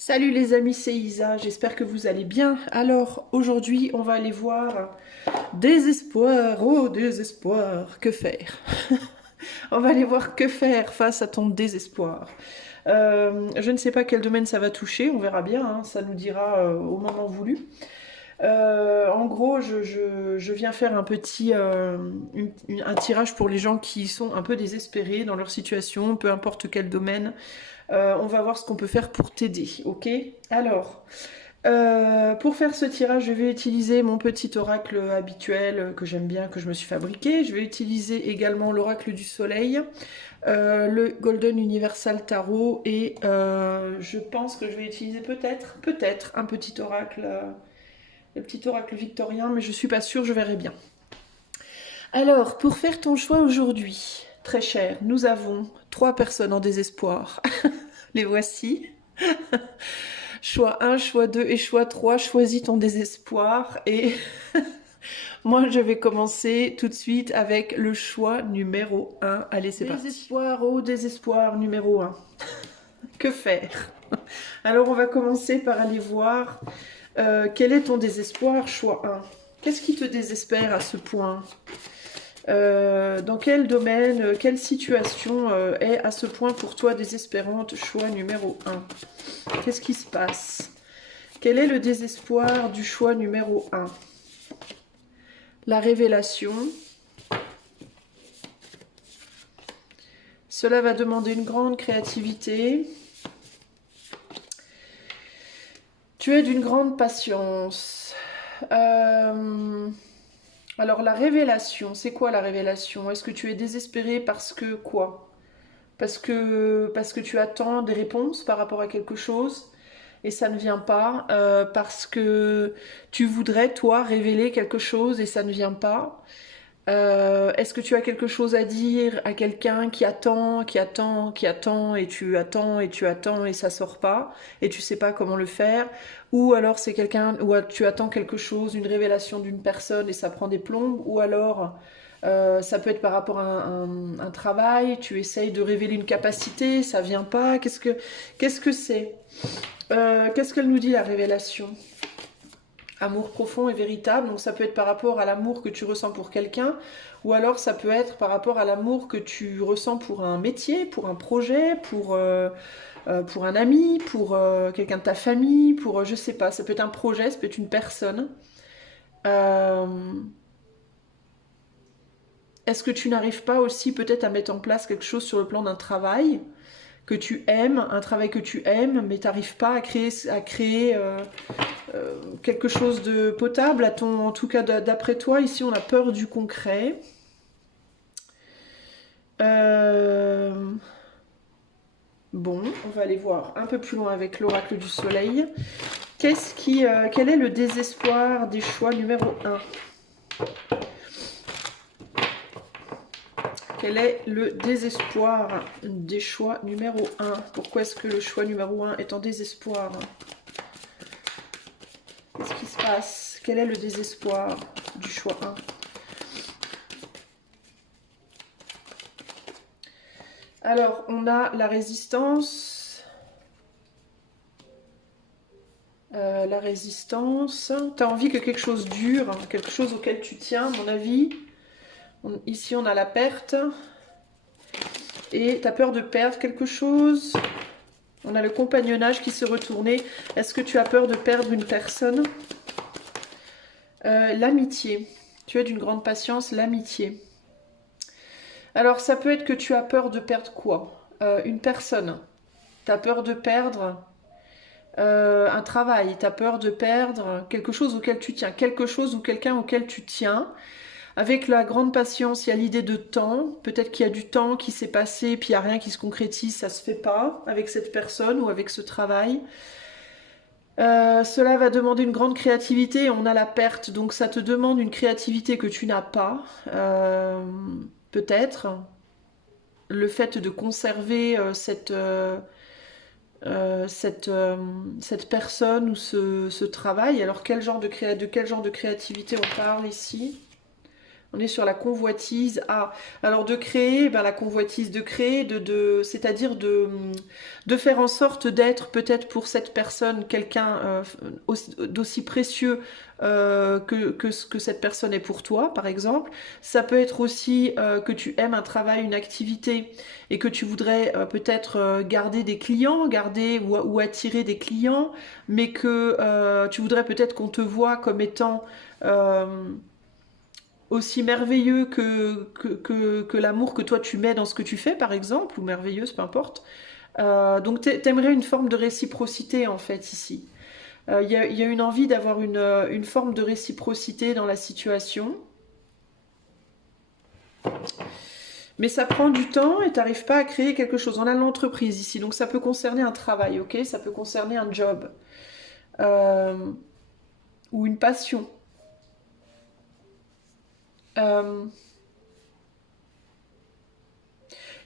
Salut les amis, c'est Isa, j'espère que vous allez bien. Alors aujourd'hui on va aller voir désespoir, oh désespoir, que faire? On va aller voir que faire face à ton désespoir. Je ne sais pas quel domaine ça va toucher, on verra bien, hein, ça nous dira au moment voulu. En gros, je viens faire un petit un tirage pour les gens qui sont un peu désespérés dans leur situation, peu importe quel domaine. On va voir ce qu'on peut faire pour t'aider, ok? Alors, pour faire ce tirage, je vais utiliser mon petit oracle habituel que j'aime bien, que je me suis fabriqué. Je vais utiliser également l'oracle du soleil, le Golden Universal Tarot et je pense que je vais utiliser peut-être un petit oracle, le petit oracle victorien, mais je suis pas sûre, je verrai bien. Alors, pour faire ton choix aujourd'hui, très cher, nous avons 3 personnes en désespoir. Les voici. Choix 1, choix 2 et choix 3. Choisis ton désespoir. Et moi, je vais commencer tout de suite avec le choix numéro 1. Allez, c'est parti. Désespoir, oh désespoir numéro 1. Que faire? Alors, on va commencer par aller voir quel est ton désespoir, choix 1. Qu'est-ce qui te désespère à ce point? Dans quel domaine, quelle situation est à ce point pour toi désespérante? Choix numéro 1. Qu'est-ce qui se passe? Quel est le désespoir du choix numéro 1? La révélation. Cela va demander une grande créativité. Tu es d'une grande patience. Alors la révélation, c'est quoi la révélation? Est-ce que tu es désespéré parce que quoi? Parce que tu attends des réponses par rapport à quelque chose et ça ne vient pas. Parce que tu voudrais, toi, révéler quelque chose et ça ne vient pas. Est-ce que tu as quelque chose à dire à quelqu'un qui attend, et tu attends et tu attends et ça sort pas et tu sais pas comment le faire? Ou alors c'est quelqu'un, ou tu attends quelque chose, une révélation d'une personne et ça prend des plombes? Ou alors ça peut être par rapport à un travail, tu essayes de révéler une capacité, ça vient pas. Qu'est-ce que c'est? Qu'est-ce qu'elle nous dit la révélation? Amour profond et véritable, donc ça peut être par rapport à l'amour que tu ressens pour quelqu'un, ou alors ça peut être par rapport à l'amour que tu ressens pour un métier, pour un projet, pour un ami, pour quelqu'un de ta famille, pour je sais pas, ça peut être un projet, ça peut être une personne. Euh, Est-ce que tu n'arrives pas aussi peut-être à mettre en place quelque chose sur le plan d'un travail que tu aimes, un travail que tu aimes, mais tu n'arrives pas à créer quelque chose de potable, en tout cas d'après toi? Ici on a peur du concret. Bon, on va aller voir un peu plus loin avec l'oracle du soleil. Quel est le désespoir des choix numéro 1? Quel est le désespoir des choix numéro 1? Pourquoi est-ce que le choix numéro 1 est en désespoir? Qu'est-ce qui se passe? Quel est le désespoir du choix 1? Alors, on a la résistance. La résistance. Tu as envie que quelque chose dure, hein, quelque chose auquel tu tiens, à mon avis. Ici, on a la perte. Et tu as peur de perdre quelque chose. On a le compagnonnage qui s'est retourné. Est-ce que tu as peur de perdre une personne? L'amitié. Tu es d'une grande patience, l'amitié. Alors, ça peut être que tu as peur de perdre quoi? Une personne. Tu as peur de perdre un travail. Tu as peur de perdre quelque chose auquel tu tiens. Quelque chose ou quelqu'un auquel tu tiens. Avec la grande patience, il y a l'idée de temps. Peut-être qu'il y a du temps qui s'est passé, puis il n'y a rien qui se concrétise, ça ne se fait pas avec cette personne ou avec ce travail. Cela va demander une grande créativité. On a la perte, donc ça te demande une créativité que tu n'as pas. Peut-être le fait de conserver cette personne ou ce travail. Alors quel genre de créativité on parle ici? On est sur la convoitise. Ah, alors de créer, ben la convoitise, de créer, c'est-à-dire de faire en sorte d'être peut-être pour cette personne quelqu'un d'aussi précieux que cette personne est pour toi, par exemple. Ça peut être aussi que tu aimes un travail, une activité et que tu voudrais peut-être garder des clients, garder ou attirer des clients, mais que tu voudrais peut-être qu'on te voit comme étant aussi merveilleux que l'amour que toi tu mets dans ce que tu fais, par exemple, ou merveilleuse, peu importe. Donc t'aimerais une forme de réciprocité en fait ici. Il y a une envie d'avoir une forme de réciprocité dans la situation. Mais ça prend du temps et t'arrives pas à créer quelque chose. On a l'entreprise ici, donc ça peut concerner un travail, ok? Ça peut concerner un job. Euh, ou une passion. Euh,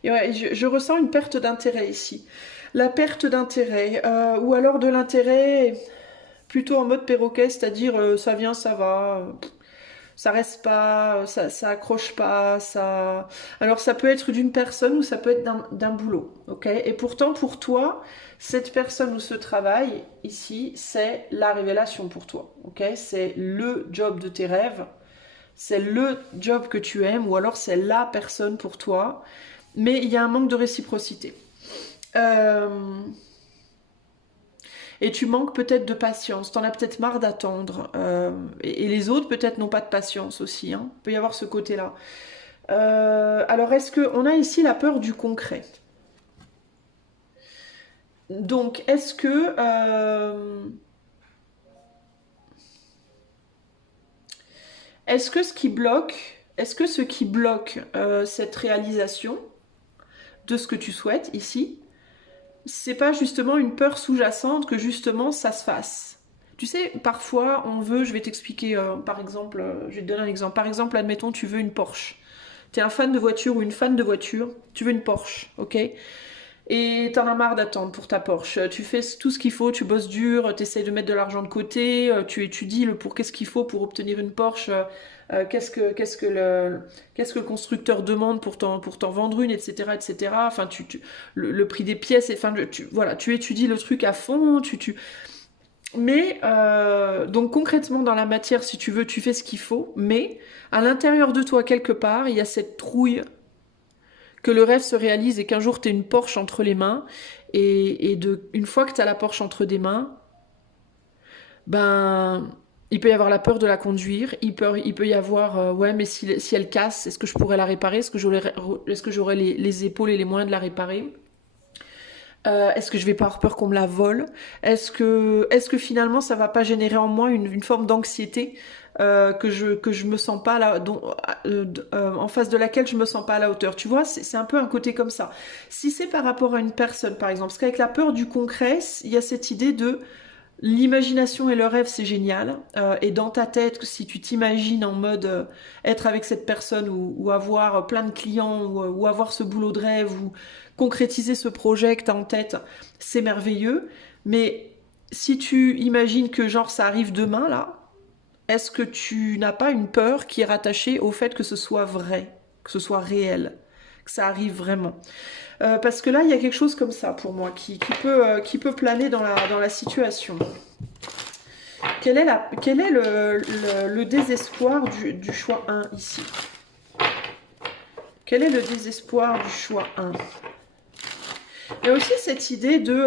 et ouais, je ressens une perte d'intérêt ici. La perte d'intérêt, ou alors de l'intérêt plutôt en mode perroquet, c'est-à-dire ça vient, ça va, ça reste pas, ça accroche pas, ça. Alors ça peut être d'une personne ou ça peut être d'un boulot, ok? Et pourtant pour toi, cette personne ou ce travail ici, c'est la révélation pour toi, ok? C'est le job de tes rêves, c'est le job que tu aimes, ou alors c'est la personne pour toi, mais il y a un manque de réciprocité. Euh, Et tu manques peut-être de patience, t'en as peut-être marre d'attendre. Et les autres peut-être n'ont pas de patience aussi, hein. Il peut y avoir ce côté-là. Alors est-ce qu'on a ici la peur du concret? Donc est-ce que ce qui bloque cette réalisation de ce que tu souhaites ici, c'est pas justement une peur sous-jacente que justement ça se fasse? Tu sais, parfois on veut, je vais t'expliquer par exemple, je vais te donner un exemple. Par exemple, admettons, tu veux une Porsche. T'es un fan de voiture ou une fan de voiture, tu veux une Porsche, ok? Et t'en as marre d'attendre pour ta Porsche. Tu fais tout ce qu'il faut, tu bosses dur, t'essayes de mettre de l'argent de côté, tu étudies qu'est-ce qu'il faut pour obtenir une Porsche, qu'est-ce que le constructeur demande pour t'en vendre une, etc., etc. Enfin, le prix des pièces, enfin, voilà, tu étudies le truc à fond, mais donc concrètement dans la matière, si tu veux, tu fais ce qu'il faut, mais à l'intérieur de toi quelque part, il y a cette trouille que le rêve se réalise et qu'un jour tu aies une Porsche entre les mains une fois que tu as la Porsche entre des mains, ben il peut y avoir la peur de la conduire, il peut y avoir ouais mais si elle casse, est-ce que je pourrais la réparer, est-ce que j'aurais les épaules et les moyens de la réparer, est-ce que je vais pas avoir peur qu'on me la vole, est-ce que finalement ça va pas générer en moi une forme d'anxiété que je me sens pas là, en face de laquelle je me sens pas à la hauteur. Tu vois, c'est un peu un côté comme ça. Si c'est par rapport à une personne, par exemple, parce qu'avec la peur du concret, il y a cette idée de l'imagination et le rêve, c'est génial. Et dans ta tête, si tu t'imagines en mode être avec cette personne ou avoir plein de clients ou avoir ce boulot de rêve ou concrétiser ce projet que tu as en tête, c'est merveilleux. Mais si tu imagines que genre ça arrive demain là, est-ce que tu n'as pas une peur qui est rattachée au fait que ce soit vrai, que ce soit réel, que ça arrive vraiment? Parce que là, il y a quelque chose comme ça pour moi qui peut planer dans la situation. Quel est le désespoir du choix 1 ici? Quel est le désespoir du choix 1? Il y a aussi cette idée de...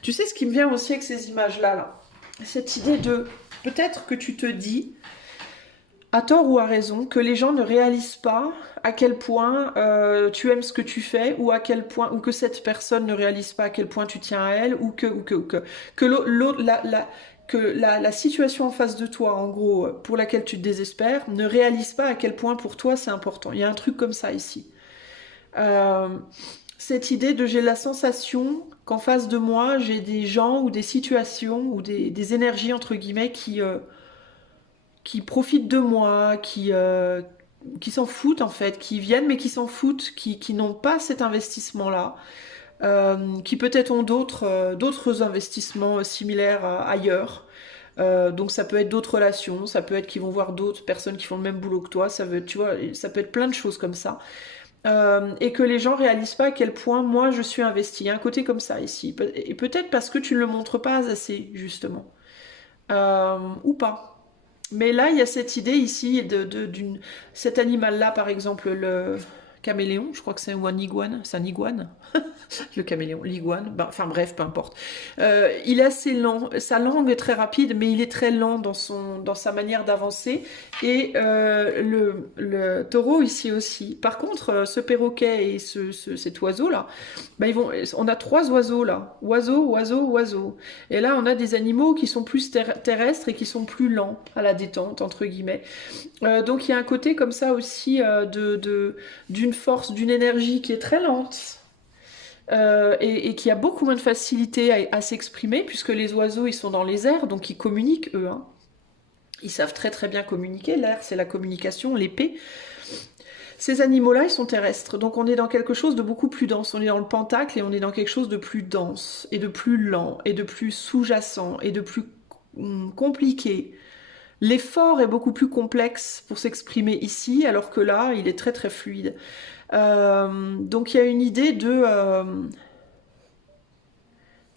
tu sais ce qui me vient aussi avec ces images-là, là, cette idée de... Peut-être que tu te dis, à tort ou à raison, que les gens ne réalisent pas à quel point tu aimes ce que tu fais, ou à quel point, ou que cette personne ne réalise pas à quel point tu tiens à elle, que la situation en face de toi, en gros, pour laquelle tu te désespères, ne réalise pas à quel point pour toi c'est important. Il y a un truc comme ça ici. Euh, Cette idée de j'ai la sensation qu'en face de moi, j'ai des gens ou des situations ou des énergies, entre guillemets, qui profitent de moi, qui s'en foutent en fait, qui viennent mais qui s'en foutent, qui n'ont pas cet investissement-là, qui peut-être ont d'autres investissements similaires ailleurs. Donc ça peut être d'autres relations, ça peut être qu'ils vont voir d'autres personnes qui font le même boulot que toi, ça veut, tu vois, ça peut être plein de choses comme ça. Et que les gens réalisent pas à quel point moi je suis investie. Il y a un côté comme ça ici. Et peut-être parce que tu ne le montres pas assez, justement. Ou pas. Mais là, il y a cette idée ici cet animal-là, par exemple, le caméléon, je crois que c'est un iguane, c'est un iguane, le caméléon, l'iguane, ben, enfin bref, peu importe. Il est assez lent, sa langue est très rapide, mais il est très lent dans sa manière d'avancer. Et le taureau ici aussi. Par contre, ce perroquet et cet oiseau-là, ben on a 3 oiseaux là. Oiseau, oiseau, oiseau. Et là, on a des animaux qui sont plus terrestres et qui sont plus lents à la détente, entre guillemets. Donc il y a un côté comme ça aussi d'une force, d'une énergie qui est très lente. Et qui a beaucoup moins de facilité à s'exprimer, puisque les oiseaux, ils sont dans les airs, donc ils communiquent, eux. Hein. Ils savent très très bien communiquer. L'air, c'est la communication, l'épée. Ces animaux-là, ils sont terrestres, donc on est dans quelque chose de beaucoup plus dense. On est dans le pentacle et on est dans quelque chose de plus dense, et de plus lent, et de plus sous-jacent, et de plus compliqué. L'effort est beaucoup plus complexe pour s'exprimer ici, alors que là, il est très très fluide. Donc il y a une idée de...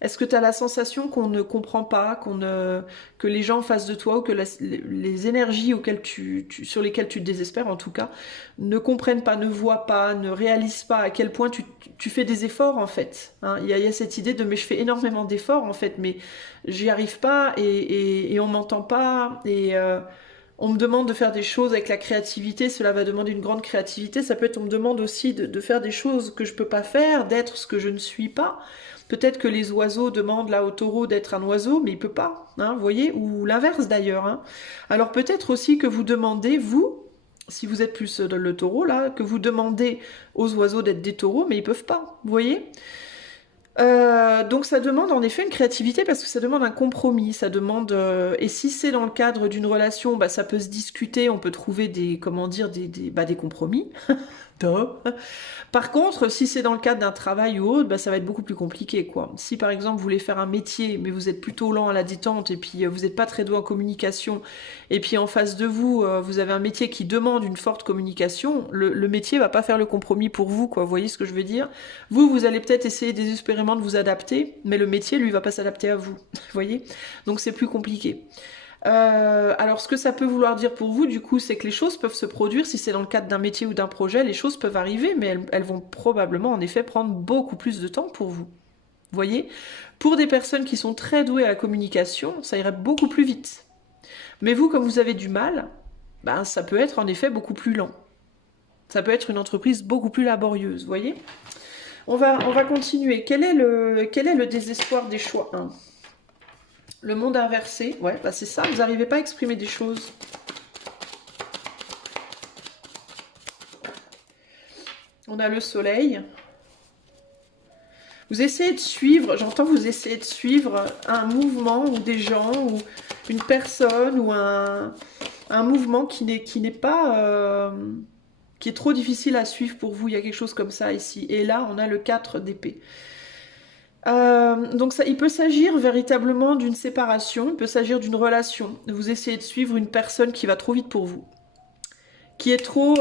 est-ce que tu as la sensation qu'on ne comprend pas, que les gens en face de toi, ou que les énergies sur lesquelles tu te désespères en tout cas, ne comprennent pas, ne voient pas, ne réalisent pas à quel point tu fais des efforts en fait. Hein, il y a cette idée de mais je fais énormément d'efforts en fait, mais j'y arrive pas et on m'entend pas et on me demande de faire des choses avec la créativité, cela va demander une grande créativité. Ça peut être, on me demande aussi de faire des choses que je peux pas faire, d'être ce que je ne suis pas. Peut-être que les oiseaux demandent là au taureau d'être un oiseau, mais il peut pas, hein, vous voyez, ou l'inverse d'ailleurs. Hein. Alors peut-être aussi que vous demandez, vous, si vous êtes plus le taureau là, que vous demandez aux oiseaux d'être des taureaux, mais ils peuvent pas, vous voyez. Donc ça demande en effet une créativité parce que ça demande un compromis, ça demande et si c'est dans le cadre d'une relation, bah, ça peut se discuter, on peut trouver des comment dire des compromis. Par contre, si c'est dans le cadre d'un travail ou autre, bah, ça va être beaucoup plus compliqué, quoi. Si par exemple vous voulez faire un métier, mais vous êtes plutôt lent à la détente et puis vous n'êtes pas très doué en communication, et puis en face de vous, vous avez un métier qui demande une forte communication, le métier va pas faire le compromis pour vous, quoi. Vous voyez ce que je veux dire? Vous allez peut-être essayer désespérément de vous adapter, mais le métier, lui, va pas s'adapter à vous. Vous voyez? Donc c'est plus compliqué. Alors ce que ça peut vouloir dire pour vous du coup c'est que les choses peuvent se produire si c'est dans le cadre d'un métier ou d'un projet, les choses peuvent arriver mais elles vont probablement en effet prendre beaucoup plus de temps pour vous. Vous voyez? Pour des personnes qui sont très douées à la communication, ça irait beaucoup plus vite. Mais vous comme vous avez du mal, ben, ça peut être en effet beaucoup plus lent. Ça peut être une entreprise beaucoup plus laborieuse, vous voyez? On va continuer. Quel est le désespoir des choix 1? Le monde inversé, ouais, bah c'est ça, vous n'arrivez pas à exprimer des choses. On a le soleil. Vous essayez de suivre, j'entends vous essayez de suivre un mouvement ou des gens ou une personne ou un mouvement qui n'est pas... qui est trop difficile à suivre pour vous. Il y a quelque chose comme ça ici. Et là, on a le 4 d'épée. Donc ça, il peut s'agir véritablement d'une séparation, il peut s'agir d'une relation. Vous essayez de suivre une personne qui va trop vite pour vous, qui est trop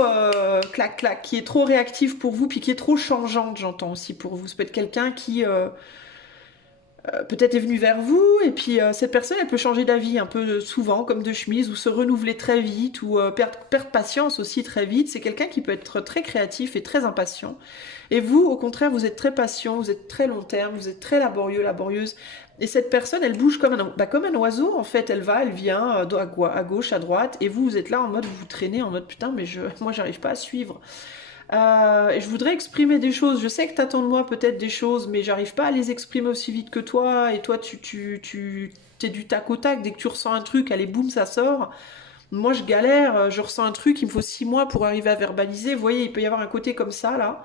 clac-clac, qui est trop réactive pour vous, puis qui est trop changeante, j'entends aussi pour vous. Ça peut être quelqu'un qui peut-être est venu vers vous, et puis cette personne, elle peut changer d'avis un peu souvent, comme de chemise, ou se renouveler très vite, ou perdre patience aussi très vite. C'est quelqu'un qui peut être très créatif et très impatient. Et vous, au contraire, vous êtes très patient, vous êtes très long terme, vous êtes très laborieux, laborieuse. Et cette personne, elle bouge comme un oiseau, en fait. Elle va, elle vient à gauche, à droite, et vous êtes là en mode, vous traînez en mode, putain, mais moi, j'arrive pas à suivre. Et je voudrais exprimer des choses. Je sais que t'attends de moi peut-être des choses, mais j'arrive pas à les exprimer aussi vite que toi. Et toi, t'es du tac au tac. Dès que tu ressens un truc, allez, boum, ça sort. Moi, je galère. Je ressens un truc, il me faut 6 mois pour arriver à verbaliser. Vous voyez, il peut y avoir un côté comme ça, là.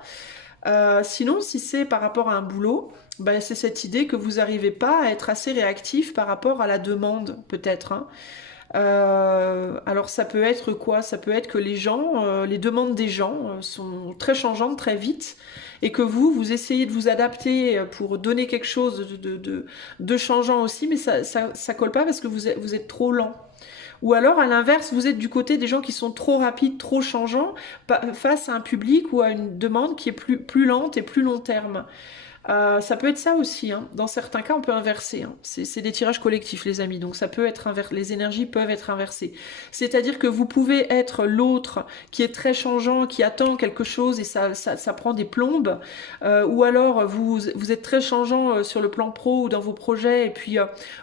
Sinon, si c'est par rapport à un boulot, ben, c'est cette idée que vous n'arrivez pas à être assez réactif par rapport à la demande, peut-être. Hein. Alors ça peut être quoi? Ça peut être que les gens, les demandes des gens sont très changeantes très vite et que vous essayez de vous adapter pour donner quelque chose de changeant aussi, mais ça colle pas parce que vous êtes trop lent. Ou alors, à l'inverse, vous êtes du côté des gens qui sont trop rapides, trop changeants, face à un public ou à une demande qui est plus lente et plus long terme. Ça peut être ça aussi, hein. Dans certains cas, on peut inverser, hein. C'est des tirages collectifs, les amis, donc ça peut être les énergies peuvent être inversées. C'est-à-dire que vous pouvez être l'autre qui est très changeant, qui attend quelque chose et ça prend des plombes, ou alors vous êtes très changeant sur le plan pro ou dans vos projets et puis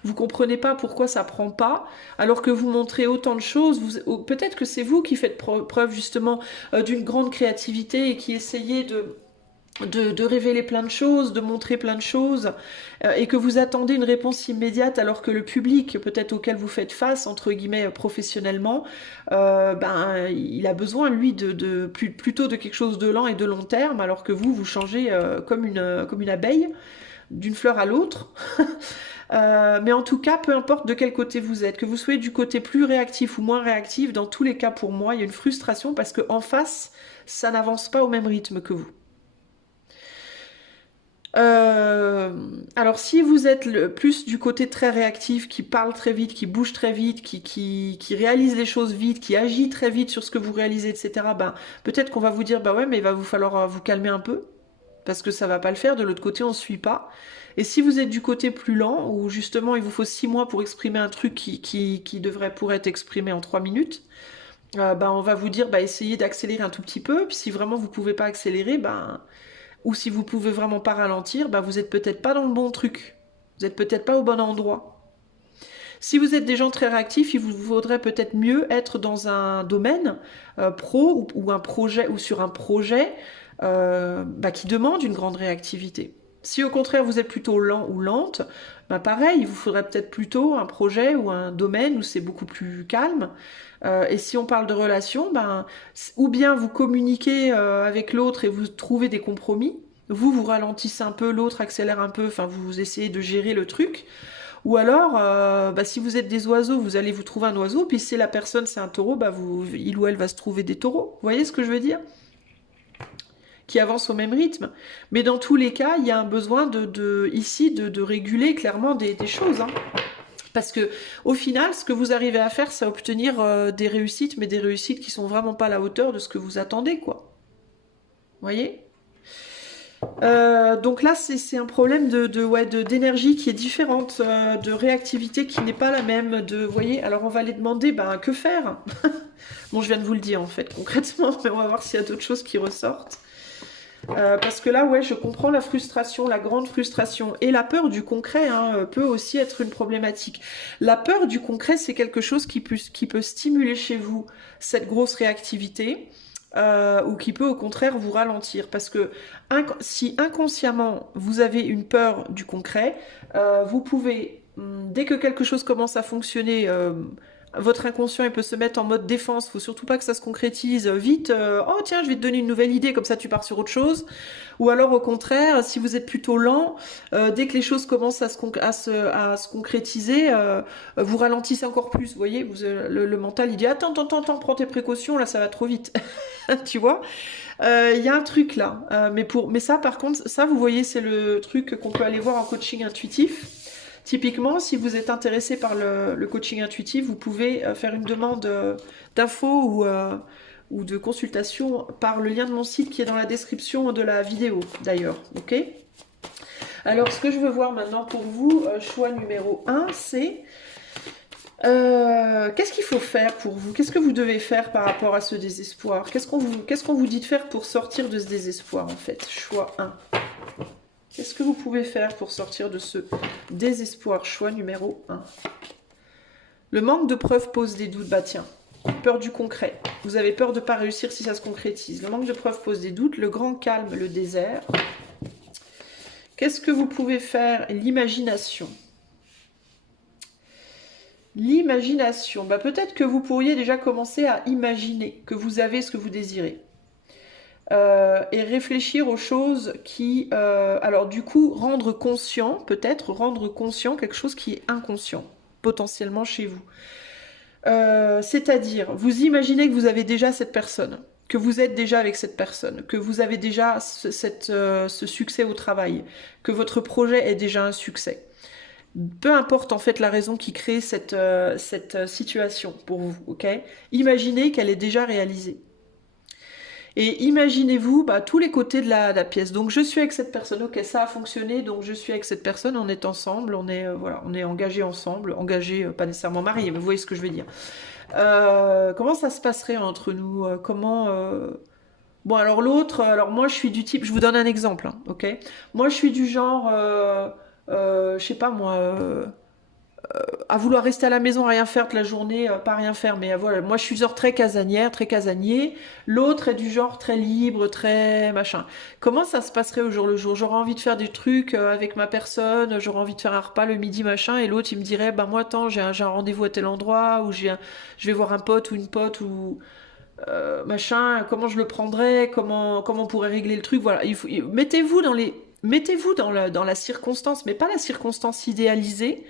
vous comprenez pas pourquoi ça prend pas, alors que vous montrez autant de choses. Peut-être que c'est vous qui faites preuve justement d'une grande créativité et qui essayez de révéler plein de choses, de montrer plein de choses, et que vous attendez une réponse immédiate alors que le public, peut-être auquel vous faites face, entre guillemets, professionnellement, il a besoin, lui, plutôt de quelque chose de lent et de long terme, alors que vous changez comme une abeille, d'une fleur à l'autre. Mais en tout cas, peu importe de quel côté vous êtes, que vous soyez du côté plus réactif ou moins réactif, dans tous les cas, pour moi, il y a une frustration parce qu'en face, ça n'avance pas au même rythme que vous. Alors si vous êtes plus du côté très réactif, qui parle très vite, qui bouge très vite, qui réalise les choses vite, qui agit très vite sur ce que vous réalisez, etc., peut-être qu'on va vous dire, ouais, mais il va vous falloir vous calmer un peu, parce que ça va pas le faire, de l'autre côté on ne suit pas. Et si vous êtes du côté plus lent, où justement il vous faut 6 mois pour exprimer un truc qui pourrait être exprimé en 3 minutes, on va vous dire, essayez d'accélérer un tout petit peu, puis si vraiment vous pouvez pas accélérer, ou si vous pouvez vraiment pas ralentir, vous êtes peut-être pas dans le bon truc. Vous êtes peut-être pas au bon endroit. Si vous êtes des gens très réactifs, il vous faudrait peut-être mieux être dans un domaine pro ou un projet ou sur un projet qui demande une grande réactivité. Si au contraire vous êtes plutôt lent ou lente, pareil, il vous faudrait peut-être plutôt un projet ou un domaine où c'est beaucoup plus calme. Et si on parle de relations, ou bien vous communiquez avec l'autre et vous trouvez des compromis, vous ralentissez un peu, l'autre accélère un peu, enfin vous essayez de gérer le truc. Ou alors, si vous êtes des oiseaux, vous allez vous trouver un oiseau, puis si la personne c'est un taureau, il ou elle va se trouver des taureaux. Vous voyez ce que je veux dire ? Qui avancent au même rythme. Mais dans tous les cas, il y a un besoin ici de réguler clairement des choses, hein. Parce que au final, ce que vous arrivez à faire, c'est obtenir des réussites, mais des réussites qui sont vraiment pas à la hauteur de ce que vous attendez, quoi. Vous voyez ? Donc là, c'est un problème d'énergie qui est différente, de réactivité qui n'est pas la même. Vous voyez ? Alors on va les demander, que faire ? Bon, je viens de vous le dire en fait, concrètement, mais on va voir s'il y a d'autres choses qui ressortent. Parce que là, ouais, je comprends la frustration, la grande frustration. Et la peur du concret peut aussi être une problématique. La peur du concret, c'est quelque chose qui peut stimuler chez vous cette grosse réactivité ou qui peut au contraire vous ralentir. Parce que si inconsciemment, vous avez une peur du concret, vous pouvez, dès que quelque chose commence à fonctionner... votre inconscient il peut se mettre en mode défense, faut surtout pas que ça se concrétise vite, oh tiens je vais te donner une nouvelle idée, comme ça tu pars sur autre chose. Ou alors au contraire, si vous êtes plutôt lent, dès que les choses commencent à se concrétiser, vous ralentissez encore plus, vous voyez, le mental il dit attends, prends tes précautions, là ça va trop vite. Tu vois, il y a un truc là, mais ça par contre, ça vous voyez c'est le truc qu'on peut aller voir en coaching intuitif. Typiquement, si vous êtes intéressé par le coaching intuitif, vous pouvez faire une demande d'info ou de consultation par le lien de mon site qui est dans la description de la vidéo, d'ailleurs. Ok ? Alors, ce que je veux voir maintenant pour vous, choix numéro 1, c'est qu'est-ce qu'il faut faire pour vous ? Qu'est-ce que vous devez faire par rapport à ce désespoir ? Qu'est-ce qu'on vous dit de faire pour sortir de ce désespoir, en fait ? Choix 1. Qu'est-ce que vous pouvez faire pour sortir de ce désespoir ? Choix numéro 1. Le manque de preuves pose des doutes. Tiens, peur du concret. Vous avez peur de ne pas réussir si ça se concrétise. Le manque de preuves pose des doutes. Le grand calme, le désert. Qu'est-ce que vous pouvez faire ? L'imagination. L'imagination. Peut-être que vous pourriez déjà commencer à imaginer que vous avez ce que vous désirez. Et réfléchir aux choses qui... alors du coup, rendre conscient quelque chose qui est inconscient, potentiellement chez vous. C'est-à-dire, vous imaginez que vous avez déjà cette personne, que vous êtes déjà avec cette personne, que vous avez déjà ce succès au travail, que votre projet est déjà un succès. Peu importe en fait la raison qui crée cette situation pour vous, ok? Imaginez qu'elle est déjà réalisée. Et imaginez-vous tous les côtés de la pièce. Donc je suis avec cette personne, ok, ça a fonctionné, donc je suis avec cette personne, on est ensemble, on est voilà, on est engagés ensemble, engagés, pas nécessairement mariés, mais vous voyez ce que je veux dire. Comment ça se passerait entre nous? Comment Bon alors l'autre, alors moi je suis du type, je vous donne un exemple, hein, ok? Moi je suis du genre, je sais pas moi. À vouloir rester à la maison, à rien faire toute la journée, pas rien faire, mais voilà, moi je suis genre très casanière, très casanier, l'autre est du genre très libre, très machin. Comment ça se passerait au jour le jour? J'aurais envie de faire des trucs avec ma personne, j'aurais envie de faire un repas le midi, machin, et l'autre il me dirait, bah moi attends, j'ai un rendez-vous à tel endroit, ou je vais voir un pote ou une pote, ou machin, comment je le prendrais, comment on pourrait régler le truc, voilà, mettez-vous dans la circonstance, mais pas la circonstance idéalisée,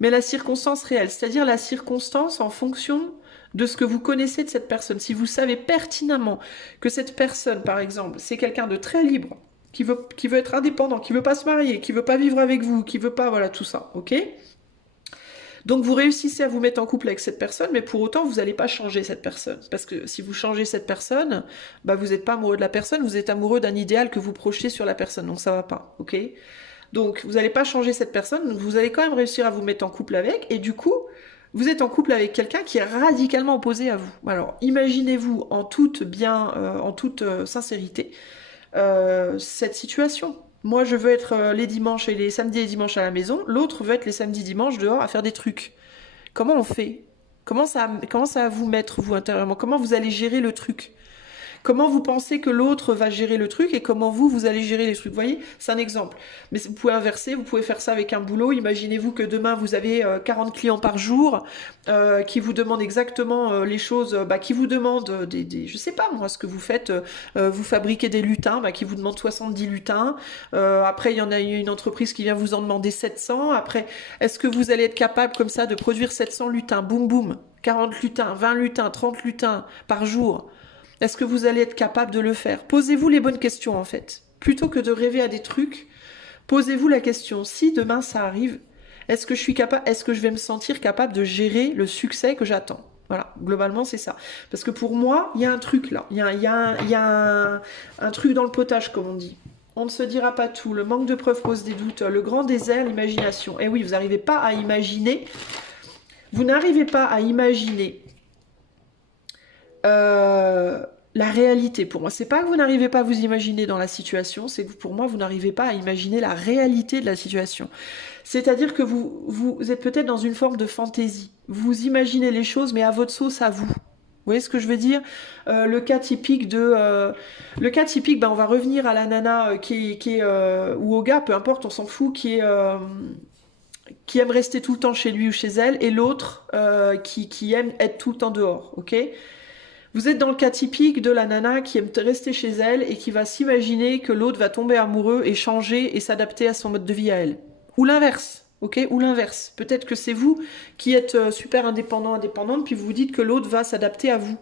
mais la circonstance réelle, c'est-à-dire la circonstance en fonction de ce que vous connaissez de cette personne. Si vous savez pertinemment que cette personne, par exemple, c'est quelqu'un de très libre, qui veut être indépendant, qui veut pas se marier, qui veut pas vivre avec vous, qui veut pas, voilà, tout ça, ok? Donc vous réussissez à vous mettre en couple avec cette personne, mais pour autant vous n'allez pas changer cette personne. Parce que si vous changez cette personne, vous n'êtes pas amoureux de la personne, vous êtes amoureux d'un idéal que vous projetez sur la personne, donc ça va pas, ok? Donc vous n'allez pas changer cette personne, vous allez quand même réussir à vous mettre en couple avec, et du coup, vous êtes en couple avec quelqu'un qui est radicalement opposé à vous. Alors imaginez-vous en toute sincérité cette situation. Moi je veux être les dimanches et les samedis et dimanches à la maison, l'autre veut être les samedis et dimanches dehors à faire des trucs. Comment on fait? Comment ça va vous mettre vous intérieurement? Comment vous allez gérer le truc? Comment vous pensez que l'autre va gérer le truc et comment vous allez gérer les trucs? Vous voyez, c'est un exemple. Mais vous pouvez inverser, vous pouvez faire ça avec un boulot. Imaginez-vous que demain, vous avez 40 clients par jour qui vous demandent exactement les choses, qui vous demandent je sais pas moi, ce que vous faites. Vous fabriquez des lutins, qui vous demandent 70 lutins. Après, il y en a une entreprise qui vient vous en demander 700. Après, est-ce que vous allez être capable comme ça de produire 700 lutins? Boum, boum. 40 lutins, 20 lutins, 30 lutins par jour. Est-ce que vous allez être capable de le faire? Posez-vous les bonnes questions en fait. Plutôt que de rêver à des trucs, posez-vous la question, si demain ça arrive, est-ce que je vais me sentir capable de gérer le succès que j'attends? Voilà, globalement c'est ça. Parce que pour moi, il y a un truc là, il y a un truc dans le potage comme on dit. On ne se dira pas tout, le manque de preuves pose des doutes, le grand désert, l'imagination. Et oui, vous n'arrivez pas à imaginer, la réalité pour moi. C'est pas que vous n'arrivez pas à vous imaginer dans la situation, c'est que pour moi, vous n'arrivez pas à imaginer la réalité de la situation. C'est-à-dire que vous êtes peut-être dans une forme de fantaisie. Vous imaginez les choses, mais à votre sauce, à vous. Vous voyez ce que je veux dire? Le cas typique, on va revenir à la nana ou au gars, peu importe, on s'en fout, qui aime rester tout le temps chez lui ou chez elle, et l'autre qui aime être tout le temps dehors, ok? Vous êtes dans le cas typique de la nana qui aime rester chez elle et qui va s'imaginer que l'autre va tomber amoureux et changer et s'adapter à son mode de vie à elle. Ou l'inverse, ok? Ou l'inverse. Peut-être que c'est vous qui êtes super indépendante, puis vous vous dites que l'autre va s'adapter à vous.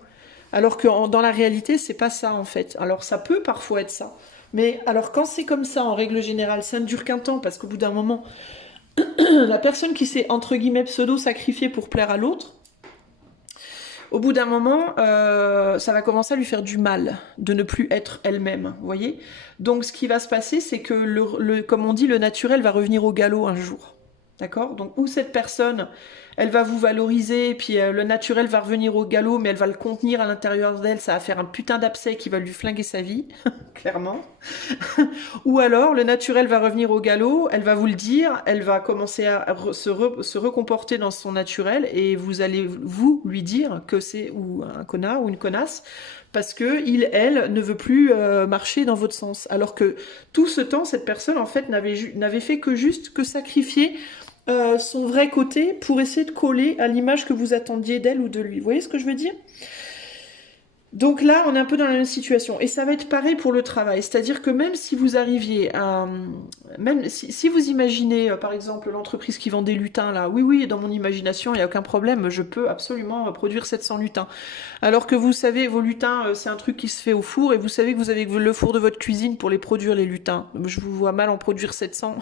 Alors que dans la réalité, c'est pas ça en fait. Alors ça peut parfois être ça. Mais alors quand c'est comme ça, en règle générale, ça ne dure qu'un temps, parce qu'au bout d'un moment, la personne qui s'est entre guillemets pseudo-sacrifiée pour plaire à l'autre, au bout d'un moment, ça va commencer à lui faire du mal de ne plus être elle-même, vous voyez? Donc ce qui va se passer, c'est que, comme on dit, le naturel va revenir au galop un jour. D'accord? Donc où cette personne, elle va vous valoriser, puis le naturel va revenir au galop, mais elle va le contenir à l'intérieur d'elle, ça va faire un putain d'abcès qui va lui flinguer sa vie, clairement. Ou alors, le naturel va revenir au galop, elle va vous le dire, elle va commencer à se recomporter dans son naturel, et vous allez lui dire que c'est ou un connard ou une connasse, parce que elle ne veut plus marcher dans votre sens. Alors que tout ce temps, cette personne, en fait, n'avait fait que juste que sacrifier son vrai côté pour essayer de coller à l'image que vous attendiez d'elle ou de lui. Vous voyez ce que je veux dire? Donc là, on est un peu dans la même situation. Et ça va être pareil pour le travail. C'est-à-dire que même si vous arriviez à... Même si vous imaginez, par exemple, l'entreprise qui vend des lutins, là, oui, oui, dans mon imagination, il n'y a aucun problème, je peux absolument produire 700 lutins. Alors que vous savez, vos lutins, c'est un truc qui se fait au four, et vous savez que vous avez le four de votre cuisine pour les produire, les lutins. Je vous vois mal en produire 700.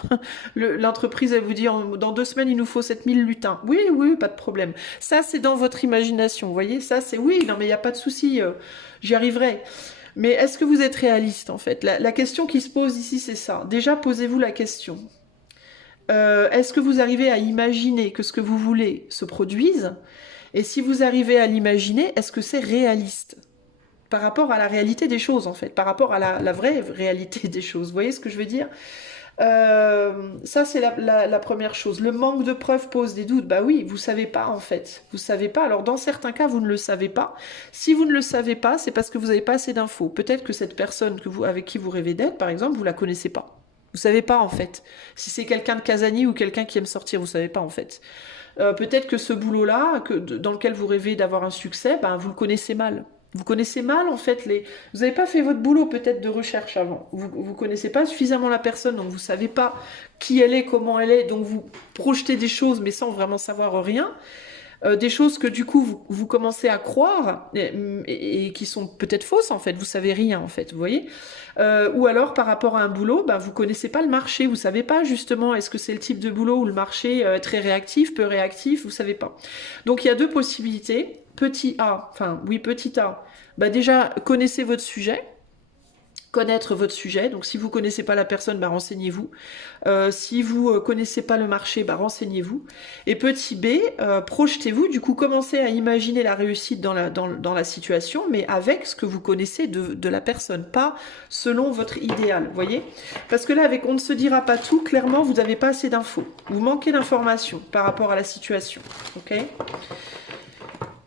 L'entreprise, elle vous dit, dans 2 semaines, il nous faut 7000 lutins. Oui, oui, pas de problème. Ça, c'est dans votre imagination, vous voyez. Ça, c'est oui, non, mais il n'y a pas de souci, j'y arriverai. Mais est-ce que vous êtes réaliste, en fait? La question qui se pose ici, c'est ça. Déjà, posez-vous la question. Est-ce que vous arrivez à imaginer que ce que vous voulez se produise? Et si vous arrivez à l'imaginer, est-ce que c'est réaliste? Par rapport à la réalité des choses, en fait. Par rapport à la vraie réalité des choses. Vous voyez ce que je veux dire? Ça, c'est la première chose. Le manque de preuves pose des doutes. Bah oui, vous savez pas, en fait. Vous savez pas. Alors, dans certains cas, vous ne le savez pas. Si vous ne le savez pas, c'est parce que vous n'avez pas assez d'infos. Peut-être que cette personne avec qui vous rêvez d'être, par exemple, vous la connaissez pas. Vous savez pas, en fait. Si c'est quelqu'un de casanier ou quelqu'un qui aime sortir, vous savez pas, en fait. Peut-être que ce boulot-là, dans lequel vous rêvez d'avoir un succès, ben, vous le connaissez mal. Vous connaissez mal, en fait, vous n'avez pas fait votre boulot, peut-être, de recherche avant. Vous connaissez pas suffisamment la personne, donc vous savez pas qui elle est, comment elle est, donc vous projetez des choses, mais sans vraiment savoir rien. Des choses que, du coup, vous commencez à croire, et qui sont peut-être fausses, en fait. Vous savez rien, en fait, vous voyez. Ou alors, par rapport à un boulot, ben, vous connaissez pas le marché, vous savez pas, justement, est-ce que c'est le type de boulot où le marché est très réactif, peu réactif, vous savez pas. Donc, il y a deux possibilités. Petit A, enfin, oui, petit A, bah déjà, connaissez votre sujet, connaître votre sujet. Donc, si vous connaissez pas la personne, bah, renseignez-vous. Si vous connaissez pas le marché, bah, renseignez-vous. Et petit B, projetez-vous. Du coup, commencez à imaginer la réussite dans la situation, mais avec ce que vous connaissez de la personne, pas selon votre idéal. Vous voyez? Parce que là, avec on ne se dira pas tout, clairement, vous n'avez pas assez d'infos. Vous manquez d'informations par rapport à la situation. Ok?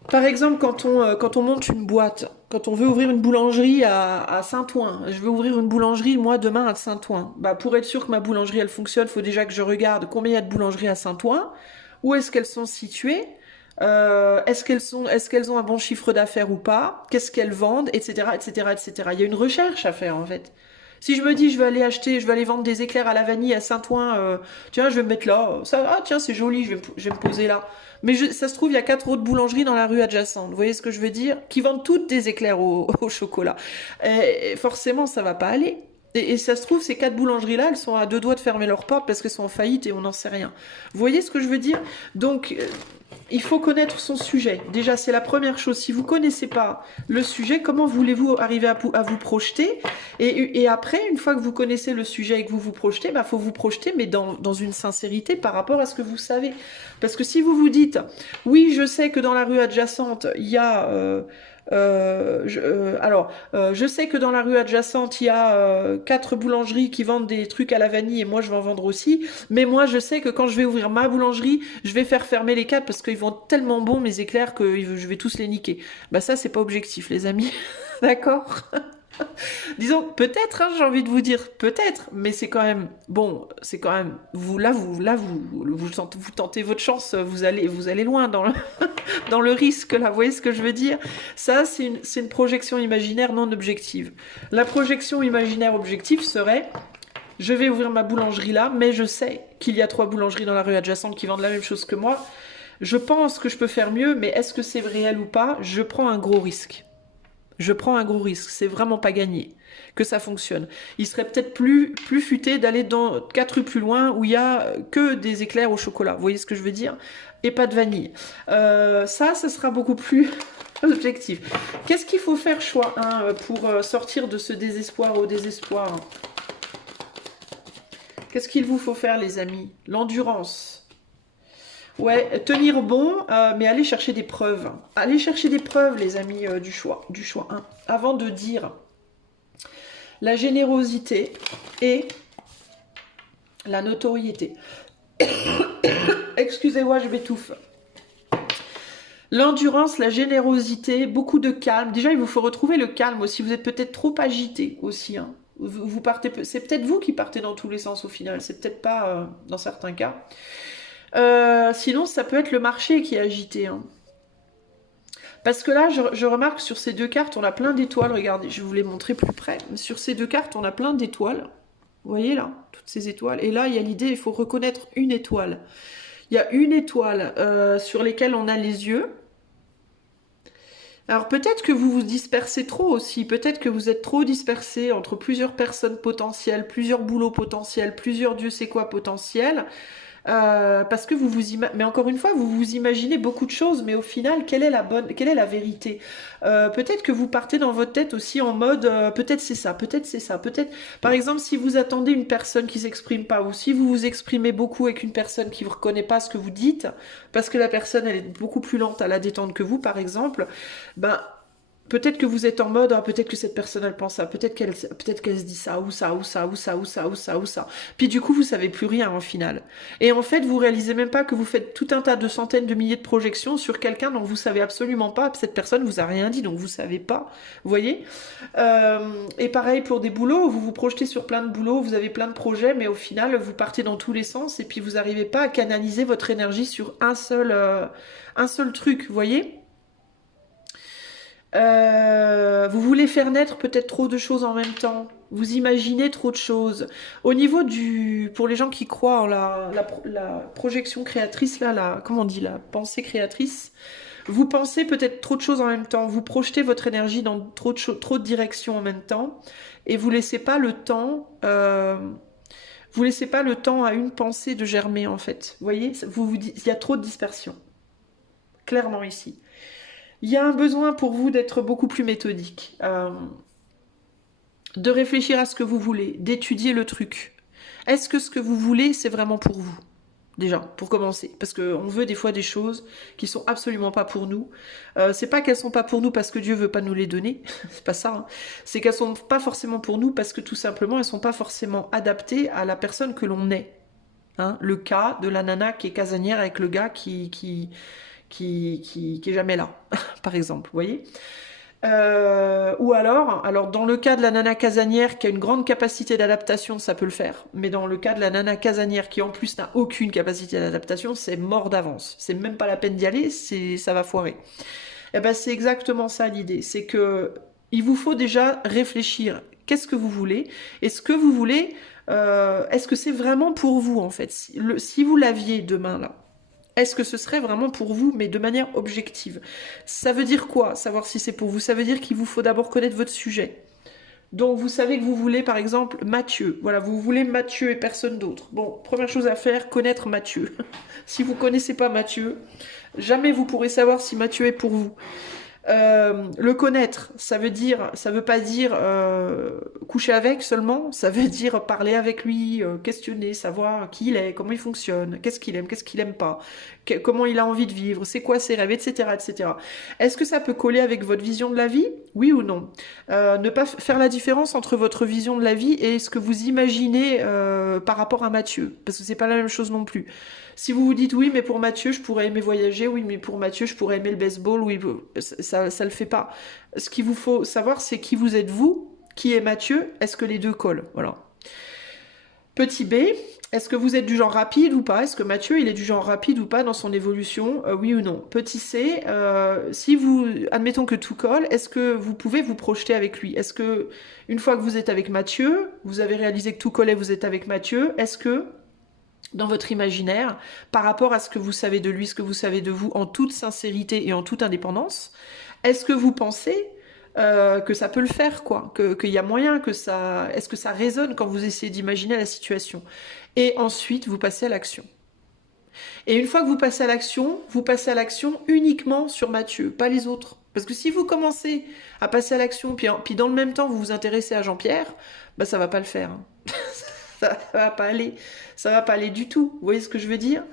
Par exemple, quand on monte une boîte, quand on veut ouvrir une boulangerie à Saint-Ouen, je veux ouvrir une boulangerie, moi, demain à Saint-Ouen. Bah, pour être sûr que ma boulangerie, elle fonctionne, il faut déjà que je regarde combien il y a de boulangeries à Saint-Ouen, où est-ce qu'elles sont situées, est-ce qu'elles ont un bon chiffre d'affaires ou pas, qu'est-ce qu'elles vendent, etc., etc., etc. Il y a une recherche à faire, en fait. Si je me dis, je vais aller vendre des éclairs à la vanille à Saint-Ouen, tiens, je vais me mettre là, tiens, c'est joli, je vais me poser là. Mais ça se trouve, il y a 4 autres boulangeries dans la rue adjacente. Vous voyez ce que je veux dire? Qui vendent toutes des éclairs au chocolat. Et forcément, ça va pas aller. Et ça se trouve, ces 4 boulangeries-là, elles sont à 2 doigts de fermer leurs portes parce qu'elles sont en faillite et on n'en sait rien. Vous voyez ce que je veux dire? Donc, il faut connaître son sujet. Déjà, c'est la première chose. Si vous connaissez pas le sujet, comment voulez-vous arriver à vous projeter? Et après, une fois que vous connaissez le sujet et que vous vous projetez, bah, faut vous projeter, mais dans une sincérité par rapport à ce que vous savez. Parce que si vous vous dites, oui, je sais que dans la rue adjacente, il y a... je sais que dans la rue adjacente, il y a 4 boulangeries qui vendent des trucs à la vanille et moi je vais en vendre aussi. Mais moi je sais que quand je vais ouvrir ma boulangerie, je vais faire fermer les 4 parce qu'ils vont tellement bons mes éclairs que je vais tous les niquer. Bah ça c'est pas objectif les amis. D'accord? Disons, peut-être, hein, j'ai envie de vous dire, peut-être, mais c'est quand même, bon, c'est quand même, vous tentez votre chance, vous allez loin dans dans le risque, là, vous voyez ce que je veux dire? Ça, c'est une projection imaginaire non objective. La projection imaginaire objective serait, je vais ouvrir ma boulangerie là, mais je sais qu'il y a 3 boulangeries dans la rue adjacente qui vendent la même chose que moi. Je pense que je peux faire mieux, mais est-ce que c'est réel ou pas? Je prends un gros risque. Je prends un gros risque, c'est vraiment pas gagné que ça fonctionne. Il serait peut-être plus futé d'aller dans 4 rues plus loin où il y a que des éclairs au chocolat. Vous voyez ce que je veux dire? Et pas de vanille. Ça sera beaucoup plus objectif. Qu'est-ce qu'il faut faire, choix 1, pour sortir de ce désespoir au désespoir? Qu'est-ce qu'il vous faut faire, les amis? L'endurance. Ouais, tenir bon, mais aller chercher des preuves. Allez chercher des preuves, les amis, du choix 1. Avant de dire la générosité et la notoriété. Excusez-moi, je m'étouffe. L'endurance, la générosité, beaucoup de calme. Déjà, il vous faut retrouver le calme aussi. Vous êtes peut-être trop agité aussi. Hein. Vous partez, c'est peut-être vous qui partez dans tous les sens au final. C'est peut-être pas dans certains cas. Sinon, ça peut être le marché qui est agité. Hein. Parce que là, je remarque sur ces deux cartes, on a plein d'étoiles. Regardez, je vais vous les montrer plus près. Sur ces deux cartes, on a plein d'étoiles. Vous voyez là, toutes ces étoiles. Et là, il y a l'idée, il faut reconnaître une étoile. Il y a une étoile sur lesquelles on a les yeux. Alors peut-être que vous vous dispersez trop aussi, peut-être que vous êtes trop dispersé entre plusieurs personnes potentielles, plusieurs boulots potentiels, plusieurs Dieu sait quoi potentiels, parce que vous vous mais encore une fois, vous vous imaginez beaucoup de choses, mais au final, quelle est la vérité? Peut-être que vous partez dans votre tête aussi en mode, peut-être c'est ça, peut-être c'est ça, peut-être. Par exemple, si vous attendez une personne qui s'exprime pas, ou si vous vous exprimez beaucoup avec une personne qui ne reconnaît pas ce que vous dites, parce que la personne elle est beaucoup plus lente à la détendre que vous, par exemple, ben peut-être que vous êtes en mode, ah, peut-être que cette personne elle pense ça, peut-être qu'elle se dit ça, ou ça, ou ça, ou ça, ou ça, ou ça, ou ça. Puis du coup, vous savez plus rien en final. Et en fait, vous réalisez même pas que vous faites tout un tas de centaines de milliers de projections sur quelqu'un dont vous savez absolument pas, cette personne vous a rien dit, donc vous savez pas. Vous voyez et pareil pour des boulots, vous vous projetez sur plein de boulots, vous avez plein de projets, mais au final, vous partez dans tous les sens et puis vous n'arrivez pas à canaliser votre énergie sur un seul truc, vous voyez vous voulez faire naître peut-être trop de choses en même temps. Vous imaginez trop de choses. Au niveau pour les gens qui croient en la projection créatrice, comment on dit, la pensée créatrice, vous pensez peut-être trop de choses en même temps. Vous projetez votre énergie dans trop de directions en même temps, et vous laissez pas le temps. Vous laissez pas le temps à une pensée de germer en fait. Vous voyez, il y a trop de dispersion. Clairement ici. Il y a un besoin pour vous d'être beaucoup plus méthodique, de réfléchir à ce que vous voulez, d'étudier le truc. Est-ce que ce que vous voulez, c'est vraiment pour vous? Déjà, pour commencer. Parce qu'on veut des fois des choses qui sont absolument pas pour nous. C'est pas qu'elles sont pas pour nous parce que Dieu veut pas nous les donner. C'est pas ça. Hein. C'est qu'elles sont pas forcément pour nous parce que tout simplement, elles sont pas forcément adaptées à la personne que l'on est. Hein, le cas de la nana qui est casanière avec le gars qui est jamais là, par exemple, vous voyez ou alors dans le cas de la nana casanière qui a une grande capacité d'adaptation, ça peut le faire, mais dans le cas de la nana casanière qui en plus n'a aucune capacité d'adaptation, c'est mort d'avance, c'est même pas la peine d'y aller, ça va foirer. Et ben c'est exactement ça l'idée, c'est que il vous faut déjà réfléchir, qu'est-ce que vous voulez, et ce que vous voulez, est-ce que c'est vraiment pour vous en fait, si vous l'aviez demain là, est-ce que ce serait vraiment pour vous, mais de manière objective? Ça veut dire quoi, savoir si c'est pour vous? Ça veut dire qu'il vous faut d'abord connaître votre sujet. Donc vous savez que vous voulez par exemple Mathieu. Voilà, vous voulez Mathieu et personne d'autre. Bon, première chose à faire, connaître Mathieu. Si vous ne connaissez pas Mathieu, jamais vous pourrez savoir si Mathieu est pour vous. Le connaître, ça veut pas dire coucher avec seulement, ça veut dire parler avec lui, questionner, savoir qui il est, comment il fonctionne, qu'est-ce qu'il aime pas, comment il a envie de vivre, c'est quoi ses rêves, etc., etc. Est-ce que ça peut coller avec votre vision de la vie? Oui ou non? Ne pas faire la différence entre votre vision de la vie et ce que vous imaginez par rapport à Mathieu, parce que c'est pas la même chose non plus. Si vous vous dites oui, mais pour Mathieu, je pourrais aimer voyager, oui, mais pour Mathieu, je pourrais aimer le baseball, oui, ça le fait pas. Ce qu'il vous faut savoir, c'est qui vous êtes vous, qui est Mathieu, est-ce que les deux collent? Voilà. Petit B, est-ce que vous êtes du genre rapide ou pas? Est-ce que Mathieu, il est du genre rapide ou pas dans son évolution? Oui ou non? Petit C, si vous, admettons que tout colle, est-ce que vous pouvez vous projeter avec lui? Est-ce que, une fois que vous êtes avec Mathieu, vous avez réalisé que tout collait, vous êtes avec Mathieu, est-ce que dans votre imaginaire, par rapport à ce que vous savez de lui, ce que vous savez de vous, en toute sincérité et en toute indépendance, est-ce que vous pensez que ça peut le faire, quoi, qu'il y a moyen que ça... Est-ce que ça résonne quand vous essayez d'imaginer la situation? Et ensuite, vous passez à l'action. Et une fois que vous passez à l'action uniquement sur Mathieu, pas les autres. Parce que si vous commencez à passer à l'action, puis dans le même temps, vous vous intéressez à Jean-Pierre, bah ça va pas le faire. Hein. Ça va pas aller. Ça va pas aller du tout. Vous voyez ce que je veux dire?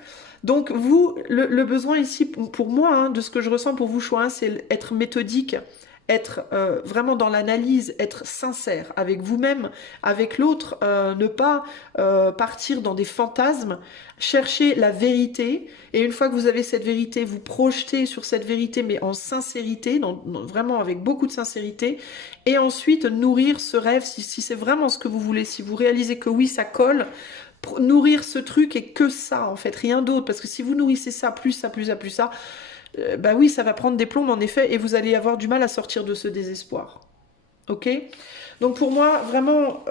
Donc vous, le besoin ici, pour moi, hein, de ce que je ressens pour vous, choix, c'est être méthodique, être vraiment dans l'analyse, être sincère avec vous-même, avec l'autre, ne pas partir dans des fantasmes, chercher la vérité, et une fois que vous avez cette vérité, vous projetez sur cette vérité, mais en sincérité, vraiment avec beaucoup de sincérité, et ensuite nourrir ce rêve, si c'est vraiment ce que vous voulez, si vous réalisez que oui, ça colle, nourrir ce truc et que ça, en fait, rien d'autre, parce que si vous nourrissez ça, plus ça, plus ça, plus ça, bah oui, ça va prendre des plombes en effet, et vous allez avoir du mal à sortir de ce désespoir. Ok? Donc pour moi, vraiment,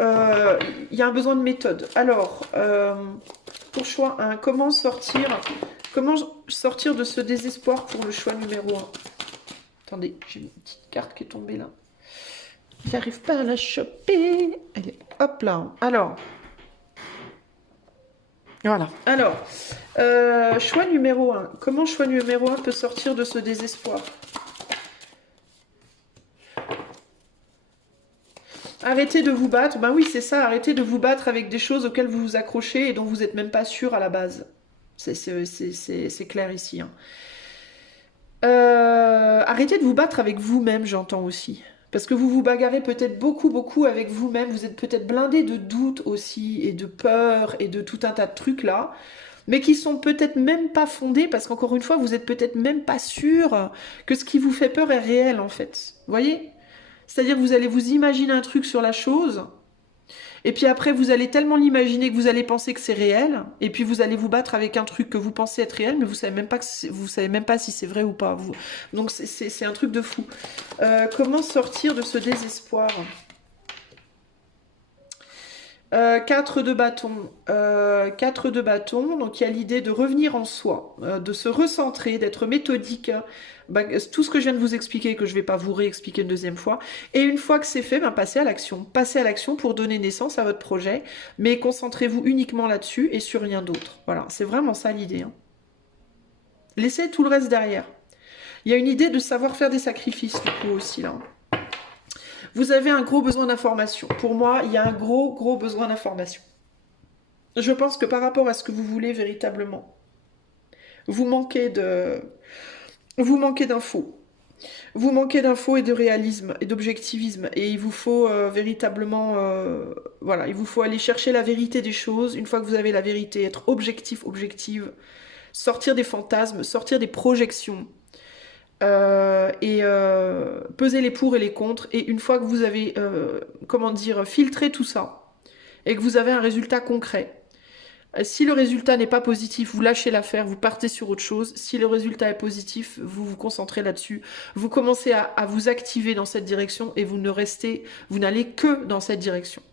il y a un besoin de méthode. Alors, pour choix 1, comment sortir de ce désespoir pour le choix numéro 1? Attendez, j'ai une petite carte qui est tombée là. J'arrive pas à la choper. Allez, hop là. Alors, voilà. Alors, choix numéro 1. Comment choix numéro 1 peut sortir de ce désespoir? Arrêtez de vous battre. Ben oui, c'est ça. Arrêtez de vous battre avec des choses auxquelles vous vous accrochez et dont vous n'êtes même pas sûr à la base. C'est clair ici. Hein. Arrêtez de vous battre avec vous-même, j'entends aussi. Parce que vous vous bagarrez peut-être beaucoup, beaucoup avec vous-même. Vous êtes peut-être blindé de doutes aussi, et de peur, et de tout un tas de trucs là. Mais qui sont peut-être même pas fondés, parce qu'encore une fois, vous êtes peut-être même pas sûr que ce qui vous fait peur est réel, en fait. Vous voyez? C'est-à-dire que vous allez vous imaginer un truc sur la chose, et puis après, vous allez tellement l'imaginer que vous allez penser que c'est réel, et puis vous allez vous battre avec un truc que vous pensez être réel, mais vous savez même pas vous savez même pas si c'est vrai ou pas. Donc c'est un truc de fou. Comment sortir de ce désespoir? 4 de bâton. 4 de bâton, donc il y a l'idée de revenir en soi, de se recentrer, d'être méthodique. Bah, tout ce que je viens de vous expliquer, que je ne vais pas vous réexpliquer une deuxième fois. Et une fois que c'est fait, ben, passez à l'action. Passez à l'action pour donner naissance à votre projet, mais concentrez-vous uniquement là-dessus et sur rien d'autre. Voilà, c'est vraiment ça l'idée. Hein. Laissez tout le reste derrière. Il y a une idée de savoir faire des sacrifices, du coup, aussi, là. Vous avez un gros besoin d'information. Pour moi, il y a un gros, gros besoin d'information. Je pense que par rapport à ce que vous voulez véritablement, vous manquez d'infos. Vous manquez d'infos et de réalisme et d'objectivisme. Et il vous faut véritablement... voilà, il vous faut aller chercher la vérité des choses. Une fois que vous avez la vérité, être objectif, objective, sortir des fantasmes, sortir des projections. Peser les pour et les contre. Et une fois que vous avez, comment dire, filtré tout ça, et que vous avez un résultat concret, si le résultat n'est pas positif, vous lâchez l'affaire, vous partez sur autre chose. Si le résultat est positif, vous vous concentrez là-dessus. Vous commencez à vous activer dans cette direction et vous n'allez que dans cette direction.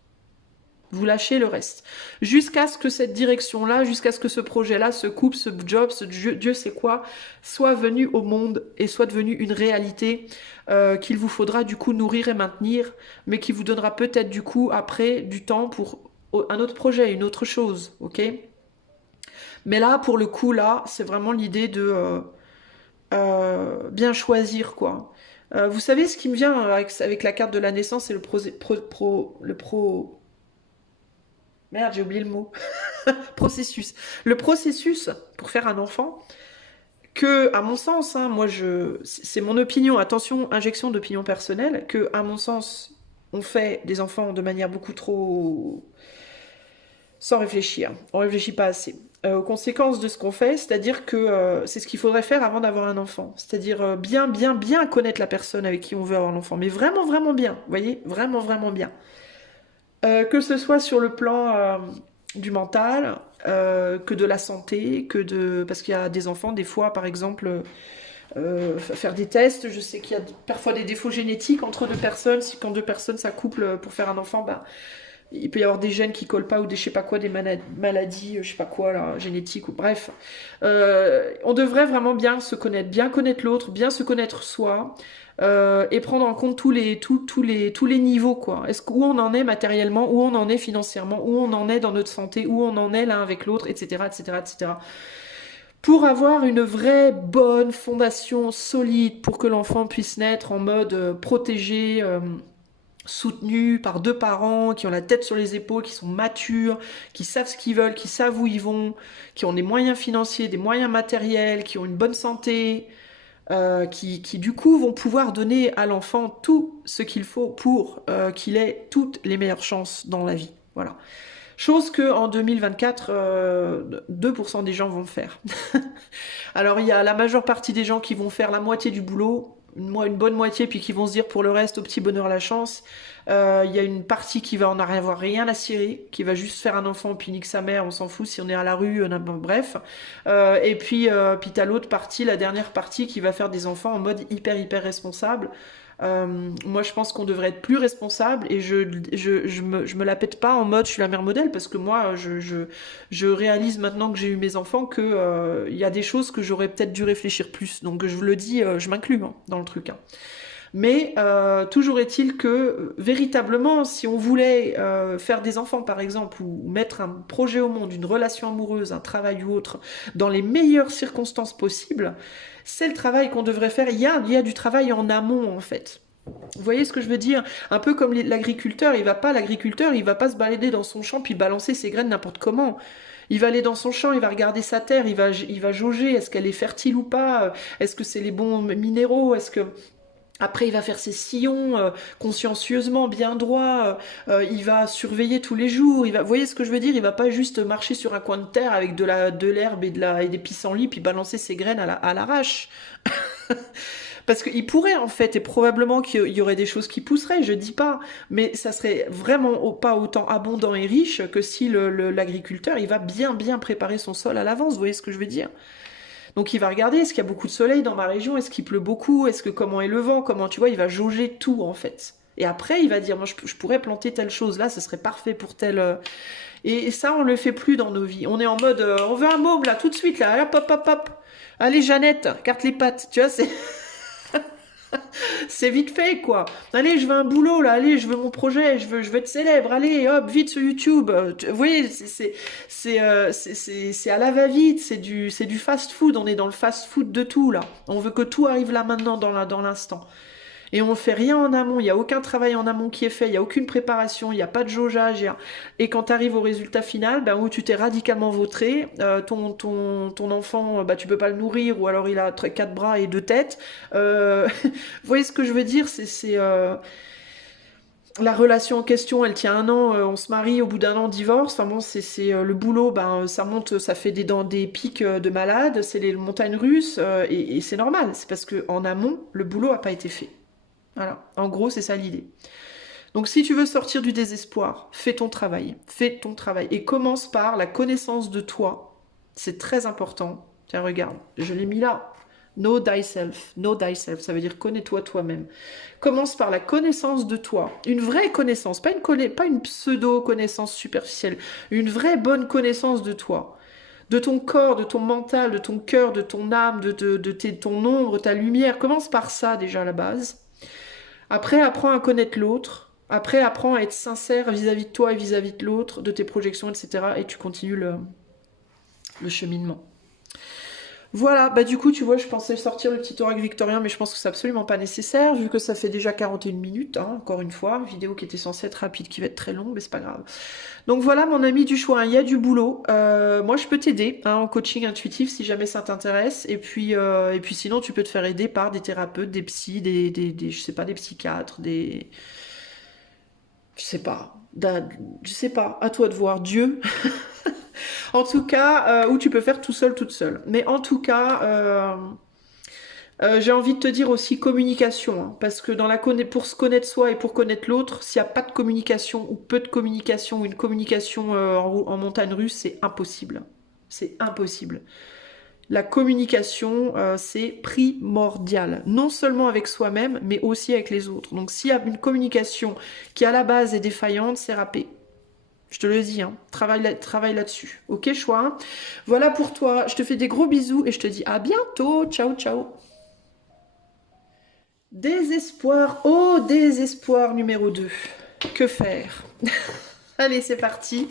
Vous lâchez le reste. Jusqu'à ce que cette direction-là, jusqu'à ce que ce projet-là, ce couple, ce job, ce Dieu sait quoi, soit venu au monde et soit devenu une réalité qu'il vous faudra du coup nourrir et maintenir, mais qui vous donnera peut-être du coup après du temps pour un autre projet, une autre chose, ok? Mais là, pour le coup, là, c'est vraiment l'idée de bien choisir, quoi. Vous savez, ce qui me vient avec la carte de la naissance, c'est Merde, j'ai oublié le mot. Processus. Le processus pour faire un enfant, que, à mon sens, hein, c'est mon opinion, attention, injection d'opinion personnelle, que, à mon sens, on fait des enfants de manière beaucoup trop... sans réfléchir. On réfléchit pas assez. Aux conséquences de ce qu'on fait, c'est-à-dire que c'est ce qu'il faudrait faire avant d'avoir un enfant. C'est-à-dire bien, bien, bien connaître la personne avec qui on veut avoir l'enfant. Mais vraiment, vraiment bien. Vous voyez? Vraiment, vraiment bien. Que ce soit sur le plan du mental, que de la santé, parce qu'il y a des enfants, des fois, par exemple, faire des tests. Je sais qu'il y a parfois des défauts génétiques entre deux personnes. Si quand deux personnes s'accouplent pour faire un enfant, bah, il peut y avoir des gènes qui collent pas ou des je sais pas quoi, des maladies, je sais pas quoi, là, génétiques ou bref. On devrait vraiment bien se connaître, bien connaître l'autre, bien se connaître soi. Et prendre en compte tous les niveaux, quoi. Où on en est matériellement, où on en est financièrement, où on en est dans notre santé, où on en est l'un avec l'autre, etc., etc., etc. Pour avoir une vraie bonne fondation solide, pour que l'enfant puisse naître en mode protégé, soutenu par deux parents, qui ont la tête sur les épaules, qui sont matures, qui savent ce qu'ils veulent, qui savent où ils vont, qui ont des moyens financiers, des moyens matériels, qui ont une bonne santé, qui du coup vont pouvoir donner à l'enfant tout ce qu'il faut pour qu'il ait toutes les meilleures chances dans la vie. Voilà. Chose que en 2024, 2% des gens vont faire. Alors il y a la majeure partie des gens qui vont faire la moitié du boulot, une bonne moitié, puis qui vont se dire pour le reste, au petit bonheur la chance. Il y a une partie qui va en avoir rien à cirer, qui va juste faire un enfant, puis nique sa mère, on s'en fout si on est à la rue, bref. Et puis t'as l'autre partie, la dernière partie, qui va faire des enfants en mode hyper responsable. Moi, je pense qu'on devrait être plus responsable et je me la pète pas en mode je suis la mère modèle parce que moi, je réalise maintenant que j'ai eu mes enfants que il y a des choses que j'aurais peut-être dû réfléchir plus. Donc, je vous le dis, je m'inclus hein, dans le truc. Hein. Mais toujours est-il que véritablement, si on voulait faire des enfants par exemple, ou mettre un projet au monde, une relation amoureuse, un travail ou autre, dans les meilleures circonstances possibles, c'est le travail qu'on devrait faire. Il y a du travail en amont en fait. Vous voyez ce que je veux dire? Un peu comme l'agriculteur, l'agriculteur, il va pas se balader dans son champ puis balancer ses graines n'importe comment. Il va aller dans son champ, il va regarder sa terre, il va jauger, est-ce qu'elle est fertile ou pas, est-ce que c'est les bons minéraux, est-ce que après, il va faire ses sillons consciencieusement, bien droit. Il va surveiller tous les jours. Vous voyez ce que je veux dire? Il va pas juste marcher sur un coin de terre avec de l'herbe et des pissenlits puis balancer ses graines à l'arrache. Parce qu'il pourrait en fait, et probablement qu'il y aurait des choses qui pousseraient, je dis pas, mais ça serait vraiment pas autant abondant et riche que si l'agriculteur il va bien préparer son sol à l'avance. Vous voyez ce que je veux dire? Donc il va regarder, est-ce qu'il y a beaucoup de soleil dans ma région, est-ce qu'il pleut beaucoup, comment est le vent, comment tu vois, il va jauger tout en fait. Et après il va dire, moi je pourrais planter telle chose là, ce serait parfait pour telle... Et ça on le fait plus dans nos vies. On est en mode, on veut un môme là, tout de suite là, hop. Allez Jeannette, carte les pattes, tu vois, c'est... c'est vite fait quoi. Allez, je veux un boulot là, allez, je veux mon projet, je veux être célèbre, allez, hop, vite sur YouTube. Vous voyez, c'est à la va-vite, c'est du fast-food, on est dans le fast-food de tout là. On veut que tout arrive là maintenant dans l'instant. Et on ne fait rien en amont, il n'y a aucun travail en amont qui est fait, il n'y a aucune préparation, il n'y a pas de jaugeage. Et quand tu arrives au résultat final, ben, où tu t'es radicalement vautré, ton enfant, ben, tu peux pas le nourrir, ou alors il a 4 bras et 2 têtes. Vous voyez ce que je veux dire? La relation en question, elle tient 1 an, on se marie, au bout d'1 an, divorce. Enfin bon, c'est le boulot, ben ça monte, ça fait des pics de malade, c'est les montagnes russes, et c'est normal. C'est parce que en amont, le boulot a pas été fait. Voilà, en gros, c'est ça l'idée. Donc si tu veux sortir du désespoir, fais ton travail. Et commence par la connaissance de toi. C'est très important. Tiens, regarde, je l'ai mis là. Know thyself, ça veut dire connais-toi toi-même. Commence par la connaissance de toi. Une vraie connaissance, pas une pseudo-connaissance superficielle. Une vraie bonne connaissance de toi. De ton corps, de ton mental, de ton cœur, de ton âme, de ton ombre, ta lumière. Commence par ça déjà à la base. Après, apprends à connaître l'autre. Après, apprends à être sincère vis-à-vis de toi et vis-à-vis de l'autre, de tes projections, etc. Et tu continues le cheminement. Voilà, bah du coup, tu vois, je pensais sortir le petit oracle victorien, mais je pense que c'est absolument pas nécessaire, vu que ça fait déjà 41 minutes, hein, encore une fois, vidéo qui était censée être rapide, qui va être très longue, mais c'est pas grave. Donc voilà, mon ami du choix, il y a du boulot. Moi, je peux t'aider en coaching intuitif si jamais ça t'intéresse. Et puis sinon, tu peux te faire aider par des thérapeutes, des psys, je sais pas, des psychiatres, je sais pas, à toi de voir, Dieu. En tout cas, ou tu peux faire tout seul, toute seule. Mais en tout cas, j'ai envie de te dire aussi communication, hein, parce que pour se connaître soi et pour connaître l'autre, s'il n'y a pas de communication ou peu de communication ou une communication en montagne russe, c'est impossible. C'est impossible. La communication, c'est primordial, non seulement avec soi-même, mais aussi avec les autres. Donc s'il y a une communication qui à la base est défaillante, c'est râpé. Je te le dis, hein, travaille là-dessus. Ok, choix, hein. Voilà pour toi. Je te fais des gros bisous et je te dis à bientôt. Ciao, ciao. Désespoir. Oh, désespoir numéro 2. Que faire? Allez, c'est parti.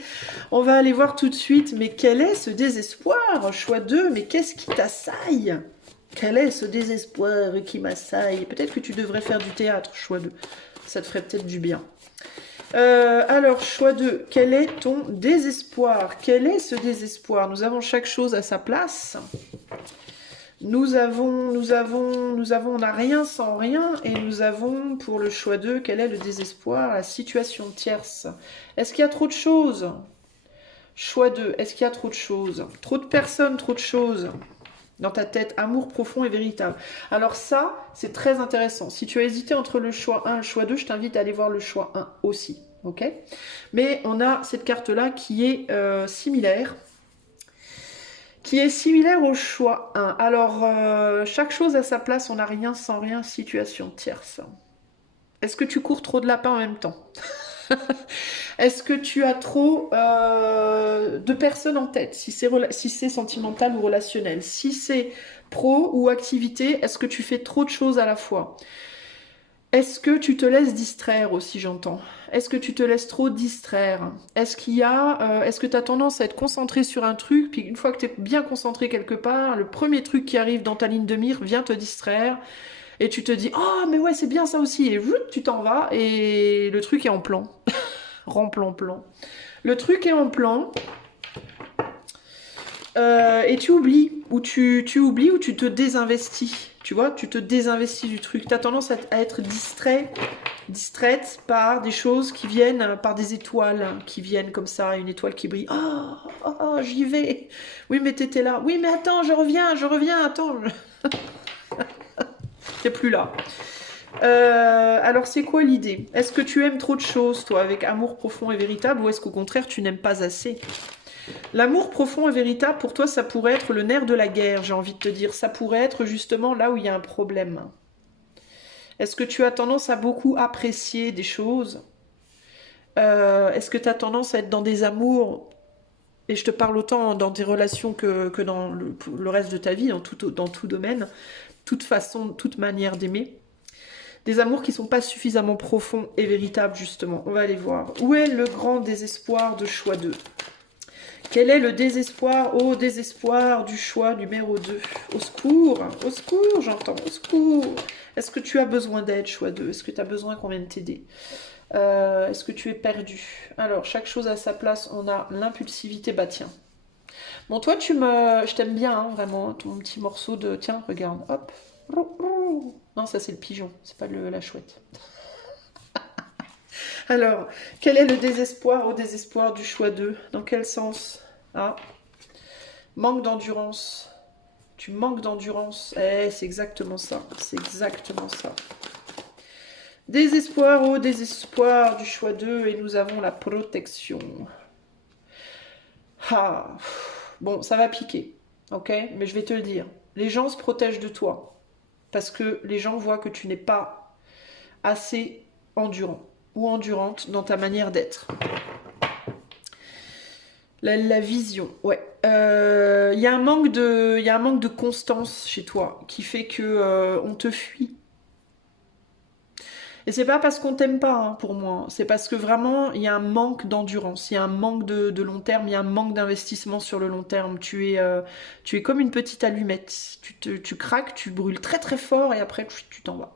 On va aller voir tout de suite. Mais quel est ce désespoir? Choix 2. Mais qu'est-ce qui t'assaille? Quel est ce désespoir qui m'assaille? Peut-être que tu devrais faire du théâtre, choix 2. Ça te ferait peut-être du bien. Alors, choix 2, quel est ton désespoir? Quel est ce désespoir? Nous avons chaque chose à sa place. On n'a rien sans rien. Et nous avons, pour le choix 2, quel est le désespoir? La situation tierce. Est-ce qu'il y a trop de choses? Choix 2, est-ce qu'il y a trop de choses? Trop de personnes, trop de choses. dans ta tête, amour profond et véritable. Alors ça, c'est très intéressant. Si tu as hésité entre le choix 1 et le choix 2, je t'invite à aller voir le choix 1 aussi. Ok? Mais on a cette carte-là qui est similaire. Qui est similaire au choix 1. Alors, chaque chose à sa place, on n'a rien sans rien, situation tierce. Est-ce que tu cours trop de lapins en même temps? Est-ce que tu as trop de personnes en tête, si c'est sentimental ou relationnel? Si c'est pro ou activité, est-ce que tu fais trop de choses à la fois? Est-ce que tu te laisses distraire aussi, j'entends? Est-ce que tu te laisses trop distraire? Est-ce est-ce que tu as tendance à être concentré sur un truc, puis une fois que tu es bien concentré quelque part, le premier truc qui arrive dans ta ligne de mire vient te distraire, et tu te dis, oh mais ouais c'est bien ça aussi, et tu t'en vas, et le truc est en plan. Remplan-plan. Le truc est en plan, et tu oublies, ou tu oublies, ou tu te désinvestis. Tu vois, tu te désinvestis du truc. Tu as tendance à être distraite par des choses qui viennent, par des étoiles qui viennent comme ça, une étoile qui brille. Oh, j'y vais. Oui, mais t'étais là. Oui, mais attends, je reviens, attends. T'es plus là. Alors, c'est quoi l'idée? Est-ce que tu aimes trop de choses, toi, avec amour profond et véritable, ou est-ce qu'au contraire, tu n'aimes pas assez? L'amour profond et véritable, pour toi, ça pourrait être le nerf de la guerre, j'ai envie de te dire. Ça pourrait être justement là où il y a un problème. Est-ce que tu as tendance à beaucoup apprécier des choses? Est-ce que tu as tendance à être dans des amours, et je te parle autant dans tes relations que dans le reste de ta vie, dans tout domaine, toute façon, toute manière d'aimer? Des amours qui ne sont pas suffisamment profonds et véritables, justement. On va aller voir. Où est le grand désespoir de choix 2? Quel est le désespoir, oh désespoir du choix numéro 2? Au secours, j'entends, au secours. Est-ce que tu as besoin d'aide, choix 2? Est-ce que tu as besoin qu'on vienne t'aider? Est-ce que tu es perdu? Alors, chaque chose à sa place, on a l'impulsivité, bah tiens. Bon, toi, je t'aime bien, hein, vraiment, ton petit morceau de... Tiens, regarde, hop. Non, ça c'est le pigeon, c'est pas la chouette. Alors, quel est le désespoir au désespoir du choix 2? Dans quel sens? Ah, manque d'endurance. Tu manques d'endurance. Eh, c'est exactement ça. C'est exactement ça. Désespoir au désespoir du choix 2. Et nous avons la protection. Ah, bon, ça va piquer. Ok? Mais je vais te le dire. Les gens se protègent de toi. Parce que les gens voient que tu n'es pas assez endurant ou endurante dans ta manière d'être. La vision, ouais. Il y a un manque de constance chez toi qui fait que on te fuit. Et c'est pas parce qu'on t'aime pas, hein, pour moi. C'est parce que vraiment, il y a un manque d'endurance, il y a un manque de long terme, il y a un manque d'investissement sur le long terme. Tu es comme une petite allumette. Tu craques, tu brûles très très fort et après tu t'en vas.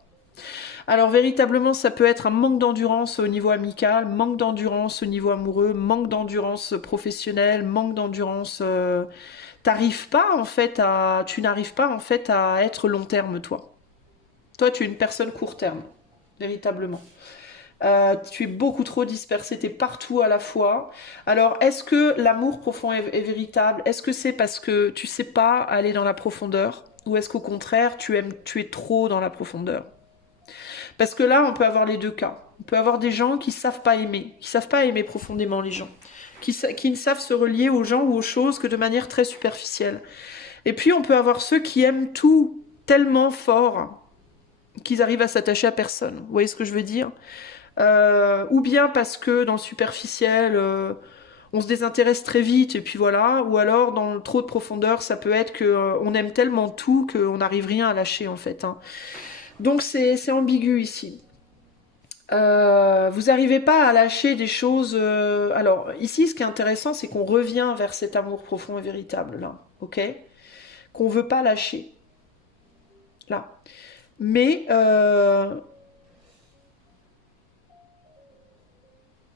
Alors véritablement, ça peut être un manque d'endurance au niveau amical, manque d'endurance au niveau amoureux, manque d'endurance professionnelle, manque d'endurance... tu n'arrives pas en fait à être long terme, toi. Toi, tu es une personne court terme, véritablement. Tu es beaucoup trop dispersé, tu es partout à la fois. Alors, est-ce que l'amour profond est véritable? Est-ce que c'est parce que tu sais pas aller dans la profondeur? Ou est-ce qu'au contraire, tu es trop dans la profondeur? Parce que là, on peut avoir les deux cas. On peut avoir des gens qui savent pas aimer profondément les gens, qui ne savent se relier aux gens ou aux choses que de manière très superficielle. Et puis, on peut avoir ceux qui aiment tout tellement fort qu'ils arrivent à s'attacher à personne. Vous voyez ce que je veux dire? Ou bien parce que dans le superficiel, on se désintéresse très vite et puis voilà. Ou alors, dans trop de profondeur, ça peut être qu'on aime tellement tout qu'on n'arrive rien à lâcher en fait, hein. Donc c'est ambigu ici. Vous n'arrivez pas à lâcher des choses... Alors ici, ce qui est intéressant, c'est qu'on revient vers cet amour profond et véritable, là. Ok? Qu'on veut pas lâcher. Là. Mais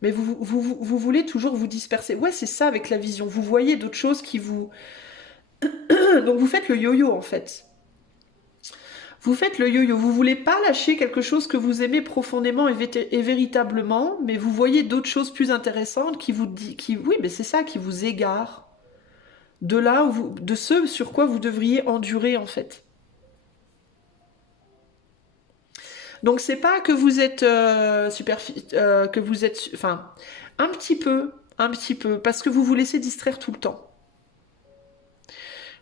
vous voulez toujours vous disperser. Ouais, c'est ça avec la vision. Vous voyez d'autres choses qui vous... Donc vous faites le yo-yo, en fait. Vous faites le yo-yo, vous voulez pas lâcher quelque chose que vous aimez profondément et véritablement, mais vous voyez d'autres choses plus intéressantes qui vous disent, oui, mais c'est ça qui vous égare. de là où de ce sur quoi vous devriez endurer en fait. Donc c'est pas que vous êtes que vous êtes, enfin, un petit peu, parce que vous vous laissez distraire tout le temps.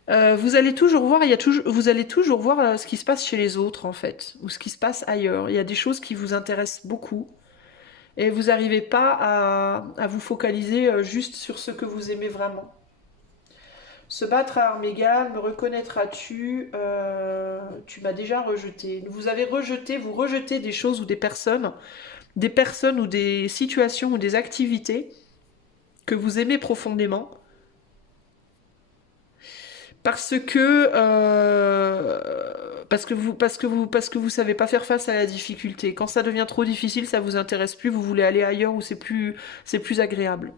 Vous allez toujours voir, vous allez toujours voir ce qui se passe chez les autres en fait, ou ce qui se passe ailleurs. Il y a des choses qui vous intéressent beaucoup, et vous n'arrivez pas à vous focaliser juste sur ce que vous aimez vraiment. Se battre à armes égales, me reconnaîtras-tu? Tu m'as déjà rejeté. Vous rejetez des personnes ou des situations ou des activités que vous aimez profondément parce que vous savez pas faire face à la difficulté. Quand ça devient trop difficile, ça vous intéresse plus, vous voulez aller ailleurs où c'est plus agréable.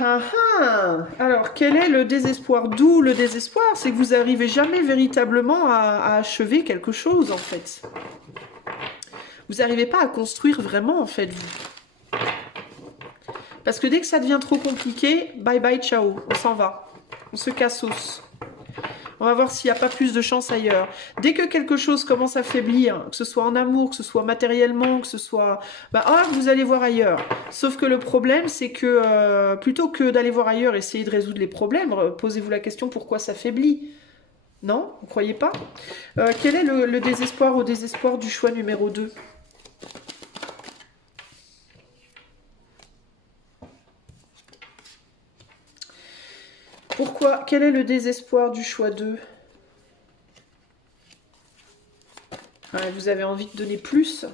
Ah ah. Alors, quel est le désespoir? D'où le désespoir? C'est que vous n'arrivez jamais véritablement à achever quelque chose, en fait. Vous n'arrivez pas à construire vraiment, en fait, vous. Parce que dès que ça devient trop compliqué, bye bye, ciao, on s'en va. On se cassos. On va voir s'il n'y a pas plus de chance ailleurs. Dès que quelque chose commence à faiblir, que ce soit en amour, que ce soit matériellement, que ce soit... Bah, vous allez voir ailleurs. Sauf que le problème, c'est que plutôt que d'aller voir ailleurs, essayer de résoudre les problèmes, posez-vous la question pourquoi ça faiblit. Non? Vous croyez pas? Quel est le désespoir au désespoir du choix numéro 2? Pourquoi? Quel est le désespoir du choix 2? Vous avez envie de donner plus.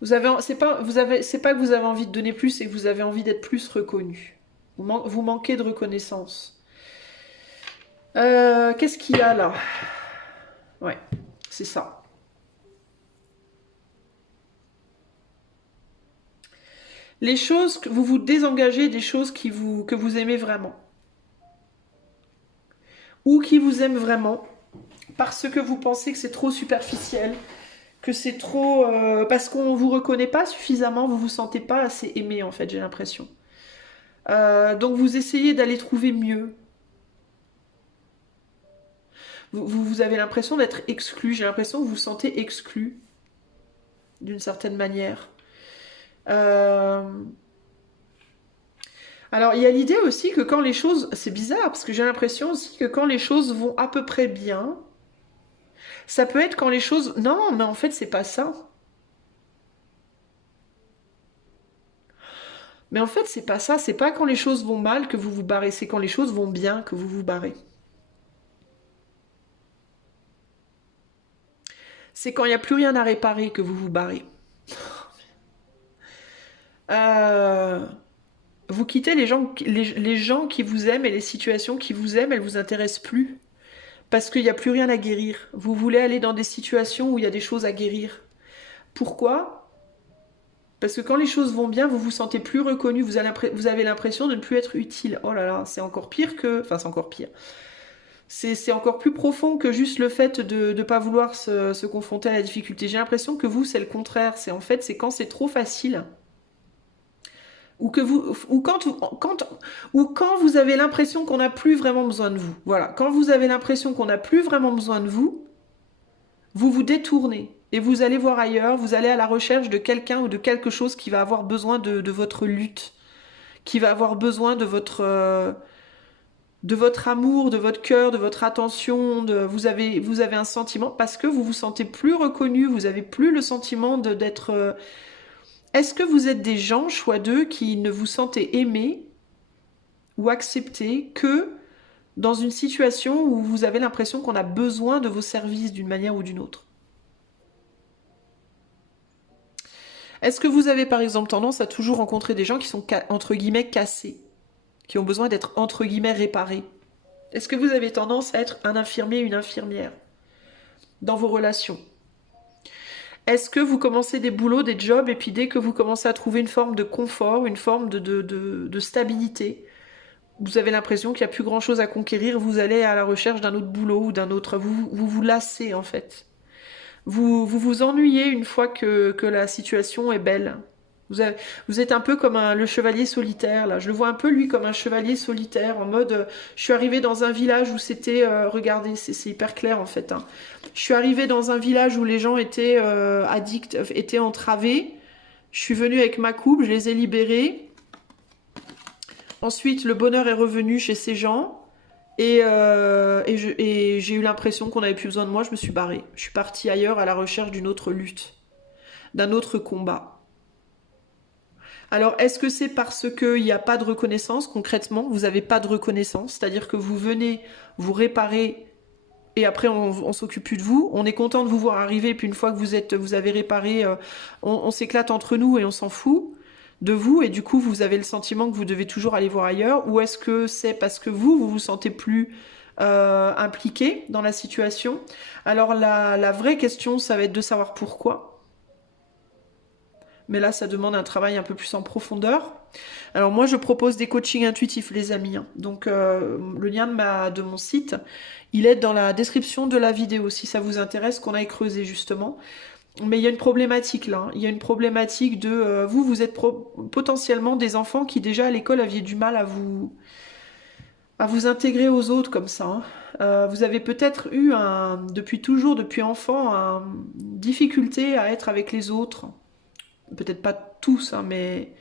C'est pas que vous avez envie de donner plus, c'est que vous avez envie d'être plus reconnu. Vous manquez de reconnaissance. Qu'est-ce qu'il y a là? Ouais, c'est ça. Les choses que vous vous désengagez des choses que vous aimez vraiment. Ou qui vous aiment vraiment. Parce que vous pensez que c'est trop superficiel. Que c'est trop... parce qu'on vous reconnaît pas suffisamment, vous vous sentez pas assez aimé en fait, j'ai l'impression. Donc vous essayez d'aller trouver mieux. Vous avez l'impression d'être exclu, j'ai l'impression que vous vous sentez exclu. D'une certaine manière. Alors il y a l'idée aussi que quand les choses... C'est bizarre, parce que j'ai l'impression aussi que quand les choses vont à peu près bien, ça peut être quand les choses... Non, mais en fait c'est pas ça. Mais en fait, c'est pas ça. C'est pas quand les choses vont mal que vous vous barrez. C'est quand les choses vont bien que vous vous barrez. C'est quand il n'y a plus rien à réparer que vous vous barrez. Euh, Vous quittez les gens qui vous aiment et les situations qui vous aiment, elles vous intéressent plus. Parce qu'il n'y a plus rien à guérir. Vous voulez aller dans des situations où il y a des choses à guérir. Pourquoi? Parce que quand les choses vont bien, vous vous sentez plus reconnu, vous avez l'impression de ne plus être utile. Oh là là, c'est encore pire que... Enfin, c'est encore pire. C'est encore plus profond que juste le fait de ne pas vouloir se confronter à la difficulté. J'ai l'impression que vous, c'est le contraire. C'est quand c'est trop facile. Ou quand vous avez l'impression qu'on n'a plus vraiment besoin de vous. Voilà. Quand vous avez l'impression qu'on n'a plus vraiment besoin de vous, vous vous détournez. Et vous allez voir ailleurs, vous allez à la recherche de quelqu'un ou de quelque chose qui va avoir besoin de votre lutte, qui va avoir besoin de votre amour, de votre cœur, de votre attention. Vous avez un sentiment, parce que vous vous sentez plus reconnu, vous avez plus le sentiment d'être... Est-ce que vous êtes des gens, choix d'eux, qui ne vous sentez aimés ou acceptés que dans une situation où vous avez l'impression qu'on a besoin de vos services d'une manière ou d'une autre? Est-ce que vous avez par exemple tendance à toujours rencontrer des gens qui sont entre guillemets cassés, qui ont besoin d'être entre guillemets réparés? Est-ce que vous avez tendance à être un infirmier, une infirmière dans vos relations? Est-ce que vous commencez des boulots, des jobs, et puis dès que vous commencez à trouver une forme de confort, une forme de stabilité, vous avez l'impression qu'il n'y a plus grand-chose à conquérir, vous allez à la recherche d'un autre boulot ou d'un autre... Vous lassez en fait. Vous ennuyez une fois que la situation est belle. Vous êtes un peu comme le chevalier solitaire, là. Je le vois un peu, lui, comme un chevalier solitaire, en mode, je suis arrivé dans un village où c'était, regardez, c'est hyper clair, en fait, hein. Je suis arrivé dans un village où les gens étaient addicts, étaient entravés. Je suis venue avec ma coupe, je les ai libérés. Ensuite, le bonheur est revenu chez ces gens. Et j'ai eu l'impression qu'on n'avait plus besoin de moi, je me suis barrée. Je suis partie ailleurs à la recherche d'une autre lutte, d'un autre combat. Alors, est-ce que c'est parce qu'il n'y a pas de reconnaissance, concrètement, vous n'avez pas de reconnaissance, c'est-à-dire que vous venez, vous réparer, et après on s'occupe plus de vous, on est content de vous voir arriver, puis une fois que vous avez réparé, on s'éclate entre nous et on s'en fout de vous, et du coup vous avez le sentiment que vous devez toujours aller voir ailleurs, ou est-ce que c'est parce que vous vous sentez plus impliqué dans la situation? Alors la vraie question, ça va être de savoir pourquoi. Mais là, ça demande un travail un peu plus en profondeur. Alors moi, je propose des coachings intuitifs, les amis, hein. Donc le lien de mon site, il est dans la description de la vidéo, si ça vous intéresse, qu'on aille creuser justement. Mais il y a une problématique là, hein. Il y a une problématique de... vous êtes potentiellement des enfants qui déjà à l'école aviez du mal à vous intégrer aux autres comme ça, hein. Vous avez peut-être eu, depuis toujours, depuis enfant, une difficulté à être avec les autres. Peut-être pas tous, hein, mais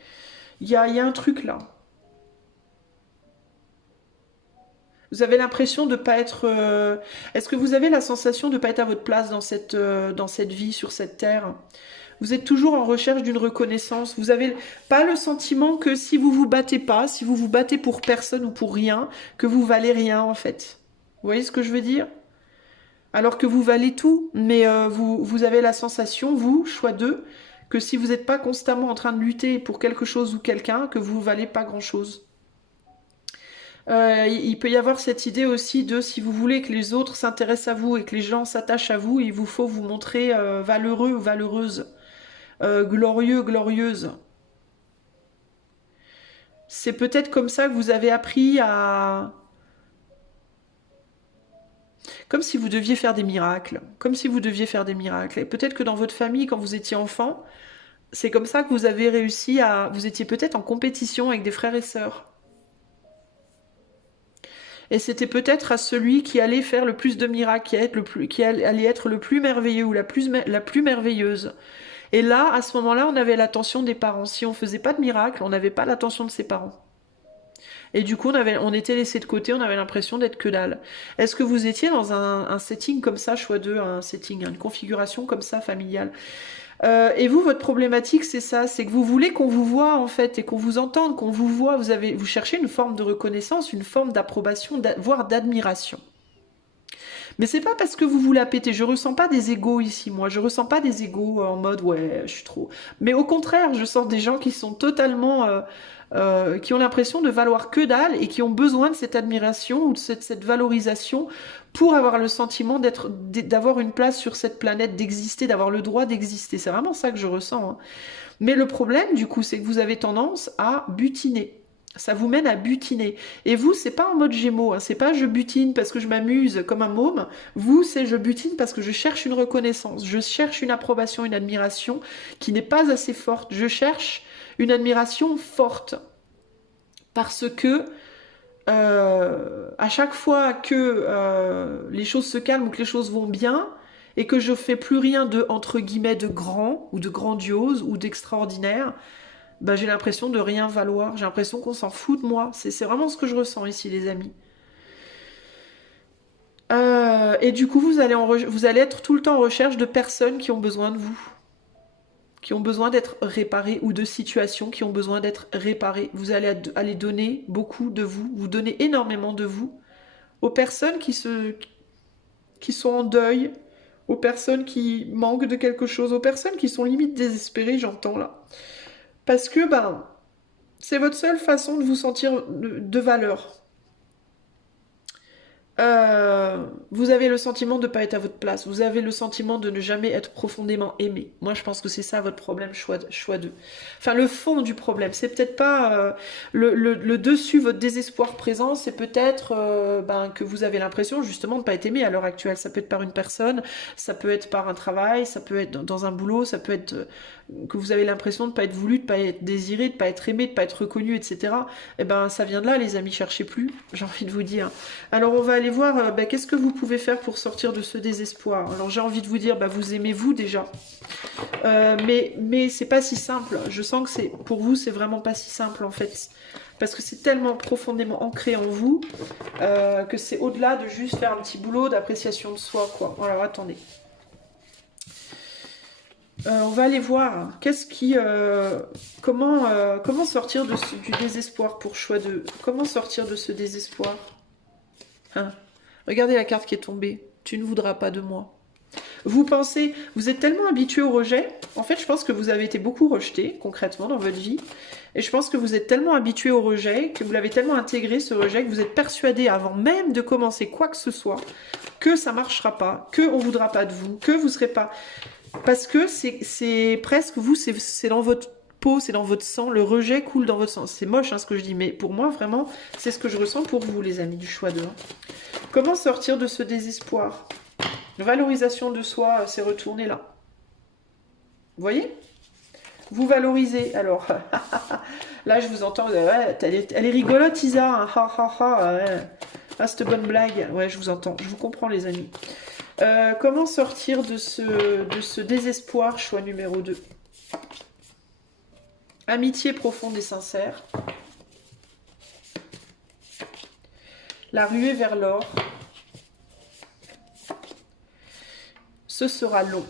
il y a un truc là. Vous avez l'impression de pas être... Est-ce que vous avez la sensation de pas être à votre place dans cette vie, sur cette terre? Vous êtes toujours en recherche d'une reconnaissance. Vous avez pas le sentiment que si vous vous battez pas, si vous vous battez pour personne ou pour rien, que vous valez rien en fait. Vous voyez ce que je veux dire? Alors que vous valez tout, mais vous avez la sensation, vous, choix 2, que si vous n'êtes pas constamment en train de lutter pour quelque chose ou quelqu'un, que vous valez pas grand-chose. Il peut y avoir cette idée aussi de si vous voulez que les autres s'intéressent à vous et que les gens s'attachent à vous, il vous faut vous montrer valeureux ou valeureuse, glorieux, glorieuse. C'est peut-être comme ça que vous avez appris à... Comme si vous deviez faire des miracles. Comme si vous deviez faire des miracles. Et peut-être que dans votre famille, quand vous étiez enfant, c'est comme ça que vous avez réussi à... Vous étiez peut-être en compétition avec des frères et sœurs. Et c'était peut-être à celui qui allait faire le plus de miracles, qui allait être le plus merveilleux ou la plus merveilleuse. Et là, à ce moment-là, on avait l'attention des parents. Si on faisait pas de miracle, on n'avait pas l'attention de ses parents. Et du coup, on était laissé de côté, on avait l'impression d'être que dalle. Est-ce que vous étiez dans un setting comme ça, choix 2, un setting, une configuration comme ça, familiale? Et vous, votre problématique, c'est ça, c'est que vous voulez qu'on vous voit en fait et qu'on vous entende, qu'on vous voit. Vous cherchez une forme de reconnaissance, une forme d'approbation, voire d'admiration. Mais c'est pas parce que vous vous la pétez. Je ressens pas des égos ici, moi. Je ressens pas des égos en mode ouais, je suis trop. Mais au contraire, je sens des gens qui sont totalement, qui ont l'impression de valoir que dalle et qui ont besoin de cette admiration ou de cette valorisation pour avoir le sentiment d'avoir une place sur cette planète, d'exister, d'avoir le droit d'exister. C'est vraiment ça que je ressens, hein. Mais le problème, du coup, c'est que vous avez tendance à butiner. Ça vous mène à butiner. Et vous, c'est pas en mode Gémeaux, hein. C'est pas je butine parce que je m'amuse comme un môme. Vous, c'est je butine parce que je cherche une reconnaissance. Je cherche une approbation, une admiration qui n'est pas assez forte. Je cherche une admiration forte. Parce que à chaque fois que les choses se calment ou que les choses vont bien, et que je fais plus rien de, entre guillemets, de grand, ou de grandiose, ou d'extraordinaire, bah, j'ai l'impression de rien valoir. J'ai l'impression qu'on s'en fout de moi. C'est vraiment ce que je ressens ici, les amis. Et du coup, vous allez être tout le temps en recherche de personnes qui ont besoin de vous, qui ont besoin d'être réparées, ou de situations qui ont besoin d'être réparées. Vous allez aller donner beaucoup de vous, vous donnez énormément de vous aux personnes qui sont en deuil, aux personnes qui manquent de quelque chose, aux personnes qui sont limite désespérées, j'entends là. Parce que, ben, c'est votre seule façon de vous sentir de valeur. vous avez le sentiment de ne pas être à votre place. Vous avez le sentiment de ne jamais être profondément aimé. Moi, je pense que c'est ça votre problème, choix 2. Enfin, le fond du problème, c'est peut-être pas le dessus, votre désespoir présent, c'est peut-être que vous avez l'impression justement de ne pas être aimé à l'heure actuelle. Ça peut être par une personne, ça peut être par un travail, ça peut être dans un boulot, ça peut être que vous avez l'impression de ne pas être voulu, de ne pas être désiré, de ne pas être aimé, de ne pas être reconnu, etc. Eh ben, ça vient de là, les amis, cherchez plus, j'ai envie de vous dire. Alors on va aller voir qu'est-ce que vous pouvez faire pour sortir de ce désespoir. Alors j'ai envie de vous dire, vous aimez vous déjà. Mais c'est pas si simple. Je sens que c'est pour vous, c'est vraiment pas si simple en fait. Parce que c'est tellement profondément ancré en vous que c'est au-delà de juste faire un petit boulot d'appréciation de soi, quoi. Alors attendez. On va aller voir comment sortir du désespoir pour choix de... Comment sortir de ce désespoir, hein? Regardez la carte qui est tombée. Tu ne voudras pas de moi. Vous pensez, vous êtes tellement habitué au rejet. En fait, je pense que vous avez été beaucoup rejeté, concrètement, dans votre vie. Et je pense que vous êtes tellement habitué au rejet, que vous l'avez tellement intégré, ce rejet, que vous êtes persuadé, avant même de commencer quoi que ce soit, que ça ne marchera pas, qu'on ne voudra pas de vous, que vous ne serez pas... Parce que c'est presque, vous, c'est dans votre peau, c'est dans votre sang, le rejet coule dans votre sang. C'est moche ce que je dis, mais pour moi, vraiment, c'est ce que je ressens pour vous, les amis du choix 2. Comment sortir de ce désespoir? Valorisation de soi, c'est retourné là. Vous voyez? Vous valorisez. Alors, là, je vous entends. Ouais, elle est rigolote, Isa. Hein, ha, ha, ha, ouais. Ah, cette bonne blague. Ouais, je vous entends. Je vous comprends, les amis. Comment sortir de ce désespoir? Choix numéro 2. Amitié profonde et sincère. La ruée vers l'or. Ce sera long.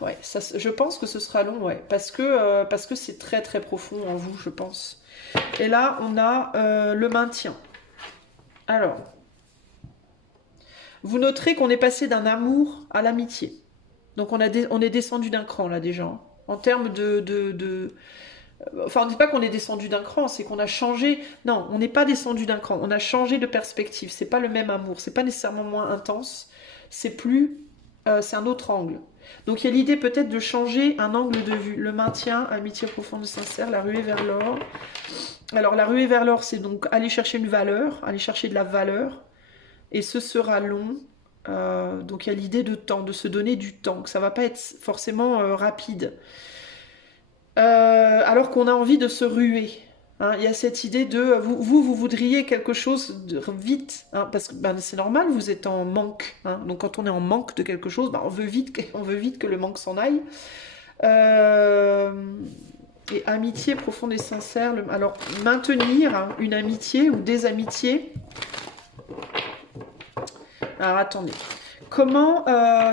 Ouais, ça, je pense que ce sera long, ouais, parce que c'est très très profond en vous, je pense. Et là, on a le maintien. Alors, vous noterez qu'on est passé d'un amour à l'amitié. Donc on est descendu d'un cran là déjà. En termes Enfin, on ne dit pas qu'on est descendu d'un cran, c'est qu'on a changé. Non, on n'est pas descendu d'un cran, on a changé de perspective. C'est pas le même amour, c'est pas nécessairement moins intense, c'est plus... c'est un autre angle. Donc il y a l'idée peut-être de changer un angle de vue. Le maintien, amitié profonde et sincère, la ruée vers l'or. Alors la ruée vers l'or, c'est donc aller chercher une valeur, aller chercher de la valeur. Et ce sera long. Donc il y a l'idée de temps, de se donner du temps, que ça va pas être forcément rapide. Alors qu'on a envie de se ruer. Hein, il y a cette idée de vous voudriez quelque chose de vite, hein, parce que c'est normal, vous êtes en manque. Hein, donc quand on est en manque de quelque chose, on veut vite que le manque s'en aille. Et amitié profonde et sincère. Alors maintenir une amitié ou des amitiés. Alors attendez. Comment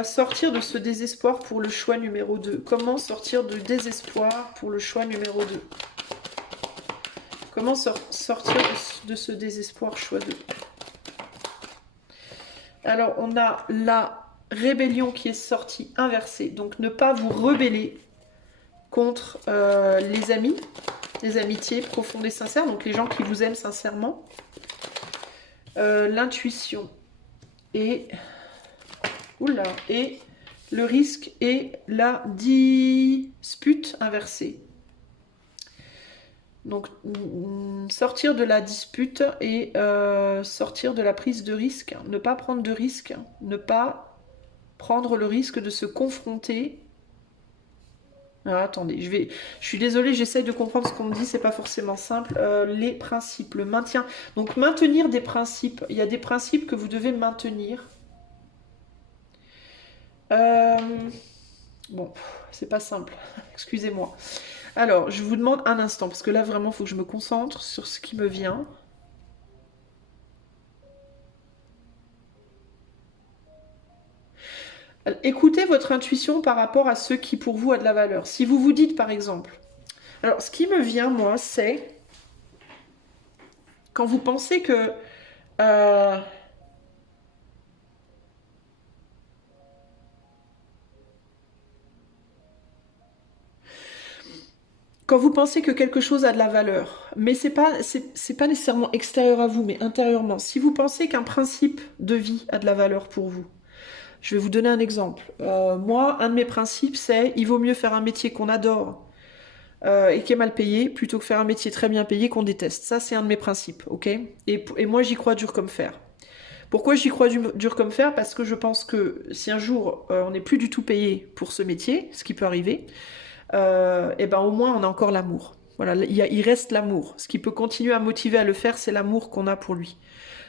sortir de ce désespoir pour le choix numéro 2? Comment sortir du désespoir pour le choix numéro 2? Comment sortir de ce désespoir choix 2? Alors, on a la rébellion qui est sortie inversée. Donc, ne pas vous rebeller contre les amis, les amitiés profondes et sincères. Donc, les gens qui vous aiment sincèrement. L'intuition et... Oula, et le risque et la dispute inversée. Donc, sortir de la dispute et sortir de la prise de risque. Ne pas prendre de risque. Ne pas prendre le risque de se confronter. Alors, attendez, je suis désolée, j'essaie de comprendre ce qu'on me dit, c'est pas forcément simple. Les principes, le maintien. Donc, maintenir des principes. Il y a des principes que vous devez maintenir. Bon, c'est pas simple, excusez-moi. Alors, je vous demande un instant, parce que là, vraiment, il faut que je me concentre sur ce qui me vient. Écoutez votre intuition par rapport à ce qui, pour vous, a de la valeur. Si vous vous dites, par exemple... Alors, ce qui me vient, moi, c'est... Quand vous pensez que... Quand vous pensez que quelque chose a de la valeur, mais c'est pas nécessairement extérieur à vous, mais intérieurement. Si vous pensez qu'un principe de vie a de la valeur pour vous, je vais vous donner un exemple. Moi, un de mes principes, c'est il vaut mieux faire un métier qu'on adore et qui est mal payé, plutôt que faire un métier très bien payé qu'on déteste. Ça, c'est un de mes principes, ok? Et moi, j'y crois dur comme fer. Pourquoi j'y crois dur comme fer? Parce que je pense que si un jour on n'est plus du tout payé pour ce métier, ce qui peut arriver, et ben au moins on a encore l'amour. Voilà, il reste l'amour. Ce qui peut continuer à motiver à le faire, c'est l'amour qu'on a pour lui.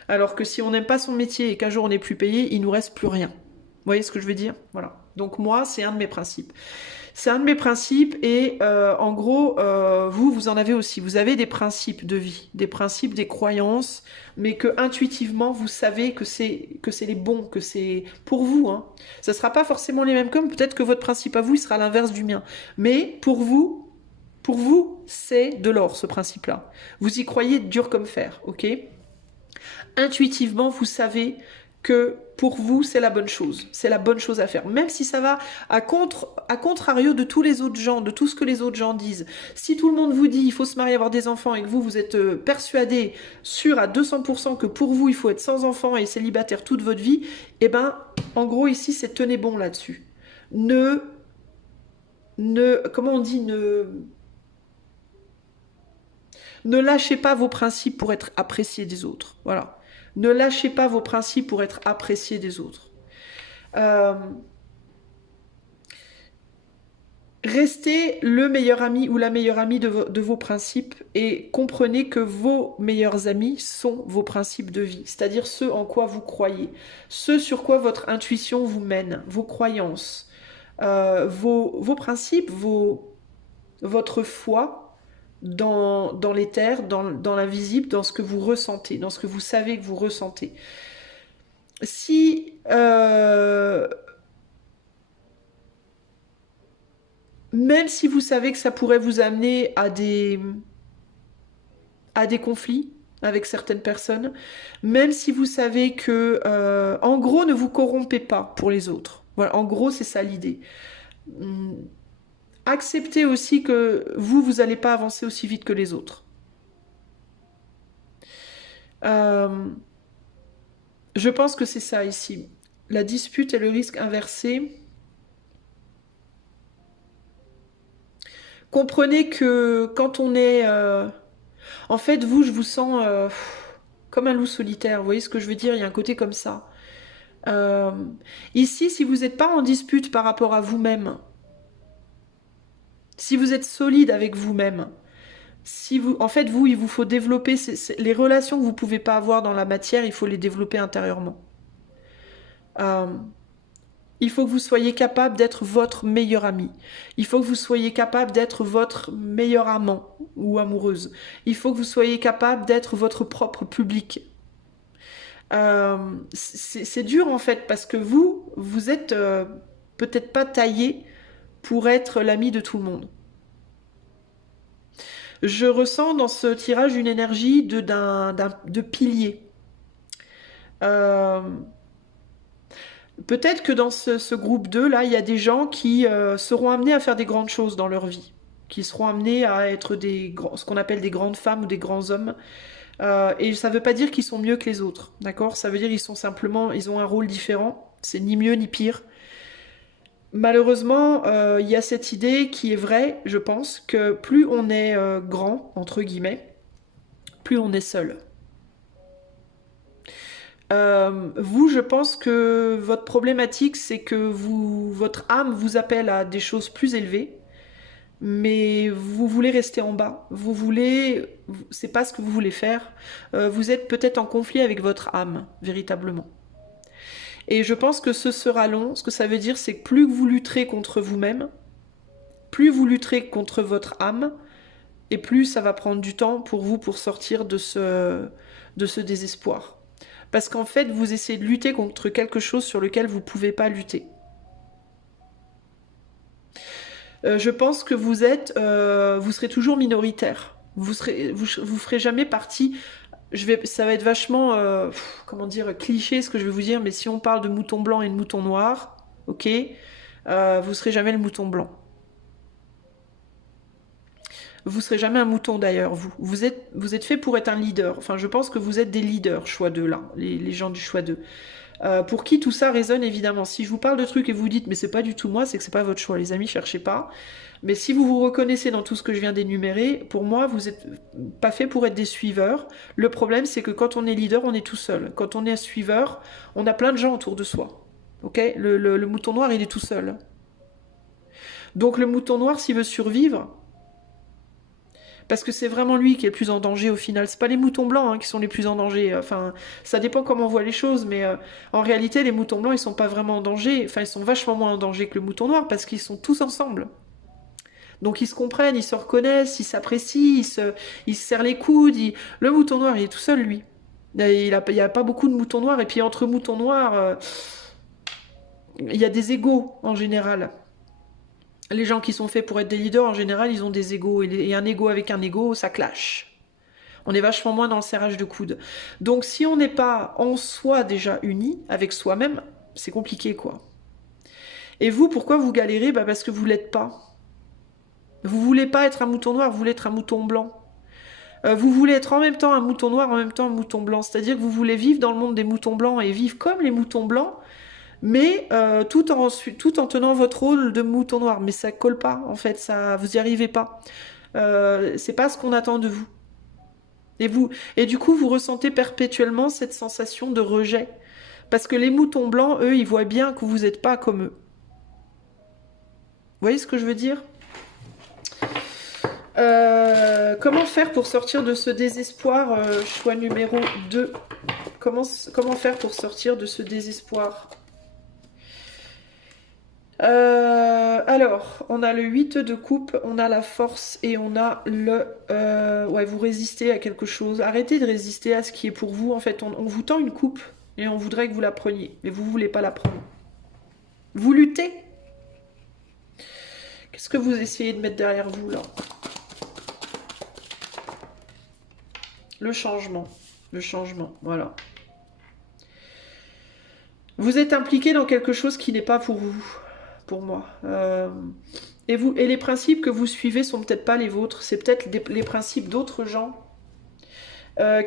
Alors que si on n'aime pas son métier et qu'un jour on n'est plus payé, il nous reste plus rien. Vous voyez ce que je veux dire? Voilà. Donc moi, c'est un de mes principes. C'est un de mes principes et en gros, vous en avez aussi. Vous avez des principes de vie, des principes, des croyances, mais que intuitivement vous savez que c'est les bons, que c'est pour vous. Hein. Ça sera pas forcément les mêmes comme peut-être que votre principe à vous, il sera l'inverse du mien. Mais pour vous, c'est de l'or ce principe-là. Vous y croyez dur comme fer, ok? Intuitivement, vous savez que pour vous, c'est la bonne chose. C'est la bonne chose à faire. Même si ça va à contrario de tous les autres gens, de tout ce que les autres gens disent. Si tout le monde vous dit il faut se marier, avoir des enfants et que vous êtes persuadé, sûr à 200% que pour vous, il faut être sans enfants et célibataire toute votre vie, eh ben, en gros, ici, c'est tenez bon là-dessus. Comment on dit, ne lâchez pas vos principes pour être apprécié des autres. Voilà. Ne lâchez pas vos principes pour être apprécié des autres. Restez le meilleur ami ou la meilleure amie de vos principes et comprenez que vos meilleurs amis sont vos principes de vie, c'est-à-dire ceux en quoi vous croyez, ceux sur quoi votre intuition vous mène, vos croyances, vos principes, votre foi, dans l'éther, dans l'invisible, dans ce que vous ressentez, dans ce que vous savez que vous ressentez. Si même si vous savez que ça pourrait vous amener à des conflits avec certaines personnes, même si vous savez que, en gros, ne vous corrompez pas pour les autres. Voilà, en gros, c'est ça l'idée. Acceptez aussi que vous n'allez pas avancer aussi vite que les autres. Je pense que c'est ça ici. La dispute et le risque inversé. Comprenez que quand on est... En fait, vous, je vous sens comme un loup solitaire. Vous voyez ce que je veux dire? Il y a un côté comme ça. Ici, si vous n'êtes pas en dispute par rapport à vous-même, si vous êtes solide avec vous-même, en fait, il vous faut développer les relations que vous ne pouvez pas avoir dans la matière, il faut les développer intérieurement. Il faut que vous soyez capable d'être votre meilleur ami. Il faut que vous soyez capable d'être votre meilleur amant ou amoureuse. Il faut que vous soyez capable d'être votre propre public. C'est dur en fait parce que vous êtes peut-être pas taillé pour être l'ami de tout le monde. Je ressens dans ce tirage une énergie de pilier. Peut-être que dans ce groupe 2, là, il y a des gens qui seront amenés à faire des grandes choses dans leur vie, qui seront amenés à être ce qu'on appelle des grandes femmes ou des grands hommes. Et ça ne veut pas dire qu'ils sont mieux que les autres, d'accord? Ça veut dire ils ont un rôle différent, c'est ni mieux ni pire. Malheureusement, il y a cette idée qui est vraie, je pense, que plus on est grand, entre guillemets, plus on est seul. Vous, je pense que votre problématique, c'est que votre âme vous appelle à des choses plus élevées, mais vous voulez rester en bas. C'est pas ce que vous voulez faire. Vous êtes peut-être en conflit avec votre âme, véritablement. Et je pense que ce sera long. Ce que ça veut dire, c'est que plus vous lutterez contre vous-même, plus vous lutterez contre votre âme, et plus ça va prendre du temps pour vous pour sortir de ce désespoir. Parce qu'en fait, vous essayez de lutter contre quelque chose sur lequel vous ne pouvez pas lutter. Je pense que vous serez toujours minoritaire. Vous ferez jamais partie. Ça va être vachement, comment dire, cliché ce que je vais vous dire, mais si on parle de mouton blanc et de mouton noir, ok, vous serez jamais le mouton blanc. Vous serez jamais un mouton d'ailleurs, vous. Vous êtes fait pour être un leader. Enfin, je pense que vous êtes des leaders, choix 2, là, les gens du choix 2. Pour qui tout ça résonne, évidemment. Si je vous parle de trucs et vous dites, mais c'est pas du tout moi, c'est que c'est pas votre choix, les amis, cherchez pas. Mais si vous vous reconnaissez dans tout ce que je viens d'énumérer, pour moi, vous êtes pas fait pour être des suiveurs. Le problème, c'est que quand on est leader, on est tout seul. Quand on est un suiveur, on a plein de gens autour de soi. Ok, le mouton noir, il est tout seul. Donc le mouton noir, s'il veut survivre, parce que c'est vraiment lui qui est le plus en danger au final. C'est pas les moutons blancs qui sont les plus en danger. Enfin, ça dépend comment on voit les choses, mais en réalité, les moutons blancs, ils sont pas vraiment en danger. Enfin, ils sont vachement moins en danger que le mouton noir parce qu'ils sont tous ensemble. Donc ils se comprennent, ils se reconnaissent, ils s'apprécient, ils se serrent les coudes. Le mouton noir, il est tout seul, lui. Il y a pas beaucoup de moutons noirs. Et puis entre moutons noirs, il y a des égos en général. Les gens qui sont faits pour être des leaders, en général, ils ont des égos. Et un égo avec un égo, ça clash. On est vachement moins dans le serrage de coude. Donc si on n'est pas en soi déjà unis avec soi-même, c'est compliqué, quoi. Et vous, pourquoi vous galérez? Parce que vous l'êtes pas. Vous voulez pas être un mouton noir, vous voulez être un mouton blanc. Vous voulez être en même temps un mouton noir, en même temps un mouton blanc. C'est-à-dire que vous voulez vivre dans le monde des moutons blancs et vivre comme les moutons blancs, mais tout en tenant votre rôle de mouton noir. Mais ça colle pas, en fait, ça, vous y arrivez pas. C'est pas ce qu'on attend de vous. Et du coup, vous ressentez perpétuellement cette sensation de rejet. Parce que les moutons blancs, eux, ils voient bien que vous n'êtes pas comme eux. Vous voyez ce que je veux dire? Comment faire pour sortir de ce désespoir? Choix numéro 2. Comment faire pour sortir de ce désespoir? Alors, on a le 8 de coupe, on a la force et on a le... ouais, vous résistez à quelque chose. Arrêtez de résister à ce qui est pour vous. En fait, on vous tend une coupe et on voudrait que vous la preniez. Mais vous ne voulez pas la prendre. Vous luttez. Qu'est-ce que vous essayez de mettre derrière vous, là? Le changement. Le changement, voilà. Vous êtes impliqué dans quelque chose qui n'est pas pour vous, pour moi. Et les principes que vous suivez sont peut-être pas les vôtres, c'est peut-être les principes d'autres gens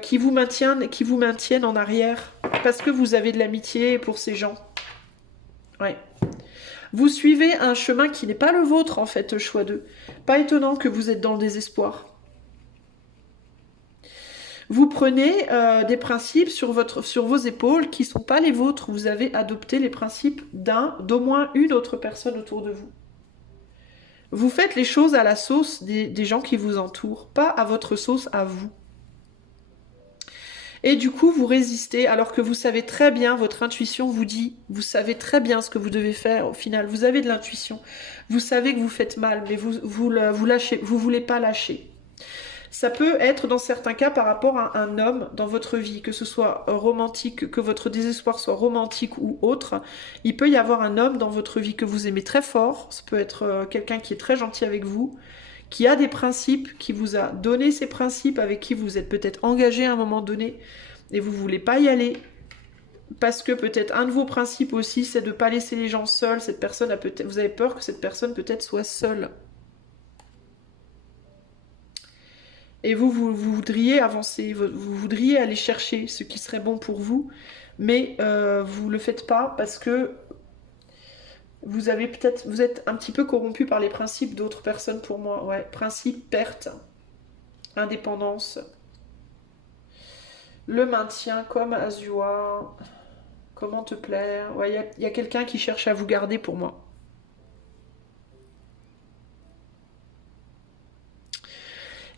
qui vous maintiennent en arrière parce que vous avez de l'amitié pour ces gens. Ouais. Vous suivez un chemin qui n'est pas le vôtre en fait, choix 2. Pas étonnant que vous êtes dans le désespoir. Vous prenez des principes sur vos épaules qui ne sont pas les vôtres. Vous avez adopté les principes d'au moins une autre personne autour de vous. Vous faites les choses à la sauce des gens qui vous entourent, pas à votre sauce à vous. Et du coup, vous résistez alors que vous savez très bien, votre intuition vous dit, vous savez très bien ce que vous devez faire au final. Vous avez de l'intuition. Vous savez que vous faites mal, mais vous voulez pas lâcher. Ça peut être dans certains cas par rapport à un homme dans votre vie, que ce soit romantique, que votre désespoir soit romantique ou autre. Il peut y avoir un homme dans votre vie que vous aimez très fort. Ça peut être quelqu'un qui est très gentil avec vous, qui a des principes, qui vous a donné ces principes, avec qui vous êtes peut-être engagé à un moment donné, et vous ne voulez pas y aller. Parce que peut-être un de vos principes aussi, c'est de ne pas laisser les gens seuls. Cette personne vous avez peur que cette personne peut-être soit seule. Et vous voudriez avancer, vous voudriez aller chercher ce qui serait bon pour vous, mais vous ne le faites pas parce que vous êtes un petit peu corrompu par les principes d'autres personnes pour moi. Ouais, principe, perte, indépendance, le maintien comme Azua, comment te plaire. Ouais, y a quelqu'un qui cherche à vous garder pour moi.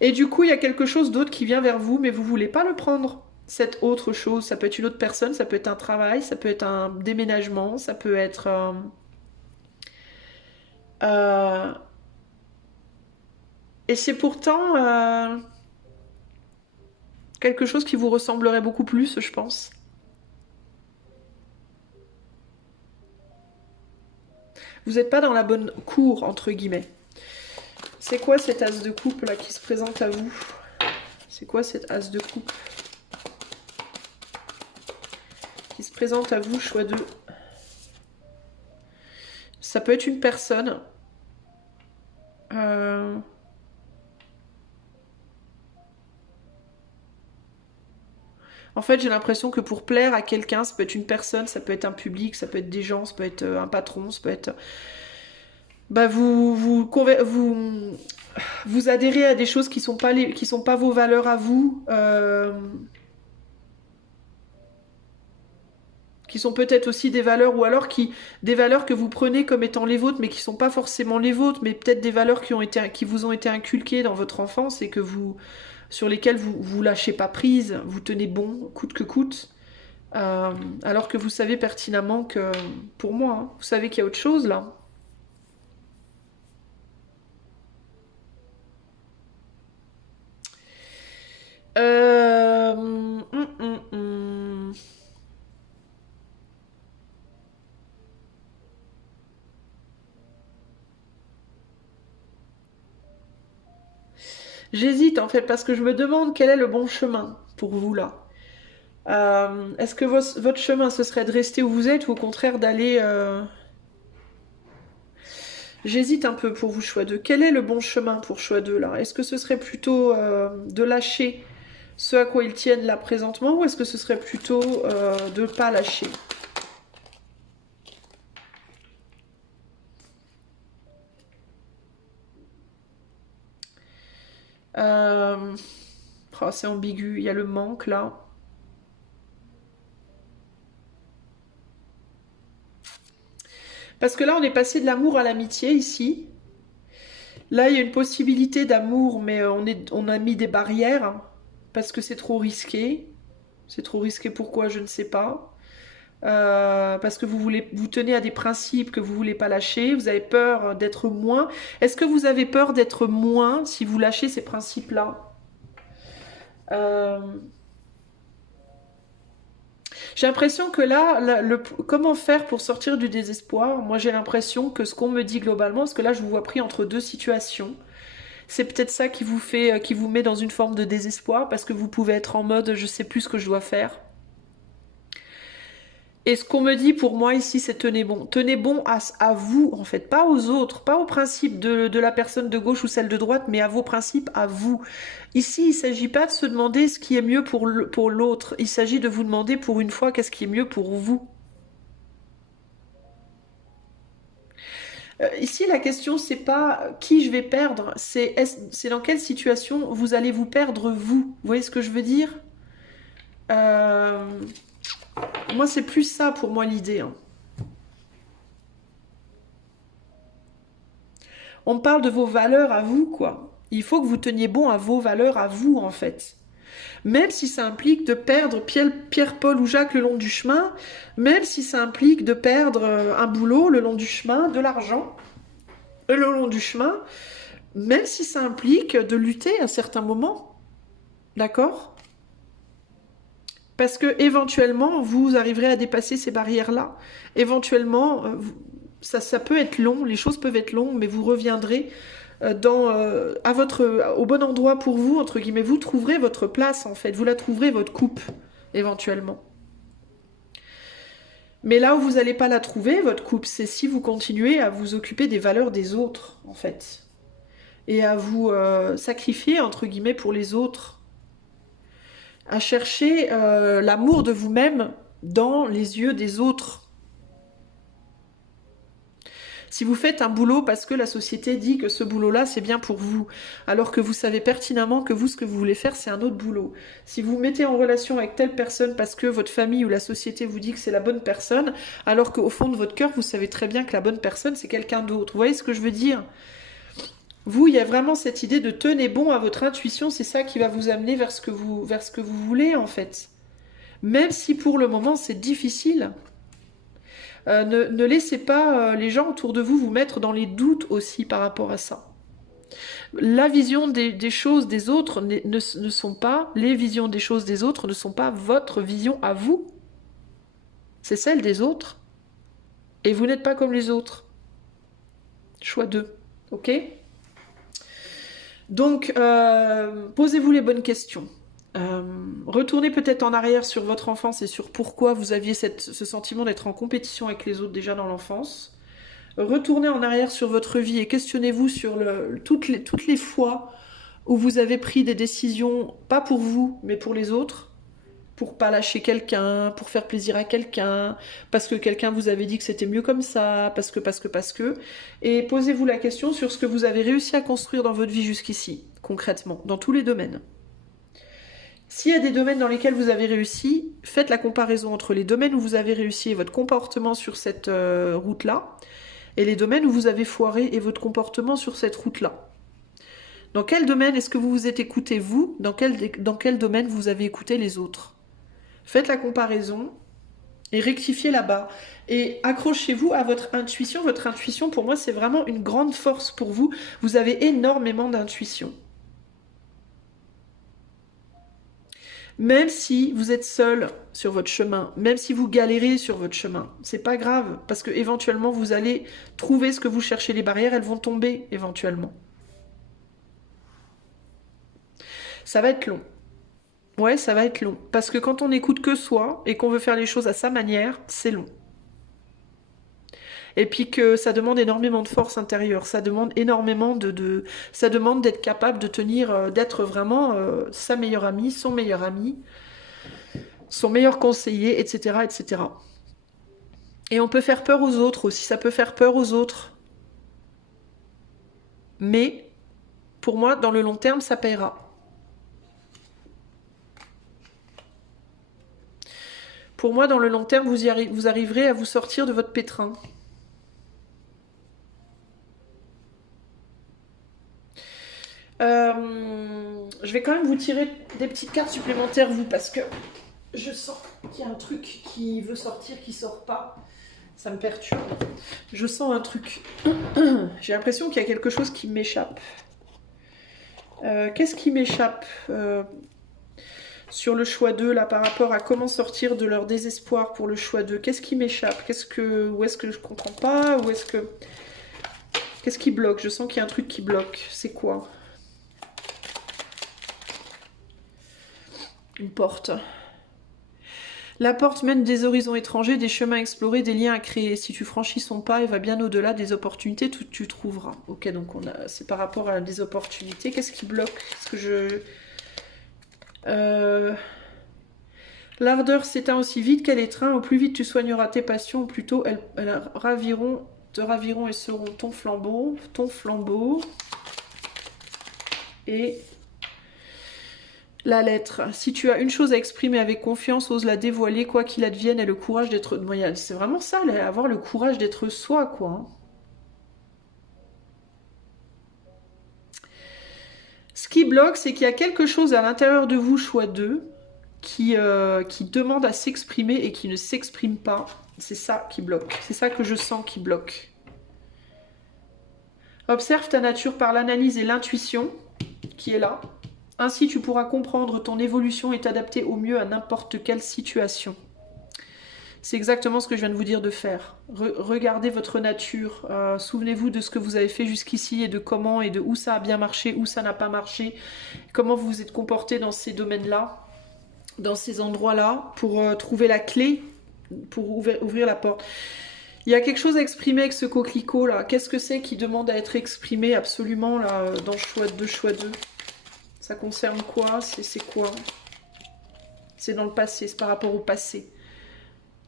Et du coup, il y a quelque chose d'autre qui vient vers vous, mais vous voulez pas le prendre. Cette autre chose, ça peut être une autre personne, ça peut être un travail, ça peut être un déménagement, ça peut être... Et c'est pourtant quelque chose qui vous ressemblerait beaucoup plus, je pense. Vous n'êtes pas dans la bonne cour, entre guillemets. C'est quoi cet as de coupe là qui se présente à vous? C'est quoi cet as de coupe qui se présente à vous, choix 2? Ça peut être une personne. En fait, j'ai l'impression que pour plaire à quelqu'un, ça peut être une personne, ça peut être un public, ça peut être des gens, ça peut être un patron, ça peut être... Bah, vous adhérez à des choses qui sont pas vos valeurs à vous, qui sont peut-être aussi des valeurs, ou alors des valeurs que vous prenez comme étant les vôtres, mais qui sont pas forcément les vôtres, mais peut-être des valeurs qui vous ont été inculquées dans votre enfance et sur lesquelles vous lâchez pas prise, vous tenez bon, coûte que coûte. Alors que vous savez pertinemment que, pour moi, hein, vous savez qu'il y a autre chose là. Euh... hum, hum, hum. J'hésite en fait parce que je me demande quel est le bon chemin pour vous là. Est-ce que votre chemin ce serait de rester où vous êtes ou au contraire d'aller... J'hésite un peu pour vous choix 2. Quel est le bon chemin pour choix 2 là? Est-ce que ce serait plutôt de lâcher ce à quoi ils tiennent là présentement ou est-ce que ce serait plutôt de ne pas lâcher? Oh, c'est ambigu, il y a le manque là. Parce que là, on est passé de l'amour à l'amitié ici. Là, il y a une possibilité d'amour, mais on a mis des barrières hein, parce que c'est trop risqué. C'est trop risqué pourquoi, je ne sais pas. Parce que vous tenez à des principes que vous voulez pas lâcher. Vous avez peur d'être moins. Est-ce que vous avez peur d'être moins si vous lâchez ces principes-là? euh, J'ai l'impression que là, comment faire pour sortir du désespoir? Moi, j'ai l'impression que ce qu'on me dit globalement, parce que là, je vous vois pris entre deux situations, c'est peut-être ça qui vous fait, qui vous met dans une forme de désespoir, parce que vous pouvez être en mode, je sais plus ce que je dois faire. Et ce qu'on me dit pour moi ici, c'est tenez bon. Tenez bon à vous, en fait, pas aux autres, pas au principe de la personne de gauche ou celle de droite, mais à vos principes, à vous. Ici, il ne s'agit pas de se demander ce qui est mieux pour l'autre. Il s'agit de vous demander pour une fois qu'est-ce qui est mieux pour vous. Ici, la question, c'est pas qui je vais perdre, c'est dans quelle situation vous allez vous perdre vous. Vous voyez ce que je veux dire? Euh, Moi, c'est plus ça pour moi l'idée, hein. On parle de vos valeurs à vous, quoi. Il faut que vous teniez bon à vos valeurs à vous, en fait. Même si ça implique de perdre Pierre, Paul ou Jacques le long du chemin, même si ça implique de perdre un boulot le long du chemin, de l'argent le long du chemin, même si ça implique de lutter à certains moments, d'accord? Parce que éventuellement, vous arriverez à dépasser ces barrières-là. Éventuellement, ça peut être long, les choses peuvent être longues, mais vous reviendrez au bon endroit pour vous, entre guillemets. Vous trouverez votre place, en fait. Vous la trouverez, votre coupe, éventuellement. Mais là où vous n'allez pas la trouver, votre coupe, c'est si vous continuez à vous occuper des valeurs des autres, en fait. Et à vous sacrifier, entre guillemets, pour les autres. À chercher l'amour de vous-même dans les yeux des autres. Si vous faites un boulot parce que la société dit que ce boulot-là, c'est bien pour vous, alors que vous savez pertinemment que vous, ce que vous voulez faire, c'est un autre boulot. Si vous vous mettez en relation avec telle personne parce que votre famille ou la société vous dit que c'est la bonne personne, alors qu'au fond de votre cœur, vous savez très bien que la bonne personne, c'est quelqu'un d'autre. Vous voyez ce que je veux dire? Vous, il y a vraiment cette idée de tenez bon à votre intuition, c'est ça qui va vous amener vers ce que vous voulez, en fait. Même si pour le moment, c'est difficile. Ne laissez pas les gens autour de vous vous mettre dans les doutes aussi par rapport à ça. La vision des choses des autres ne sont pas, les visions des choses des autres ne sont pas votre vision à vous. C'est celle des autres. Et vous n'êtes pas comme les autres. Choix 2. Ok? Donc, posez-vous les bonnes questions. Retournez peut-être en arrière sur votre enfance et sur pourquoi vous aviez ce sentiment d'être en compétition avec les autres déjà dans l'enfance. Retournez en arrière sur votre vie et questionnez-vous sur toutes les fois où vous avez pris des décisions, pas pour vous, mais pour les autres, pour pas lâcher quelqu'un, pour faire plaisir à quelqu'un, parce que quelqu'un vous avait dit que c'était mieux comme ça, parce que. Et posez-vous la question sur ce que vous avez réussi à construire dans votre vie jusqu'ici, concrètement, dans tous les domaines. S'il y a des domaines dans lesquels vous avez réussi, faites la comparaison entre les domaines où vous avez réussi et votre comportement sur cette route-là, et les domaines où vous avez foiré et votre comportement sur cette route-là. Dans quel domaine est-ce que vous vous êtes écouté vous? Dans quel domaine vous avez écouté les autres? Faites la comparaison et rectifiez là-bas. Et accrochez-vous à votre intuition. Votre intuition, pour moi, c'est vraiment une grande force pour vous. Vous avez énormément d'intuition. Même si vous êtes seul sur votre chemin, même si vous galérez sur votre chemin, c'est pas grave, parce que éventuellement vous allez trouver ce que vous cherchez. Les barrières, elles vont tomber éventuellement. Ça va être long. Ouais, ça va être long. Parce que quand on n'écoute que soi et qu'on veut faire les choses à sa manière, c'est long. Et puis que ça demande énormément de force intérieure, ça demande énormément ça demande d'être capable de tenir, d'être vraiment sa meilleure amie, son meilleur conseiller, etc., etc. Et on peut faire peur aux autres aussi, ça peut faire peur aux autres. Mais, pour moi, dans le long terme, ça paiera. Pour moi, dans le long terme, vous arriverez à vous sortir de votre pétrin. Je vais quand même vous tirer des petites cartes supplémentaires, vous, parce que je sens qu'il y a un truc qui veut sortir, qui sort pas. Ça me perturbe. Je sens un truc. J'ai l'impression qu'il y a quelque chose qui m'échappe. Qu'est-ce qui m'échappe sur le choix 2, là, par rapport à comment sortir de leur désespoir pour le choix 2? Qu'est-ce qui m'échappe? Où est-ce que je comprends pas? Qu'est-ce qui bloque? Je sens qu'il y a un truc qui bloque. C'est quoi? Une porte. La porte mène des horizons étrangers, des chemins à explorer, des liens à créer. Si tu franchis son pas, elle va bien au-delà des opportunités que tu trouveras. Ok, donc c'est par rapport à des opportunités. Qu'est-ce qui bloque? Est-ce que l'ardeur s'éteint aussi vite qu'elle étreint. Au plus vite tu soigneras tes passions, au plus tôt elles te raviront et seront ton flambeau. Et la lettre. Si tu as une chose à exprimer avec confiance, ose la dévoiler, quoi qu'il advienne, et le courage d'être... C'est vraiment ça, avoir le courage d'être soi, quoi. Ce qui bloque, c'est qu'il y a quelque chose à l'intérieur de vous, choix 2, qui demande à s'exprimer et qui ne s'exprime pas. C'est ça qui bloque. C'est ça que je sens qui bloque. Observe ta nature par l'analyse et l'intuition qui est là. Ainsi, tu pourras comprendre ton évolution et t'adapter au mieux à n'importe quelle situation. C'est exactement ce que je viens de vous dire de faire. Regardez votre nature. Souvenez-vous de ce que vous avez fait jusqu'ici et de comment et de où ça a bien marché, où ça n'a pas marché. Comment vous vous êtes comporté dans ces domaines-là, dans ces endroits-là, pour trouver la clé, pour ouvrir la porte. Il y a quelque chose à exprimer avec ce coquelicot là. Qu'est-ce que c'est qui demande à être exprimé absolument là dans choix 2, choix 2? Ça concerne quoi? C'est quoi? C'est dans le passé, c'est par rapport au passé.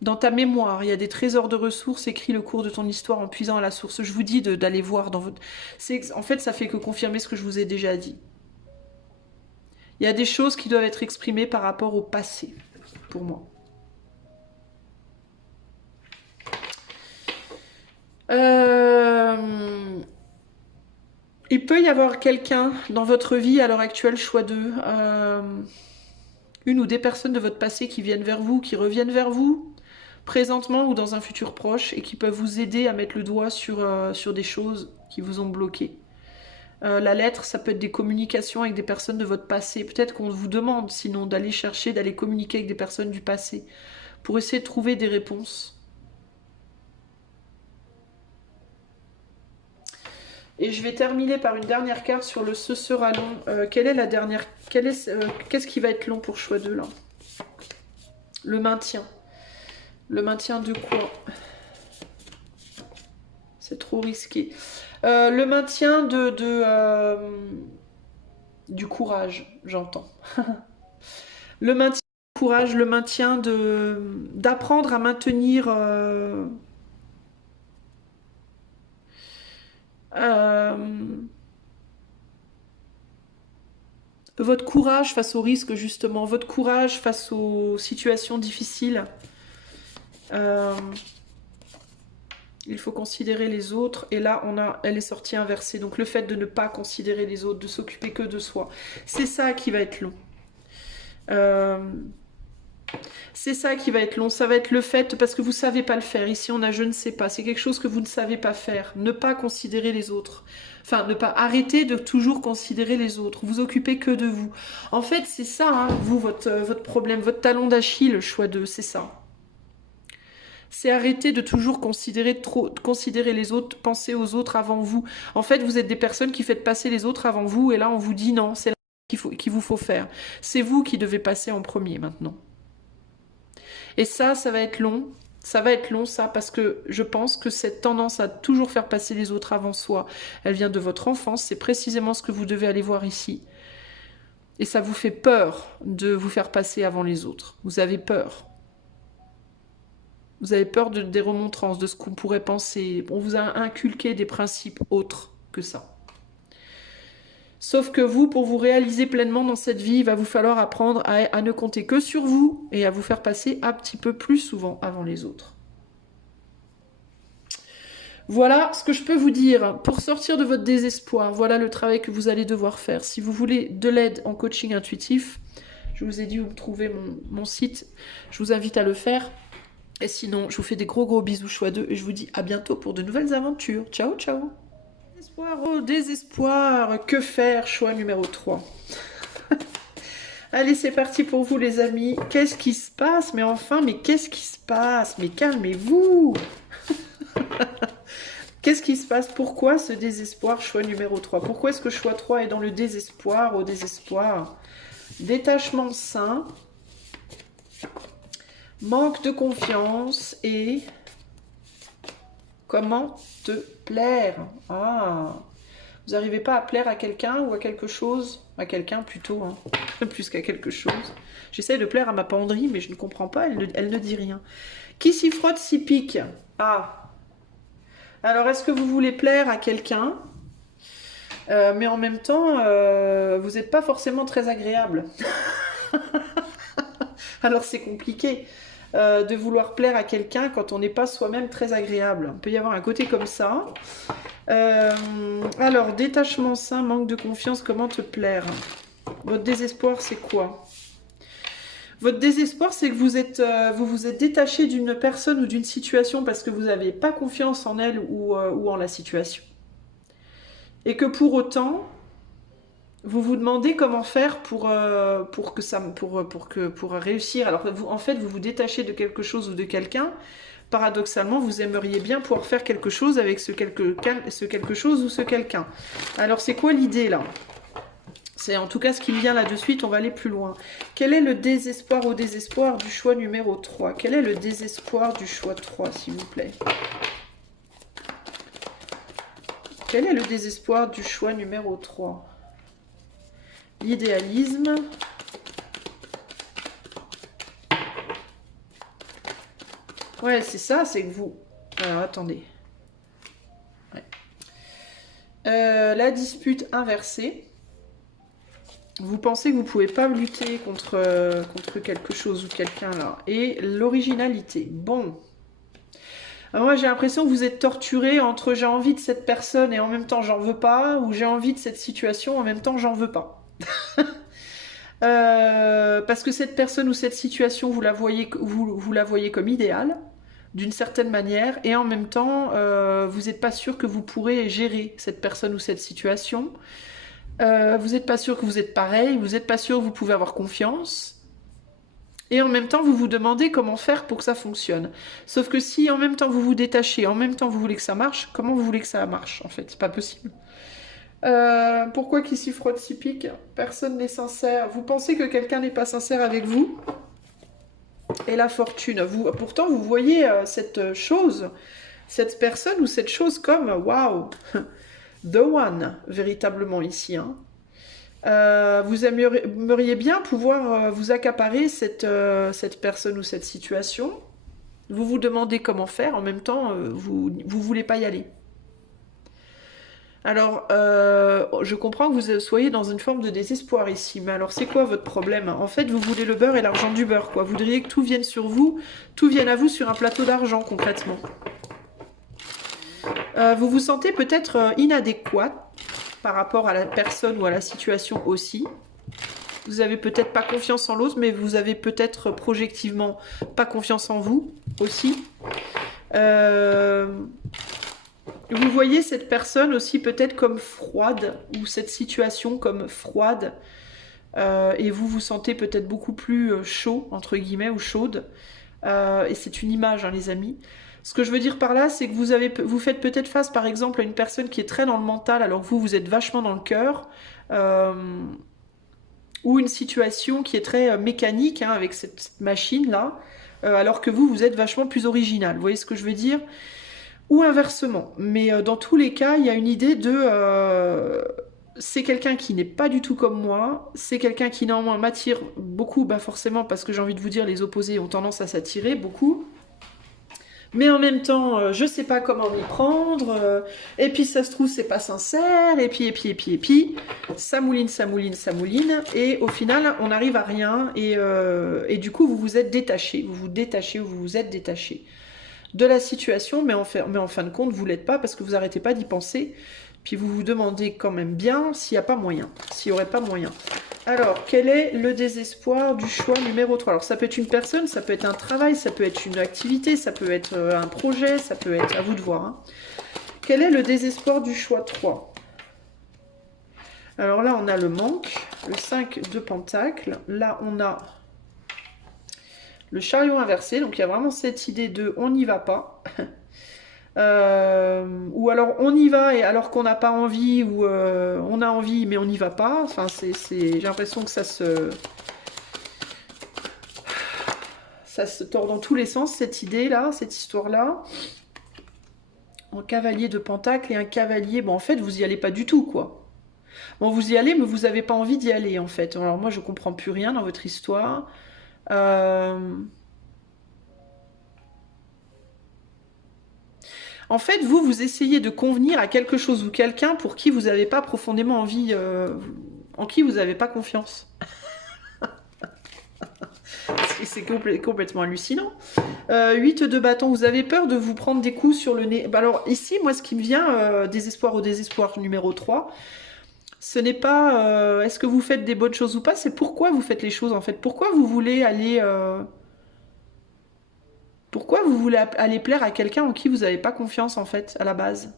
Dans ta mémoire, il y a des trésors de ressources, écris le cours de ton histoire en puisant à la source. Je vous dis d'aller voir dans votre... En fait, ça fait que confirmer ce que je vous ai déjà dit. Il y a des choses qui doivent être exprimées par rapport au passé, pour moi. Il peut y avoir quelqu'un dans votre vie à l'heure actuelle, choix 2, une ou des personnes de votre passé qui viennent vers vous, qui reviennent vers vous, présentement ou dans un futur proche, et qui peuvent vous aider à mettre le doigt sur des choses qui vous ont bloqué. La lettre, ça peut être des communications avec des personnes de votre passé. Peut-être qu'on vous demande sinon d'aller communiquer avec des personnes du passé pour essayer de trouver des réponses. Et je vais terminer par une dernière carte sur le ce sera long. Quelle est la dernière? Qu'est-ce qui va être long pour choix 2 là? Le maintien. Le maintien de quoi? C'est trop risqué. Le maintien du courage, j'entends. Le maintien du courage, le maintien, d'apprendre à maintenir votre courage face aux risques, justement, votre courage face aux situations difficiles. Il faut considérer les autres, et là, elle est sortie inversée. Donc le fait de ne pas considérer les autres, de s'occuper que de soi, c'est ça qui va être long. C'est ça qui va être long, ça va être le fait, parce que vous ne savez pas le faire. Ici, on a je ne sais pas, c'est quelque chose que vous ne savez pas faire. Ne pas considérer les autres. Enfin, ne pas arrêter de toujours considérer les autres. Vous occupez que de vous. En fait, c'est ça, hein, vous, votre problème, votre talon d'Achille, le choix 2, c'est ça. C'est arrêter de toujours considérer les autres, penser aux autres avant vous. En fait, vous êtes des personnes qui faites passer les autres avant vous, et là, on vous dit non, c'est là qu'il vous faut faire. C'est vous qui devez passer en premier, maintenant. Et ça va être long. Ça va être long, ça, parce que je pense que cette tendance à toujours faire passer les autres avant soi, elle vient de votre enfance. C'est précisément ce que vous devez aller voir ici. Et ça vous fait peur de vous faire passer avant les autres. Vous avez peur. Vous avez peur des remontrances, de ce qu'on pourrait penser. On vous a inculqué des principes autres que ça. Sauf que vous, pour vous réaliser pleinement dans cette vie, il va vous falloir apprendre à ne compter que sur vous et à vous faire passer un petit peu plus souvent avant les autres. Voilà ce que je peux vous dire. Pour sortir de votre désespoir, voilà le travail que vous allez devoir faire. Si vous voulez de l'aide en coaching intuitif, je vous ai dit où trouver mon site. Je vous invite à le faire. Et sinon, je vous fais des gros bisous choix 2 et je vous dis à bientôt pour de nouvelles aventures. Ciao, ciao! Désespoir, oh désespoir, que faire? Choix numéro 3. Allez, c'est parti pour vous les amis. Qu'est-ce qui se passe? Mais enfin, mais qu'est-ce qui se passe? Mais calmez-vous. Qu'est-ce qui se passe? Pourquoi ce désespoir? Choix numéro 3. Pourquoi est-ce que choix 3 est dans le désespoir, au désespoir? Détachement sain, manque de confiance et comment te plaire? Ah, vous n'arrivez pas à plaire à quelqu'un ou à quelque chose? À quelqu'un plutôt, hein. Plus qu'à quelque chose. J'essaie de plaire à ma penderie, mais je ne comprends pas, elle ne dit rien. Qui s'y frotte s'y pique? Ah. Alors, est-ce que vous voulez plaire à quelqu'un, mais en même temps, vous n'êtes pas forcément très agréable. Alors, c'est compliqué. De vouloir plaire à quelqu'un quand on n'est pas soi-même très agréable. Il peut y avoir un côté comme ça. Alors, détachement sain, manque de confiance, comment te plaire? Votre désespoir, c'est quoi? Votre désespoir, c'est que vous vous êtes détaché d'une personne ou d'une situation parce que vous n'avez pas confiance en elle ou en la situation. Et que pour autant, vous vous demandez comment faire pour réussir. Alors, en fait, vous vous détachez de quelque chose ou de quelqu'un. Paradoxalement, vous aimeriez bien pouvoir faire quelque chose avec ce quelque chose ou ce quelqu'un. Alors, c'est quoi l'idée, là? C'est en tout cas ce qui me vient là de suite. On va aller plus loin. Quel est le désespoir au désespoir du choix numéro 3? Quel est le désespoir du choix 3, s'il vous plaît? Quel est le désespoir du choix numéro 3? L'idéalisme. Ouais, c'est ça, c'est que vous... Alors, attendez. Ouais. La dispute inversée. Vous pensez que vous ne pouvez pas lutter contre quelque chose ou quelqu'un là. Et l'originalité. Bon. Alors moi, j'ai l'impression que vous êtes torturé entre j'ai envie de cette personne et en même temps j'en veux pas, ou j'ai envie de cette situation en même temps j'en veux pas. Parce que cette personne ou cette situation, vous la voyez comme idéale, d'une certaine manière, et en même temps, vous n'êtes pas sûr que vous pourrez gérer cette personne ou cette situation. Vous n'êtes pas sûr que vous êtes pareil, vous n'êtes pas sûr que vous pouvez avoir confiance. Et en même temps, vous vous demandez comment faire pour que ça fonctionne. Sauf que si en même temps vous vous détachez, en même temps vous voulez que ça marche, comment vous voulez que ça marche en fait? C'est pas possible. Pourquoi qui s'y frotte s'y pique? Personne n'est sincère. Vous pensez que quelqu'un n'est pas sincère avec vous? Et la fortune. Pourtant, vous voyez cette chose, cette personne ou cette chose comme waouh, the one, véritablement ici. Hein. Vous aimeriez bien pouvoir vous accaparer cette personne ou cette situation. Vous vous demandez comment faire, en même temps, vous voulez pas y aller. Alors, je comprends que vous soyez dans une forme de désespoir ici, mais alors c'est quoi votre problème? En fait, vous voulez le beurre et l'argent du beurre, quoi. Vous voudriez que tout vienne sur vous, tout vienne à vous sur un plateau d'argent, concrètement. Vous vous sentez peut-être inadéquat par rapport à la personne ou à la situation aussi. Vous avez peut-être pas confiance en l'autre, mais vous avez peut-être projectivement pas confiance en vous aussi. Vous voyez cette personne aussi peut-être comme froide, ou cette situation comme froide, et vous vous sentez peut-être beaucoup plus chaud, entre guillemets, ou chaude. Et c'est une image, hein, les amis. Ce que je veux dire par là, c'est que vous faites peut-être face, par exemple, à une personne qui est très dans le mental, alors que vous êtes vachement dans le cœur, ou une situation qui est très mécanique, hein, avec cette machine-là, alors que vous êtes vachement plus original. Vous voyez ce que je veux dire? Ou inversement. Mais dans tous les cas, il y a une idée de... c'est quelqu'un qui n'est pas du tout comme moi, c'est quelqu'un qui néanmoins m'attire beaucoup, bah forcément, parce que j'ai envie de vous dire, les opposés ont tendance à s'attirer beaucoup. Mais en même temps, je sais pas comment m'y prendre, et puis ça se trouve, c'est pas sincère, et puis, ça mouline, ça mouline, ça mouline, et au final, on n'arrive à rien, et du coup, vous vous êtes détaché, vous vous détachez, ou vous vous êtes détaché de la situation, mais en fin de compte, vous l'êtes pas, parce que vous arrêtez pas d'y penser, puis vous vous demandez quand même bien s'il n'y a pas moyen, s'il n'y aurait pas moyen. Alors, quel est le désespoir du choix numéro 3? Alors, ça peut être une personne, ça peut être un travail, ça peut être une activité, ça peut être un projet, ça peut être... À vous de voir. Hein. Quel est le désespoir du choix 3? Alors là, on a le manque, le 5 de pentacles. Là, on a le chariot inversé. Donc, il y a vraiment cette idée de « on n'y va pas ». Ou alors on y va et alors qu'on n'a pas envie, ou on a envie mais on n'y va pas. Enfin, j'ai l'impression que ça se tord dans tous les sens, cette idée-là, cette histoire-là. Un cavalier de pentacle et un cavalier, bon en fait vous y allez pas du tout, quoi. Bon, vous y allez mais vous n'avez pas envie d'y aller, en fait. Alors moi je comprends plus rien dans votre histoire. En fait, vous essayez de convenir à quelque chose ou quelqu'un pour qui vous n'avez pas profondément envie, en qui vous n'avez pas confiance. C'est complètement hallucinant. 8 de bâton, vous avez peur de vous prendre des coups sur le nez. Bah alors ici, moi ce qui me vient, désespoir au désespoir numéro 3, ce n'est pas est-ce que vous faites des bonnes choses ou pas, c'est pourquoi vous faites les choses en fait. Pourquoi vous voulez aller... Pourquoi vous voulez aller plaire à quelqu'un en qui vous n'avez pas confiance, en fait, à la base?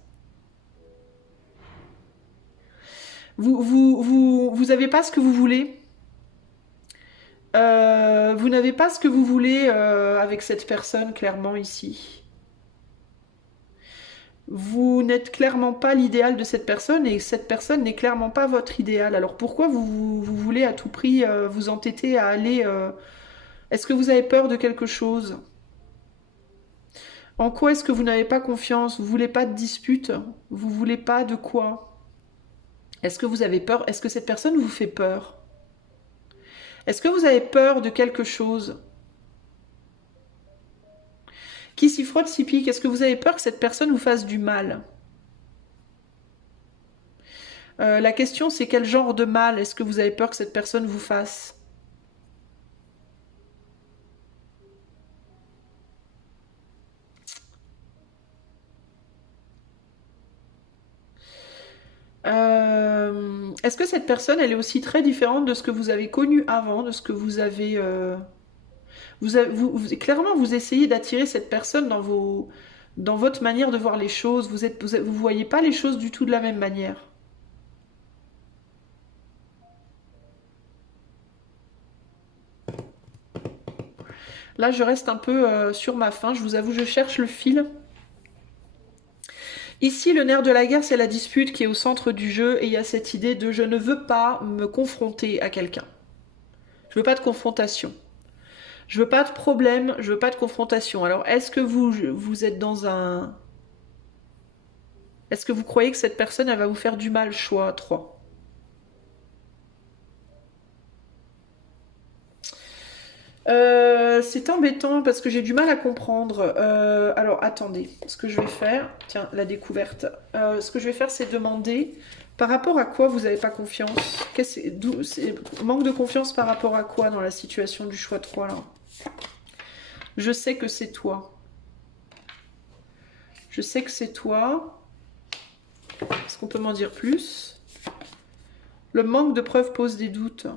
Vous avez pas ce que vous voulez. Vous n'avez pas ce que vous voulez avec cette personne, clairement, ici. Vous n'êtes clairement pas l'idéal de cette personne, et cette personne n'est clairement pas votre idéal. Alors pourquoi vous voulez à tout prix vous entêter à aller... Est-ce que vous avez peur de quelque chose? En quoi est-ce que vous n'avez pas confiance? Vous voulez pas de dispute? Vous voulez pas de quoi? Est-ce que vous avez peur? Est-ce que cette personne vous fait peur? Est-ce que vous avez peur de quelque chose? Qui s'y frotte, s'y pique. Est-ce que vous avez peur que cette personne vous fasse du mal? La question, c'est quel genre de mal est-ce que vous avez peur que cette personne vous fasse? Est-ce que cette personne, elle est aussi très différente de ce que vous avez connu avant, de ce que vous avez... Clairement, vous essayez d'attirer cette personne dans votre manière de voir les choses. Vous voyez pas les choses du tout de la même manière. Là, je reste un peu sur ma faim. Je vous avoue, je cherche le fil. Ici, le nerf de la guerre, c'est la dispute qui est au centre du jeu. Et il y a cette idée de « je ne veux pas me confronter à quelqu'un ». Je veux pas de confrontation. Je veux pas de problème, je veux pas de confrontation. Alors, est-ce que vous êtes dans un... Est-ce que vous croyez que cette personne, elle va vous faire du mal? Choix 3. C'est embêtant parce que j'ai du mal à comprendre. Alors attendez, ce que je vais faire, tiens, la découverte. Ce que je vais faire, c'est demander par rapport à quoi vous n'avez pas confiance. Manque de confiance par rapport à quoi dans la situation du choix 3 là? Je sais que c'est toi. Je sais que c'est toi. Est-ce qu'on peut m'en dire plus? Le manque de preuves pose des doutes.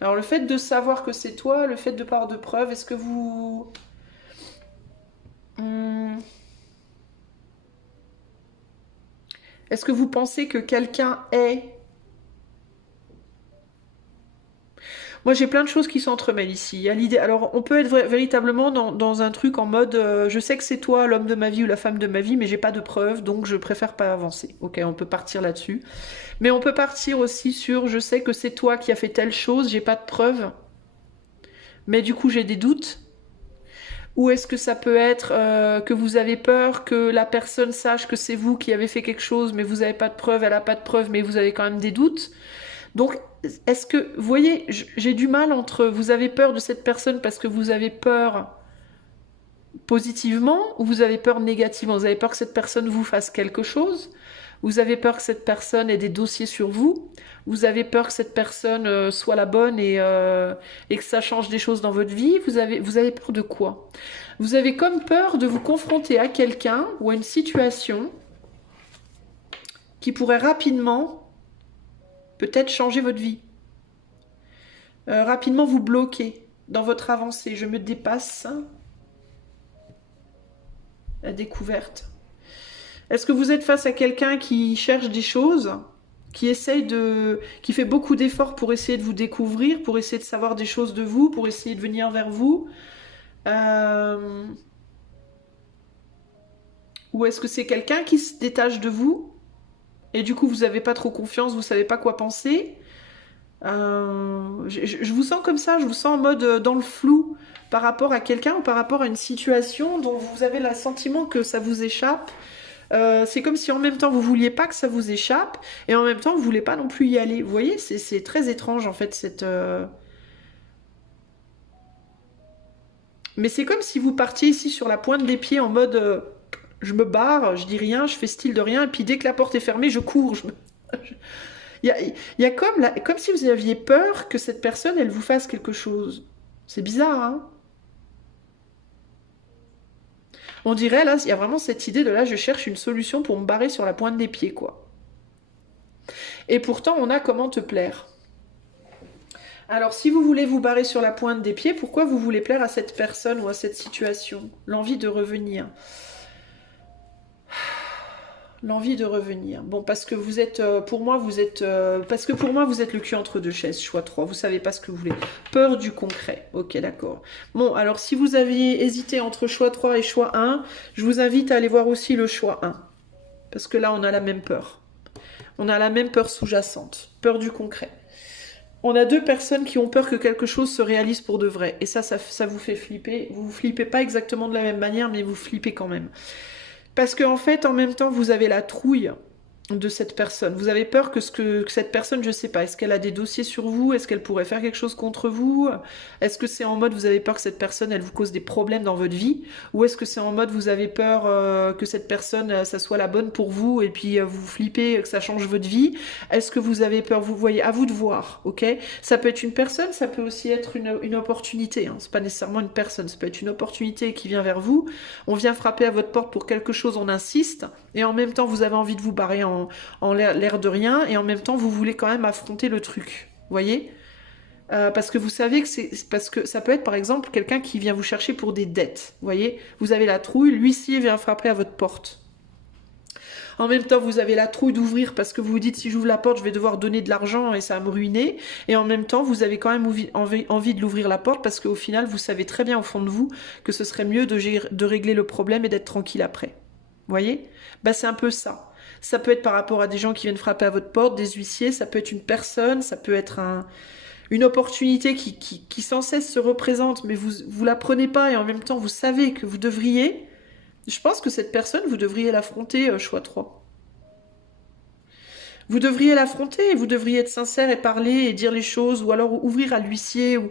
Alors le fait de savoir que c'est toi, le fait de pas avoir de preuves, est-ce que vous... Est-ce que vous pensez que quelqu'un est... Moi, j'ai plein de choses qui s'entremêlent ici. Il y a l'idée. Alors, on peut être véritablement dans un truc en mode je sais que c'est toi l'homme de ma vie ou la femme de ma vie, mais j'ai pas de preuves, donc je préfère pas avancer. Ok, on peut partir là-dessus. Mais on peut partir aussi sur je sais que c'est toi qui as fait telle chose, j'ai pas de preuves, mais du coup j'ai des doutes. Ou est-ce que ça peut être que vous avez peur que la personne sache que c'est vous qui avez fait quelque chose, mais vous n'avez pas de preuves, elle n'a pas de preuves, mais vous avez quand même des doutes. Donc, est-ce que, vous voyez, j'ai du mal entre vous avez peur de cette personne parce que vous avez peur positivement ou vous avez peur négativement. Vous avez peur que cette personne vous fasse quelque chose. Vous avez peur que cette personne ait des dossiers sur vous. Vous avez peur que cette personne soit la bonne et que ça change des choses dans votre vie. Vous avez peur de quoi? Vous avez comme peur de vous confronter à quelqu'un ou à une situation qui pourrait rapidement peut-être changer votre vie. Rapidement vous bloquer dans votre avancée. Je me dépasse. La découverte. Est-ce que vous êtes face à quelqu'un qui cherche des choses, qui fait beaucoup d'efforts pour essayer de vous découvrir, pour essayer de savoir des choses de vous, pour essayer de venir vers vous? Ou est-ce que c'est quelqu'un qui se détache de vous et du coup vous n'avez pas trop confiance, vous savez pas quoi penser? Je vous sens comme ça, je vous sens en mode dans le flou par rapport à quelqu'un ou par rapport à une situation dont vous avez le sentiment que ça vous échappe. C'est comme si en même temps vous vouliez pas que ça vous échappe et en même temps vous voulez pas non plus y aller. Vous voyez, c'est très étrange en fait cette. Mais c'est comme si vous partiez ici sur la pointe des pieds en mode je me barre, je dis rien, je fais style de rien et puis dès que la porte est fermée je cours. Il y a comme si vous aviez peur que cette personne elle vous fasse quelque chose. C'est bizarre, hein? On dirait là, il y a vraiment cette idée de là, je cherche une solution pour me barrer sur la pointe des pieds, quoi. Et pourtant, on a comment te plaire. Alors, si vous voulez vous barrer sur la pointe des pieds, pourquoi vous voulez plaire à cette personne ou à cette situation? L'envie de revenir. L'envie de revenir. Bon, parce que vous êtes, pour moi, vous êtes le cul entre deux chaises, choix 3. Vous savez pas ce que vous voulez. Peur du concret. Ok, d'accord. Bon, alors si vous aviez hésité entre choix 3 et choix 1, je vous invite à aller voir aussi le choix 1. Parce que là, on a la même peur. On a la même peur sous-jacente. Peur du concret. On a deux personnes qui ont peur que quelque chose se réalise pour de vrai. Et ça vous fait flipper. Vous flippez pas exactement de la même manière, mais vous flippez quand même. Parce qu'en fait, en même temps, vous avez la trouille de cette personne. Vous avez peur que cette personne, je sais pas, est-ce qu'elle a des dossiers sur vous? Est-ce qu'elle pourrait faire quelque chose contre vous? Est-ce que c'est en mode vous avez peur que cette personne, elle vous cause des problèmes dans votre vie? Ou est-ce que c'est en mode vous avez peur que cette personne, ça soit la bonne pour vous et puis vous flippez que ça change votre vie? Est-ce que vous avez peur? Vous voyez, à vous de voir, ok? Ça peut être une personne, ça peut aussi être une opportunité. Hein. C'est pas nécessairement une personne, ça peut être une opportunité qui vient vers vous. On vient frapper à votre porte pour quelque chose, on insiste, et en même temps vous avez envie de vous barrer en l'air de rien, et en même temps vous voulez quand même affronter le truc, vous voyez, parce que vous savez que parce que ça peut être par exemple quelqu'un qui vient vous chercher pour des dettes, vous voyez, vous avez la trouille, l'huissier vient frapper à votre porte. En même temps, vous avez la trouille d'ouvrir parce que vous vous dites si j'ouvre la porte, je vais devoir donner de l'argent et ça va me ruiner. Et en même temps, vous avez quand même envie de l'ouvrir la porte parce qu'au final, vous savez très bien au fond de vous que ce serait mieux de régler le problème et d'être tranquille après. Vous voyez? Bah, c'est un peu ça. Ça peut être par rapport à des gens qui viennent frapper à votre porte, des huissiers, ça peut être une personne, ça peut être une opportunité qui sans cesse se représente, mais vous la prenez pas et en même temps, vous savez que vous devriez. Je pense que cette personne, vous devriez l'affronter, choix 3. Vous devriez l'affronter, vous devriez être sincère et parler et dire les choses, ou alors ouvrir à l'huissier, ou...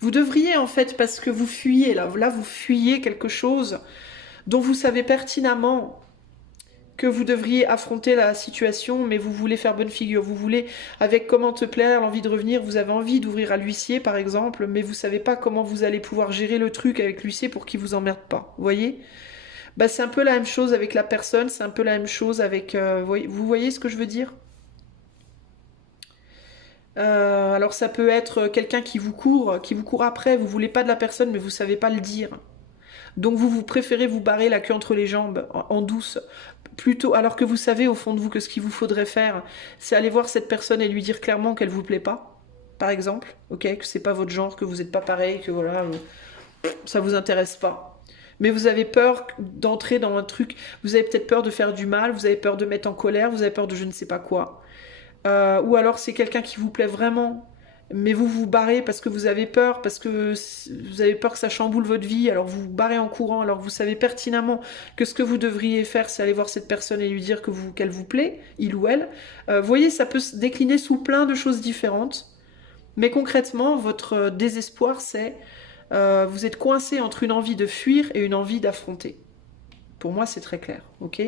Vous devriez en fait, parce que vous fuyez, là vous fuyez quelque chose dont vous savez pertinemment que vous devriez affronter la situation, mais vous voulez faire bonne figure, vous voulez, avec comment te plaire, l'envie de revenir, vous avez envie d'ouvrir à l'huissier par exemple, mais vous savez pas comment vous allez pouvoir gérer le truc avec l'huissier pour qu'il vous emmerde pas, vous voyez? Bah, c'est un peu la même chose avec la personne, c'est un peu la même chose avec... vous voyez ce que je veux dire? Alors ça peut être quelqu'un qui vous court après, vous voulez pas de la personne mais vous savez pas le dire. Donc vous préférez vous barrer la queue entre les jambes en douce, plutôt alors que vous savez au fond de vous que ce qu'il vous faudrait faire, c'est aller voir cette personne et lui dire clairement qu'elle vous plaît pas, par exemple, ok, que c'est pas votre genre, que vous êtes pas pareil, que voilà, ça vous intéresse pas. Mais vous avez peur d'entrer dans un truc, vous avez peut-être peur de faire du mal, vous avez peur de mettre en colère, vous avez peur de je ne sais pas quoi. Ou alors c'est quelqu'un qui vous plaît vraiment, mais vous vous barrez parce que vous avez peur, parce que vous avez peur que ça chamboule votre vie, alors vous vous barrez en courant, alors vous savez pertinemment que ce que vous devriez faire, c'est aller voir cette personne et lui dire qu'elle vous plaît, il ou elle. Vous voyez, ça peut se décliner sous plein de choses différentes, mais concrètement, votre désespoir, c'est vous êtes coincé entre une envie de fuir et une envie d'affronter. Pour moi, c'est très clair, ok?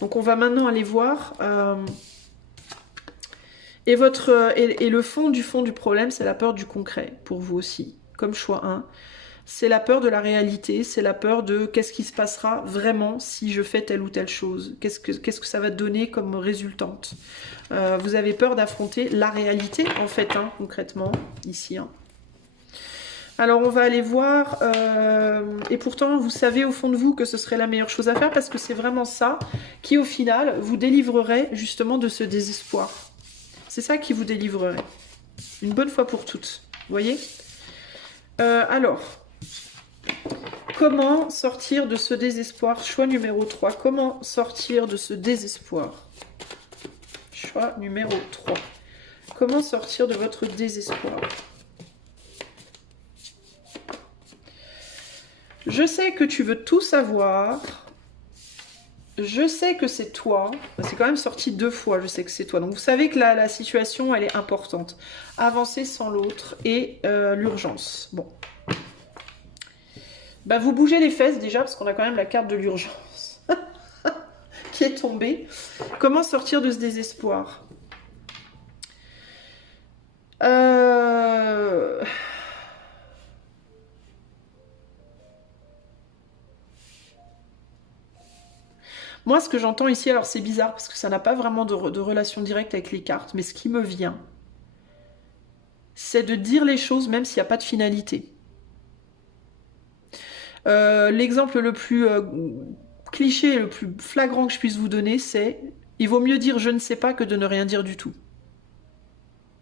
Donc on va maintenant aller voir... Et le fond du problème, c'est la peur du concret, pour vous aussi, comme choix 1. C'est la peur de la réalité, c'est la peur de qu'est-ce qui se passera vraiment si je fais telle ou telle chose. Qu'est-ce que ça va donner comme résultante. Vous avez peur d'affronter la réalité, en fait, hein, concrètement, ici. Hein. Alors on va aller voir, et pourtant vous savez au fond de vous que ce serait la meilleure chose à faire, parce que c'est vraiment ça qui au final vous délivrerait justement de ce désespoir. C'est ça qui vous délivrerait. Une bonne fois pour toutes. Vous voyez? Alors, comment sortir de ce désespoir? Choix numéro 3. Comment sortir de ce désespoir? Choix numéro 3. Comment sortir de votre désespoir? Je sais que tu veux tout savoir. Je sais que c'est toi. C'est quand même sorti 2 fois, je sais que c'est toi. Donc vous savez que la situation, elle est importante. Avancer sans l'autre et l'urgence. Bon. Bah, vous bougez les fesses déjà, parce qu'on a quand même la carte de l'urgence qui est tombée. Comment sortir de ce désespoir? Moi, ce que j'entends ici, alors c'est bizarre parce que ça n'a pas vraiment de relation directe avec les cartes, mais ce qui me vient, c'est de dire les choses même s'il n'y a pas de finalité. L'exemple le plus cliché, le plus flagrant que je puisse vous donner, c'est il vaut mieux dire je ne sais pas que de ne rien dire du tout.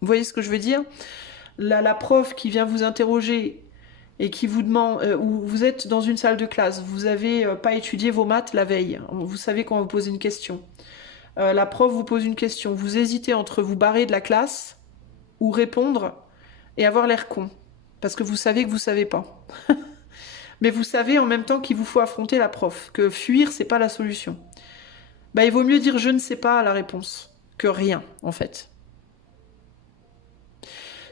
Vous voyez ce que je veux dire? La prof qui vient vous interroger et qui vous demande, ou vous êtes dans une salle de classe, vous n'avez pas étudié vos maths la veille, vous savez qu'on va vous poser une question. La prof vous pose une question, vous hésitez entre vous barrer de la classe ou répondre et avoir l'air con, parce que vous savez que vous savez pas. Mais vous savez en même temps qu'il vous faut affronter la prof, que fuir, c'est pas la solution. Bah, il vaut mieux dire je ne sais pas à la réponse, que rien, en fait.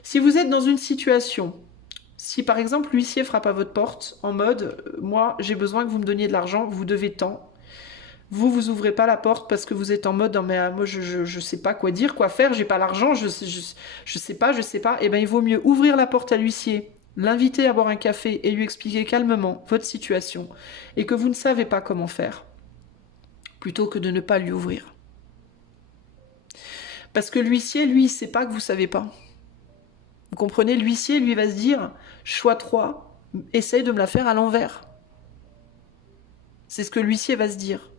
Si vous êtes dans une situation... Si par exemple l'huissier frappe à votre porte en mode moi j'ai besoin que vous me donniez de l'argent, vous devez tant, vous ouvrez pas la porte parce que vous êtes en mode non mais moi je sais pas quoi dire, quoi faire, j'ai pas l'argent, je sais pas, et ben il vaut mieux ouvrir la porte à l'huissier, l'inviter à boire un café et lui expliquer calmement votre situation et que vous ne savez pas comment faire plutôt que de ne pas lui ouvrir. Parce que l'huissier lui il sait pas que vous savez pas. Vous comprenez, l'huissier, lui, va se dire, choix 3, essaye de me la faire à l'envers. C'est ce que l'huissier va se dire.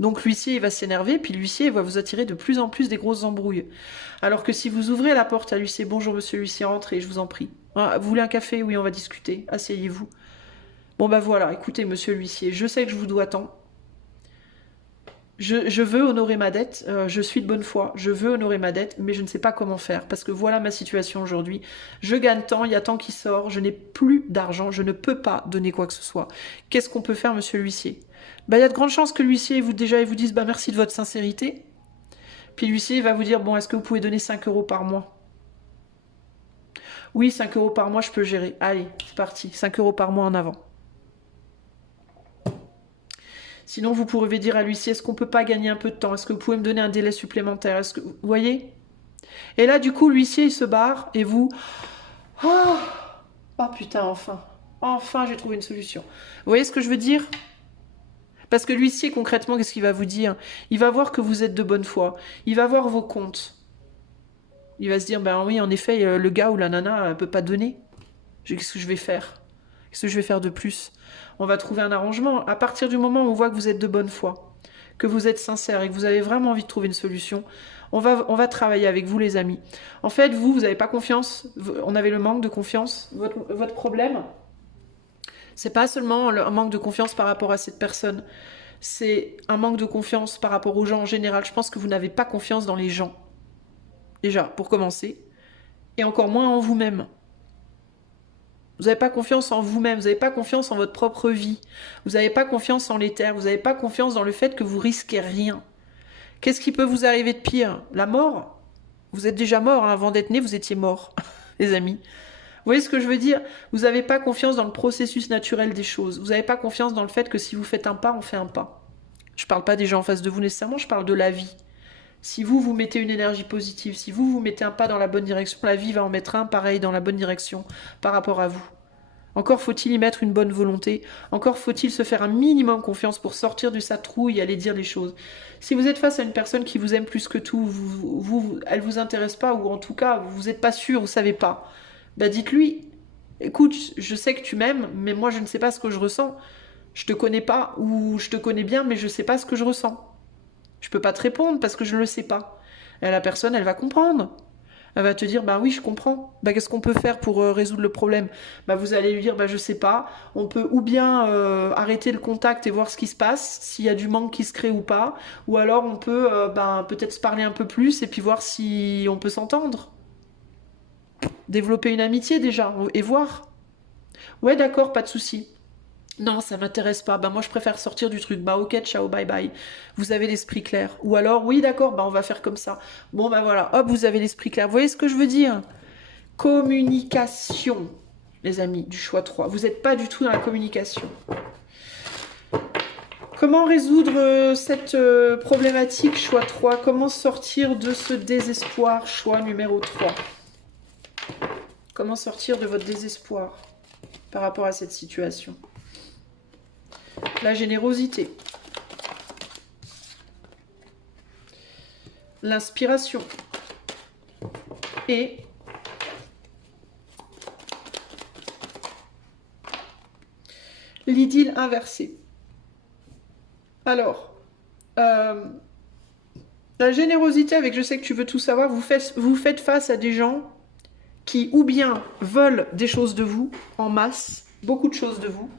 Donc l'huissier, il va s'énerver, puis l'huissier va vous attirer de plus en plus des grosses embrouilles. Alors que si vous ouvrez la porte à l'huissier, bonjour monsieur l'huissier, entrez, je vous en prie. Ah, vous voulez un café? Oui, on va discuter, asseyez-vous. Bon bah voilà, écoutez monsieur l'huissier, je sais que je vous dois tant. Je veux honorer ma dette, je suis de bonne foi, je veux honorer ma dette, mais je ne sais pas comment faire, parce que voilà ma situation aujourd'hui. Je gagne tant, il y a tant qui sort, je n'ai plus d'argent, je ne peux pas donner quoi que ce soit. Qu'est-ce qu'on peut faire, monsieur l'huissier? Bah, il y a de grandes chances que l'huissier il vous dise bah, merci de votre sincérité, Puis l'huissier va vous dire, bon, est-ce que vous pouvez donner 5 € par mois? Oui, 5 € par mois, je peux gérer. Allez, c'est parti, 5 € par mois en avant. Sinon, vous pourrez dire à l'huissier, est-ce qu'on peut pas gagner un peu de temps? Est-ce que vous pouvez me donner un délai supplémentaire? Est-ce que vous voyez? Et là, du coup, l'huissier, il se barre et vous... Oh, oh putain, enfin. Enfin, j'ai trouvé une solution. Vous voyez ce que je veux dire? Parce que l'huissier, concrètement, qu'est-ce qu'il va vous dire? Il va voir que vous êtes de bonne foi. Il va voir vos comptes. Il va se dire, ben oui, en effet, le gars ou la nana ne peut pas donner. Qu'est-ce que je vais faire? Qu'est-ce que je vais faire de plus? On va trouver un arrangement. À partir du moment où on voit que vous êtes de bonne foi, que vous êtes sincère et que vous avez vraiment envie de trouver une solution, on va travailler avec vous, les amis. En fait, vous n'avez pas confiance. On avait le manque de confiance. Votre problème, c'est pas seulement un manque de confiance par rapport à cette personne. C'est un manque de confiance par rapport aux gens en général. Je pense que vous n'avez pas confiance dans les gens. Déjà, pour commencer. Et encore moins en vous-même. Vous n'avez pas confiance en vous-même, vous n'avez pas confiance en votre propre vie, vous n'avez pas confiance en l'éther, vous n'avez pas confiance dans le fait que vous risquez rien. Qu'est-ce qui peut vous arriver de pire? La mort? Vous êtes déjà mort, hein. Avant d'être né, vous étiez mort, les amis. Vous voyez ce que je veux dire? Vous n'avez pas confiance dans le processus naturel des choses. Vous n'avez pas confiance dans le fait que si vous faites un pas, on fait un pas. Je ne parle pas des gens en face de vous nécessairement, je parle de la vie. Si vous mettez une énergie positive, si vous mettez un pas dans la bonne direction, la vie va en mettre un pareil dans la bonne direction par rapport à vous. Encore faut-il y mettre une bonne volonté, encore faut-il se faire un minimum confiance pour sortir de sa trouille et aller dire les choses. Si vous êtes face à une personne qui vous aime plus que tout, elle vous intéresse pas, ou en tout cas, vous n'êtes pas sûr, vous savez pas, bah dites-lui, écoute, je sais que tu m'aimes, mais moi je ne sais pas ce que je ressens. Je te connais pas, ou je te connais bien, mais je sais pas ce que je ressens. Je peux pas te répondre parce que je ne le sais pas. Et la personne, elle va comprendre. Elle va te dire, bah oui, je comprends. Bah qu'est-ce qu'on peut faire pour résoudre le problème? Bah vous allez lui dire, bah je sais pas. On peut ou bien arrêter le contact et voir ce qui se passe, s'il y a du manque qui se crée ou pas. Ou alors on peut peut-être se parler un peu plus et puis voir si on peut s'entendre. Développer une amitié déjà et voir. Ouais, d'accord, pas de souci. Non, ça m'intéresse pas. Bah moi je préfère sortir du truc. Bah ok, ciao, bye bye. Vous avez l'esprit clair. Ou alors, oui d'accord, bah on va faire comme ça. Bon bah voilà, hop, vous avez l'esprit clair. Vous voyez ce que je veux dire? Communication, les amis, du choix 3. Vous n'êtes pas du tout dans la communication. Comment résoudre cette problématique, choix 3? Comment sortir de ce désespoir, choix numéro 3? Comment sortir de votre désespoir par rapport à cette situation? La générosité. L'inspiration. Et l'idylle inversée. Alors, la générosité avec je sais que tu veux tout savoir, vous faites face à des gens qui ou bien veulent des choses de vous en masse, beaucoup de choses de vous,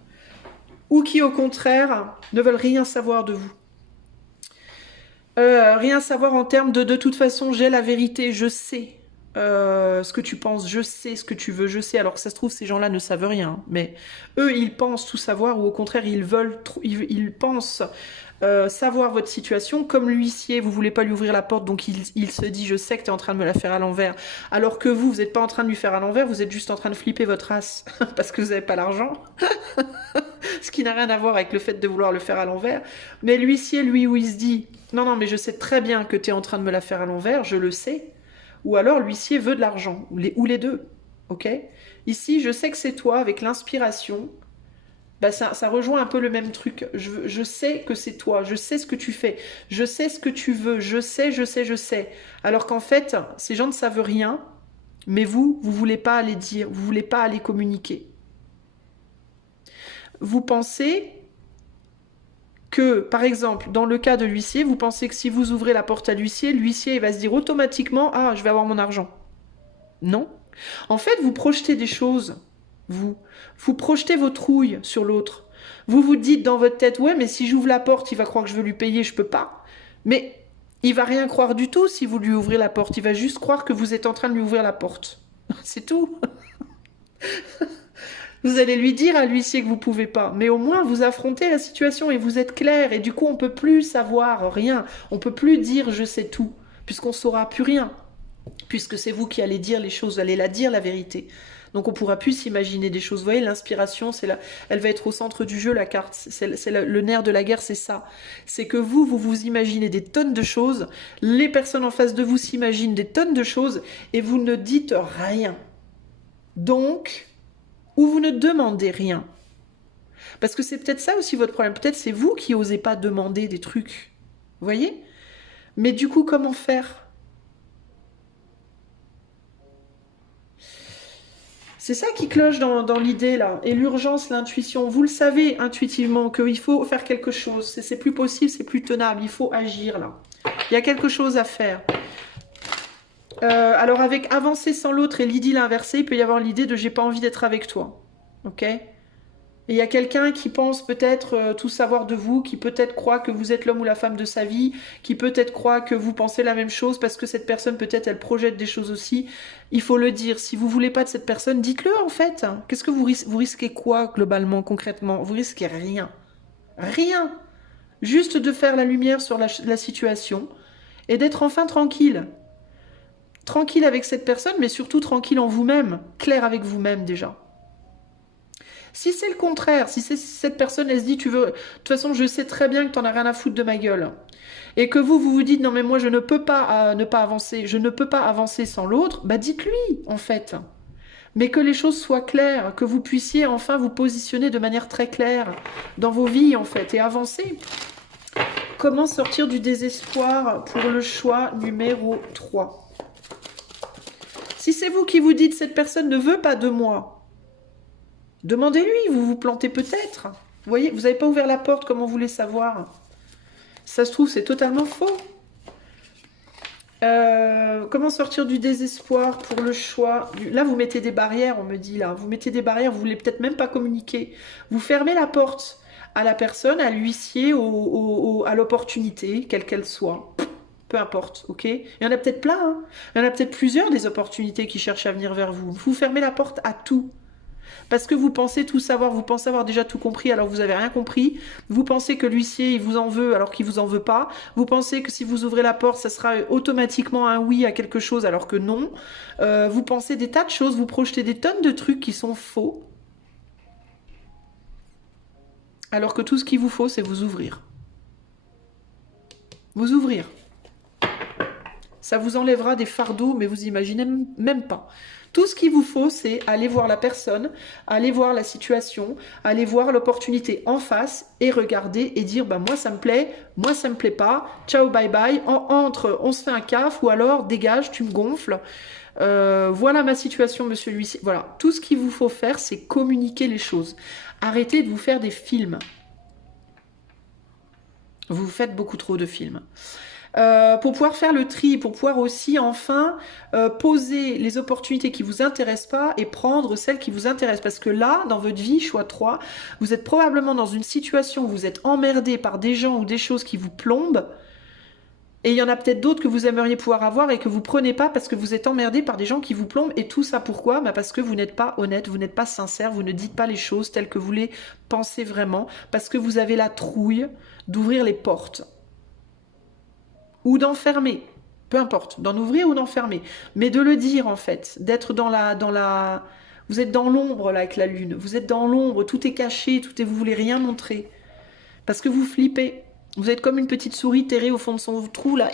ou qui au contraire ne veulent rien savoir de vous. Rien savoir en termes de toute façon j'ai la vérité, je sais ce que tu penses, je sais ce que tu veux, je sais. Alors que ça se trouve ces gens-là ne savent rien, hein, mais eux ils pensent tout savoir ou au contraire ils pensent savoir votre situation. Comme l'huissier, vous voulez pas lui ouvrir la porte, donc il se dit je sais que tu es en train de me la faire à l'envers, alors que vous n'êtes pas en train de lui faire à l'envers, vous êtes juste en train de flipper votre race parce que vous n'avez pas l'argent. Ce qui n'a rien à voir avec le fait de vouloir le faire à l'envers. Mais l'huissier, lui, où il se dit non, non, mais je sais très bien que tu es en train de me la faire à l'envers, je le sais. Ou alors l'huissier veut de l'argent, ou les deux. Ok? Ici, je sais que c'est toi, avec l'inspiration, bah ça rejoint un peu le même truc. Je sais que c'est toi, je sais ce que tu fais, je sais ce que tu veux, je sais. Alors qu'en fait, ces gens ne savent rien, mais vous voulez pas aller dire, vous voulez pas aller communiquer. Vous pensez que, par exemple, dans le cas de l'huissier, vous pensez que si vous ouvrez la porte à l'huissier, l'huissier va se dire automatiquement « Ah, je vais avoir mon argent ». Non. En fait, vous projetez des choses, vous projetez vos trouilles sur l'autre. Vous vous dites dans votre tête « Ouais, mais si j'ouvre la porte, il va croire que je veux lui payer, je peux pas ». Mais il va rien croire du tout si vous lui ouvrez la porte. Il va juste croire que vous êtes en train de lui ouvrir la porte. C'est tout. Vous allez lui dire à l'huissier que vous pouvez pas, mais au moins vous affrontez la situation et vous êtes clair, et du coup on peut plus savoir rien, on peut plus dire je sais tout, puisqu'on ne saura plus rien, puisque c'est vous qui allez dire les choses, vous allez la dire, la vérité. Donc on pourra plus s'imaginer des choses. Vous voyez, l'inspiration, elle va être au centre du jeu, la carte. C'est le nerf de la guerre, c'est ça. C'est que vous imaginez des tonnes de choses, les personnes en face de vous s'imaginent des tonnes de choses, et vous ne dites rien. Donc, ou vous ne demandez rien. Parce que c'est peut-être ça aussi votre problème. Peut-être c'est vous qui osez pas demander des trucs. Vous voyez? Mais du coup, comment faire? C'est ça qui cloche dans l'idée, là. Et l'urgence, l'intuition. Vous le savez intuitivement qu'il faut faire quelque chose. C'est plus possible, c'est plus tenable. Il faut agir, là. Il y a quelque chose à faire. Alors, avec avancer sans l'autre et l'idylle inversée, il peut y avoir l'idée de j'ai pas envie d'être avec toi. Ok? Et il y a quelqu'un qui pense peut-être tout savoir de vous, qui peut-être croit que vous êtes l'homme ou la femme de sa vie, qui peut-être croit que vous pensez la même chose parce que cette personne peut-être elle projette des choses aussi. Il faut le dire. Si vous voulez pas de cette personne, dites-le en fait. Qu'est-ce que vous risquez quoi globalement, concrètement? Vous risquez rien. Rien. Juste de faire la lumière sur la situation et d'être enfin tranquille. Tranquille avec cette personne, mais surtout tranquille en vous-même. Clair avec vous-même déjà. Si c'est le contraire, si cette personne, elle se dit, de toute façon, je sais très bien que t'en as rien à foutre de ma gueule, et que vous dites, non mais moi je ne peux pas ne pas avancer, je ne peux pas avancer sans l'autre, bah dites-lui, en fait. Mais que les choses soient claires, que vous puissiez enfin vous positionner de manière très claire dans vos vies, en fait, et avancer. Comment sortir du désespoir pour le choix numéro 3? Si c'est vous qui vous dites, cette personne ne veut pas de moi, demandez-lui, vous vous plantez peut-être. Vous voyez, vous n'avez pas ouvert la porte, comment vous voulez savoir? Ça se trouve, c'est totalement faux. Comment sortir du désespoir pour le choix? Là, vous mettez des barrières, on me dit là. Vous mettez des barrières, vous voulez peut-être même pas communiquer. Vous fermez la porte à la personne, à l'huissier, à l'opportunité, quelle qu'elle soit. Peu importe, ok? Il y en a peut-être plein, hein. Il y en a peut-être plusieurs des opportunités qui cherchent à venir vers vous. Vous fermez la porte à tout. Parce que vous pensez tout savoir, vous pensez avoir déjà tout compris alors que vous n'avez rien compris. Vous pensez que l'huissier, il vous en veut alors qu'il vous en veut pas. Vous pensez que si vous ouvrez la porte, ça sera automatiquement un oui à quelque chose alors que non. Vous pensez des tas de choses, vous projetez des tonnes de trucs qui sont faux. Alors que tout ce qu'il vous faut, c'est vous ouvrir. Vous ouvrir. Ça vous enlèvera des fardeaux, mais vous imaginez même pas. Tout ce qu'il vous faut, c'est aller voir la personne, aller voir la situation, aller voir l'opportunité en face et regarder et dire, bah, moi ça me plaît pas, ciao, bye bye, entre, on se fait un caf ou alors dégage, tu me gonfles. Voilà ma situation, monsieur l'huissier. Voilà, tout ce qu'il vous faut faire, c'est communiquer les choses. Arrêtez de vous faire des films. Vous faites beaucoup trop de films. Pour pouvoir faire le tri, pour pouvoir aussi enfin poser les opportunités qui vous intéressent pas et prendre celles qui vous intéressent. Parce que là, dans votre vie, choix 3, vous êtes probablement dans une situation où vous êtes emmerdé par des gens ou des choses qui vous plombent. Et il y en a peut-être d'autres que vous aimeriez pouvoir avoir et que vous prenez pas parce que vous êtes emmerdé par des gens qui vous plombent. Et tout ça pourquoi? Bah parce que vous n'êtes pas honnête, vous n'êtes pas sincère, vous ne dites pas les choses telles que vous les pensez vraiment. Parce que vous avez la trouille d'ouvrir les portes. Ou d'enfermer, peu importe, d'en ouvrir ou d'enfermer, mais de le dire en fait, d'être vous êtes dans l'ombre là avec la lune, vous êtes dans l'ombre, tout est caché, vous voulez rien montrer, parce que vous flippez, vous êtes comme une petite souris terrée au fond de son trou là,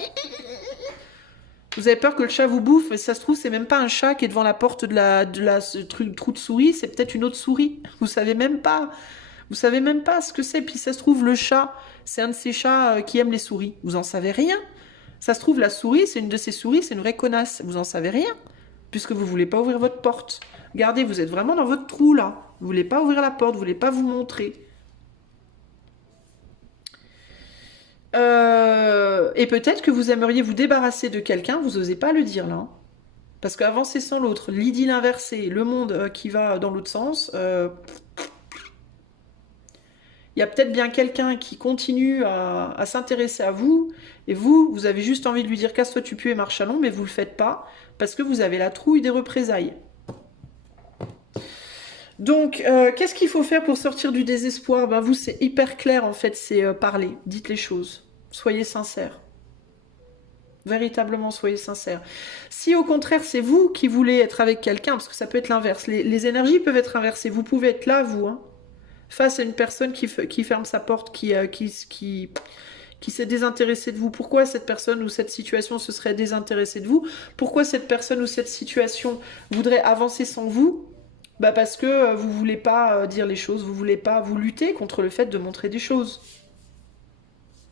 vous avez peur que le chat vous bouffe, mais ça se trouve c'est même pas un chat qui est devant la porte ce trou de souris, c'est peut-être une autre souris, vous savez même pas ce que c'est, puis ça se trouve le chat, c'est un de ces chats qui aiment les souris, vous en savez rien. Ça se trouve, la souris, c'est une de ces souris, c'est une vraie connasse. Vous en savez rien, puisque vous voulez pas ouvrir votre porte. Regardez, vous êtes vraiment dans votre trou, là. Vous voulez pas ouvrir la porte, vous voulez pas vous montrer. Et peut-être que vous aimeriez vous débarrasser de quelqu'un, vous osez pas le dire, là. Parce qu'avancer sans l'autre, l'idylle inversée, le monde qui va dans l'autre sens... Il y a peut-être bien quelqu'un qui continue à s'intéresser à vous, et vous avez juste envie de lui dire casse-toi tu pues et marche à l'ombre, mais vous le faites pas, parce que vous avez la trouille des représailles. Donc, qu'est-ce qu'il faut faire pour sortir du désespoir? Ben vous, c'est hyper clair en fait, c'est parler, dites les choses, soyez sincères. Véritablement, soyez sincères. Si au contraire, c'est vous qui voulez être avec quelqu'un, parce que ça peut être l'inverse, les énergies peuvent être inversées. Vous pouvez être là, vous, hein, face à une personne qui ferme sa porte, qui s'est désintéressée de vous. Pourquoi cette personne ou cette situation se serait désintéressée de vous? Pourquoi cette personne ou cette situation voudrait avancer sans vous? Bah parce que vous voulez pas dire les choses, vous voulez pas vous lutter contre le fait de montrer des choses.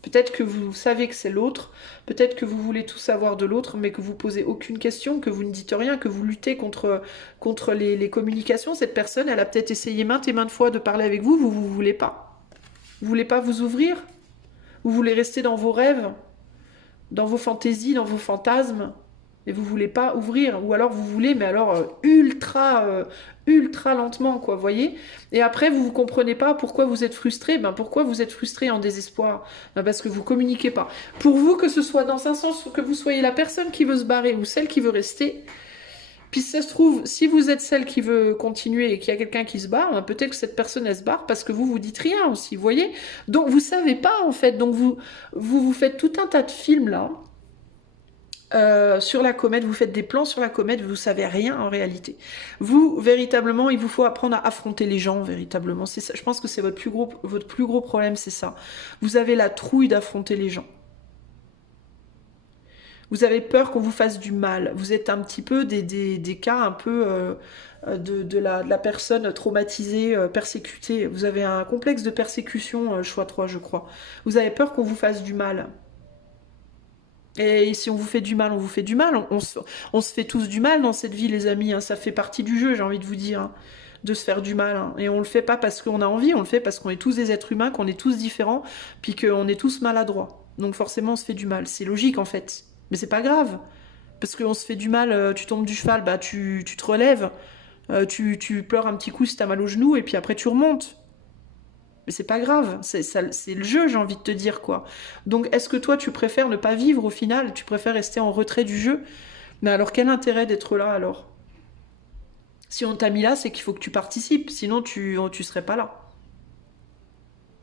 Peut-être que vous savez que c'est l'autre, peut-être que vous voulez tout savoir de l'autre, mais que vous posez aucune question, que vous ne dites rien, que vous luttez contre les communications. Cette personne, elle a peut-être essayé maintes et maintes fois de parler avec vous, vous voulez pas. Vous voulez pas vous ouvrir? Vous voulez rester dans vos rêves, dans vos fantaisies, dans vos fantasmes, et vous voulez pas ouvrir, ou alors vous voulez, mais alors ultra lentement, quoi, voyez. Et après, vous comprenez pas pourquoi vous êtes frustré. Ben pourquoi vous êtes frustré en désespoir? Ben parce que vous communiquez pas. Pour vous, que ce soit dans un sens que vous soyez la personne qui veut se barrer ou celle qui veut rester, puis si ça se trouve, si vous êtes celle qui veut continuer et qu'il y a quelqu'un qui se barre, ben peut-être que cette personne elle se barre parce que vous dites rien aussi, vous voyez. Donc vous savez pas en fait, donc vous faites tout un tas de films là. Sur la comète, vous faites des plans sur la comète, vous savez rien en réalité. Vous, véritablement, il vous faut apprendre à affronter les gens, véritablement. C'est ça, je pense que c'est votre plus gros problème, c'est ça. Vous avez la trouille d'affronter les gens. Vous avez peur qu'on vous fasse du mal. Vous êtes un petit peu des cas un peu de la personne traumatisée, persécutée. Vous avez un complexe de persécution, choix 3, je crois. Vous avez peur qu'on vous fasse du mal. Et si on vous fait du mal, on vous fait du mal. On se fait tous du mal dans cette vie, les amis. Hein. Ça fait partie du jeu, j'ai envie de vous dire, hein, de se faire du mal. Hein. Et on le fait pas parce qu'on a envie, on le fait parce qu'on est tous des êtres humains, qu'on est tous différents, puis qu'on est tous maladroits. Donc forcément, on se fait du mal. C'est logique, en fait. Mais c'est pas grave. Parce qu'on se fait du mal, tu tombes du cheval, bah tu te relèves. Tu pleures un petit coup si t'as mal au genou, et puis après tu remontes. Mais c'est pas grave, c'est le jeu, j'ai envie de te dire, quoi. Donc, est-ce que toi, tu préfères ne pas vivre au final? Tu préfères rester en retrait du jeu? Mais alors, quel intérêt d'être là, alors? Si on t'a mis là, c'est qu'il faut que tu participes, sinon tu serais pas là.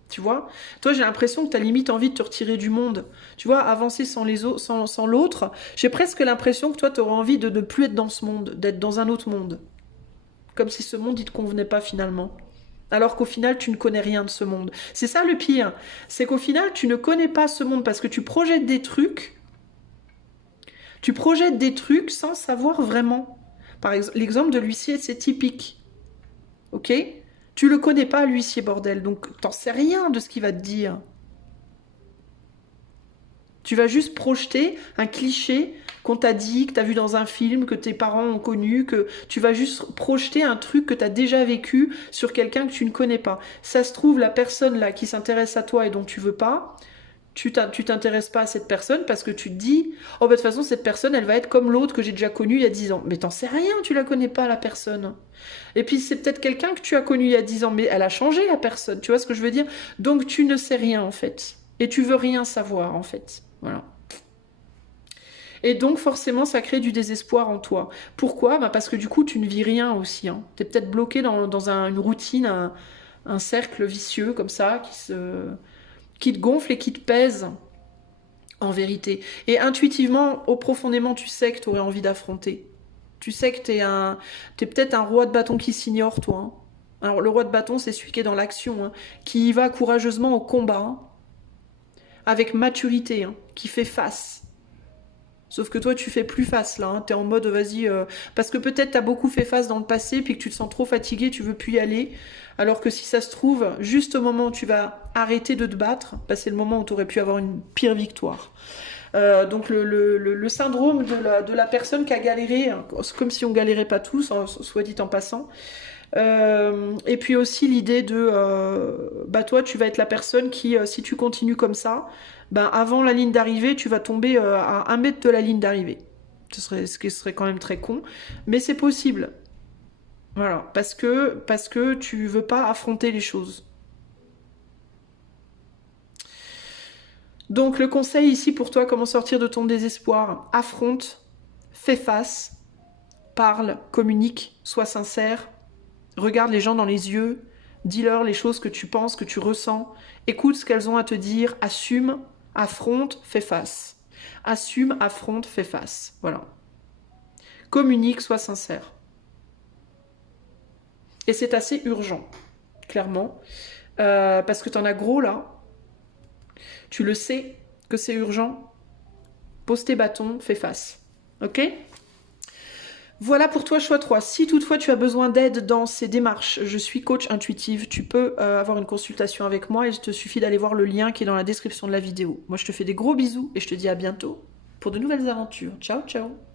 Tu vois? Toi, j'ai l'impression que t'as limite envie de te retirer du monde. Tu vois, avancer sans sans l'autre. J'ai presque l'impression que toi, t'aurais envie de ne plus être dans ce monde, d'être dans un autre monde. Comme si ce monde, il te convenait pas, finalement. Alors qu'au final, tu ne connais rien de ce monde. C'est ça le pire. C'est qu'au final, tu ne connais pas ce monde parce que tu projettes des trucs. Tu projettes des trucs sans savoir vraiment. Par exemple, l'exemple de l'huissier, c'est typique. Ok? Tu le connais pas, l'huissier, bordel. Donc, t'en sais rien de ce qu'il va te dire. Tu vas juste projeter un cliché qu'on t'a dit, que t'as vu dans un film, que tes parents ont connu, que tu vas juste projeter un truc que t'as déjà vécu sur quelqu'un que tu ne connais pas. Ça se trouve, la personne là qui s'intéresse à toi et dont tu veux pas, tu t'intéresses pas à cette personne parce que tu te dis, oh bah de toute façon cette personne elle va être comme l'autre que j'ai déjà connue il y a 10 ans. Mais t'en sais rien, tu la connais pas la personne. Et puis c'est peut-être quelqu'un que tu as connu il y a 10 ans, mais elle a changé la personne, tu vois ce que je veux dire? Donc tu ne sais rien en fait. Et tu veux rien savoir en fait. Voilà. Et donc forcément ça crée du désespoir en toi. Pourquoi? Bah parce que du coup tu ne vis rien aussi. Hein. Tu es peut-être bloqué dans une routine, un cercle vicieux comme ça qui te gonfle et qui te pèse en vérité. Et intuitivement, au profondément, tu sais que tu aurais envie d'affronter. Tu sais que t'es peut-être un roi de bâton qui s'ignore, toi. Hein. Alors le roi de bâton, c'est celui qui est dans l'action, hein, qui y va courageusement au combat, hein, avec maturité, hein, qui fait face. Sauf que toi, tu fais plus face, là. Hein. T'es en mode, vas-y... Parce que peut-être t'as beaucoup fait face dans le passé, puis que tu te sens trop fatigué, tu veux plus y aller. Alors que si ça se trouve, juste au moment où tu vas arrêter de te battre, bah, c'est le moment où tu aurais pu avoir une pire victoire. Donc le syndrome de la personne qui a galéré, hein, comme si on galérait pas tous, hein, soit dit en passant. Et puis aussi l'idée de bah toi tu vas être la personne qui si tu continues comme ça, ben avant la ligne d'arrivée tu vas tomber à 1 mètre de la ligne d'arrivée. Ce qui serait quand même très con, mais c'est possible. Voilà, parce que tu veux pas affronter les choses. Donc le conseil ici pour toi, comment sortir de ton désespoir? Affronte, fais face, parle, communique, sois sincère. Regarde les gens dans les yeux, dis-leur les choses que tu penses, que tu ressens, écoute ce qu'elles ont à te dire, assume, affronte, fais face. Assume, affronte, fais face. Voilà. Communique, sois sincère. Et c'est assez urgent, clairement. Parce que tu en as gros là. Tu le sais que c'est urgent. Pose tes bâtons, fais face. Ok? Voilà pour toi, choix 3. Si toutefois tu as besoin d'aide dans ces démarches, je suis coach intuitive, tu peux avoir une consultation avec moi et il te suffit d'aller voir le lien qui est dans la description de la vidéo. Moi, je te fais des gros bisous et je te dis à bientôt pour de nouvelles aventures. Ciao, ciao!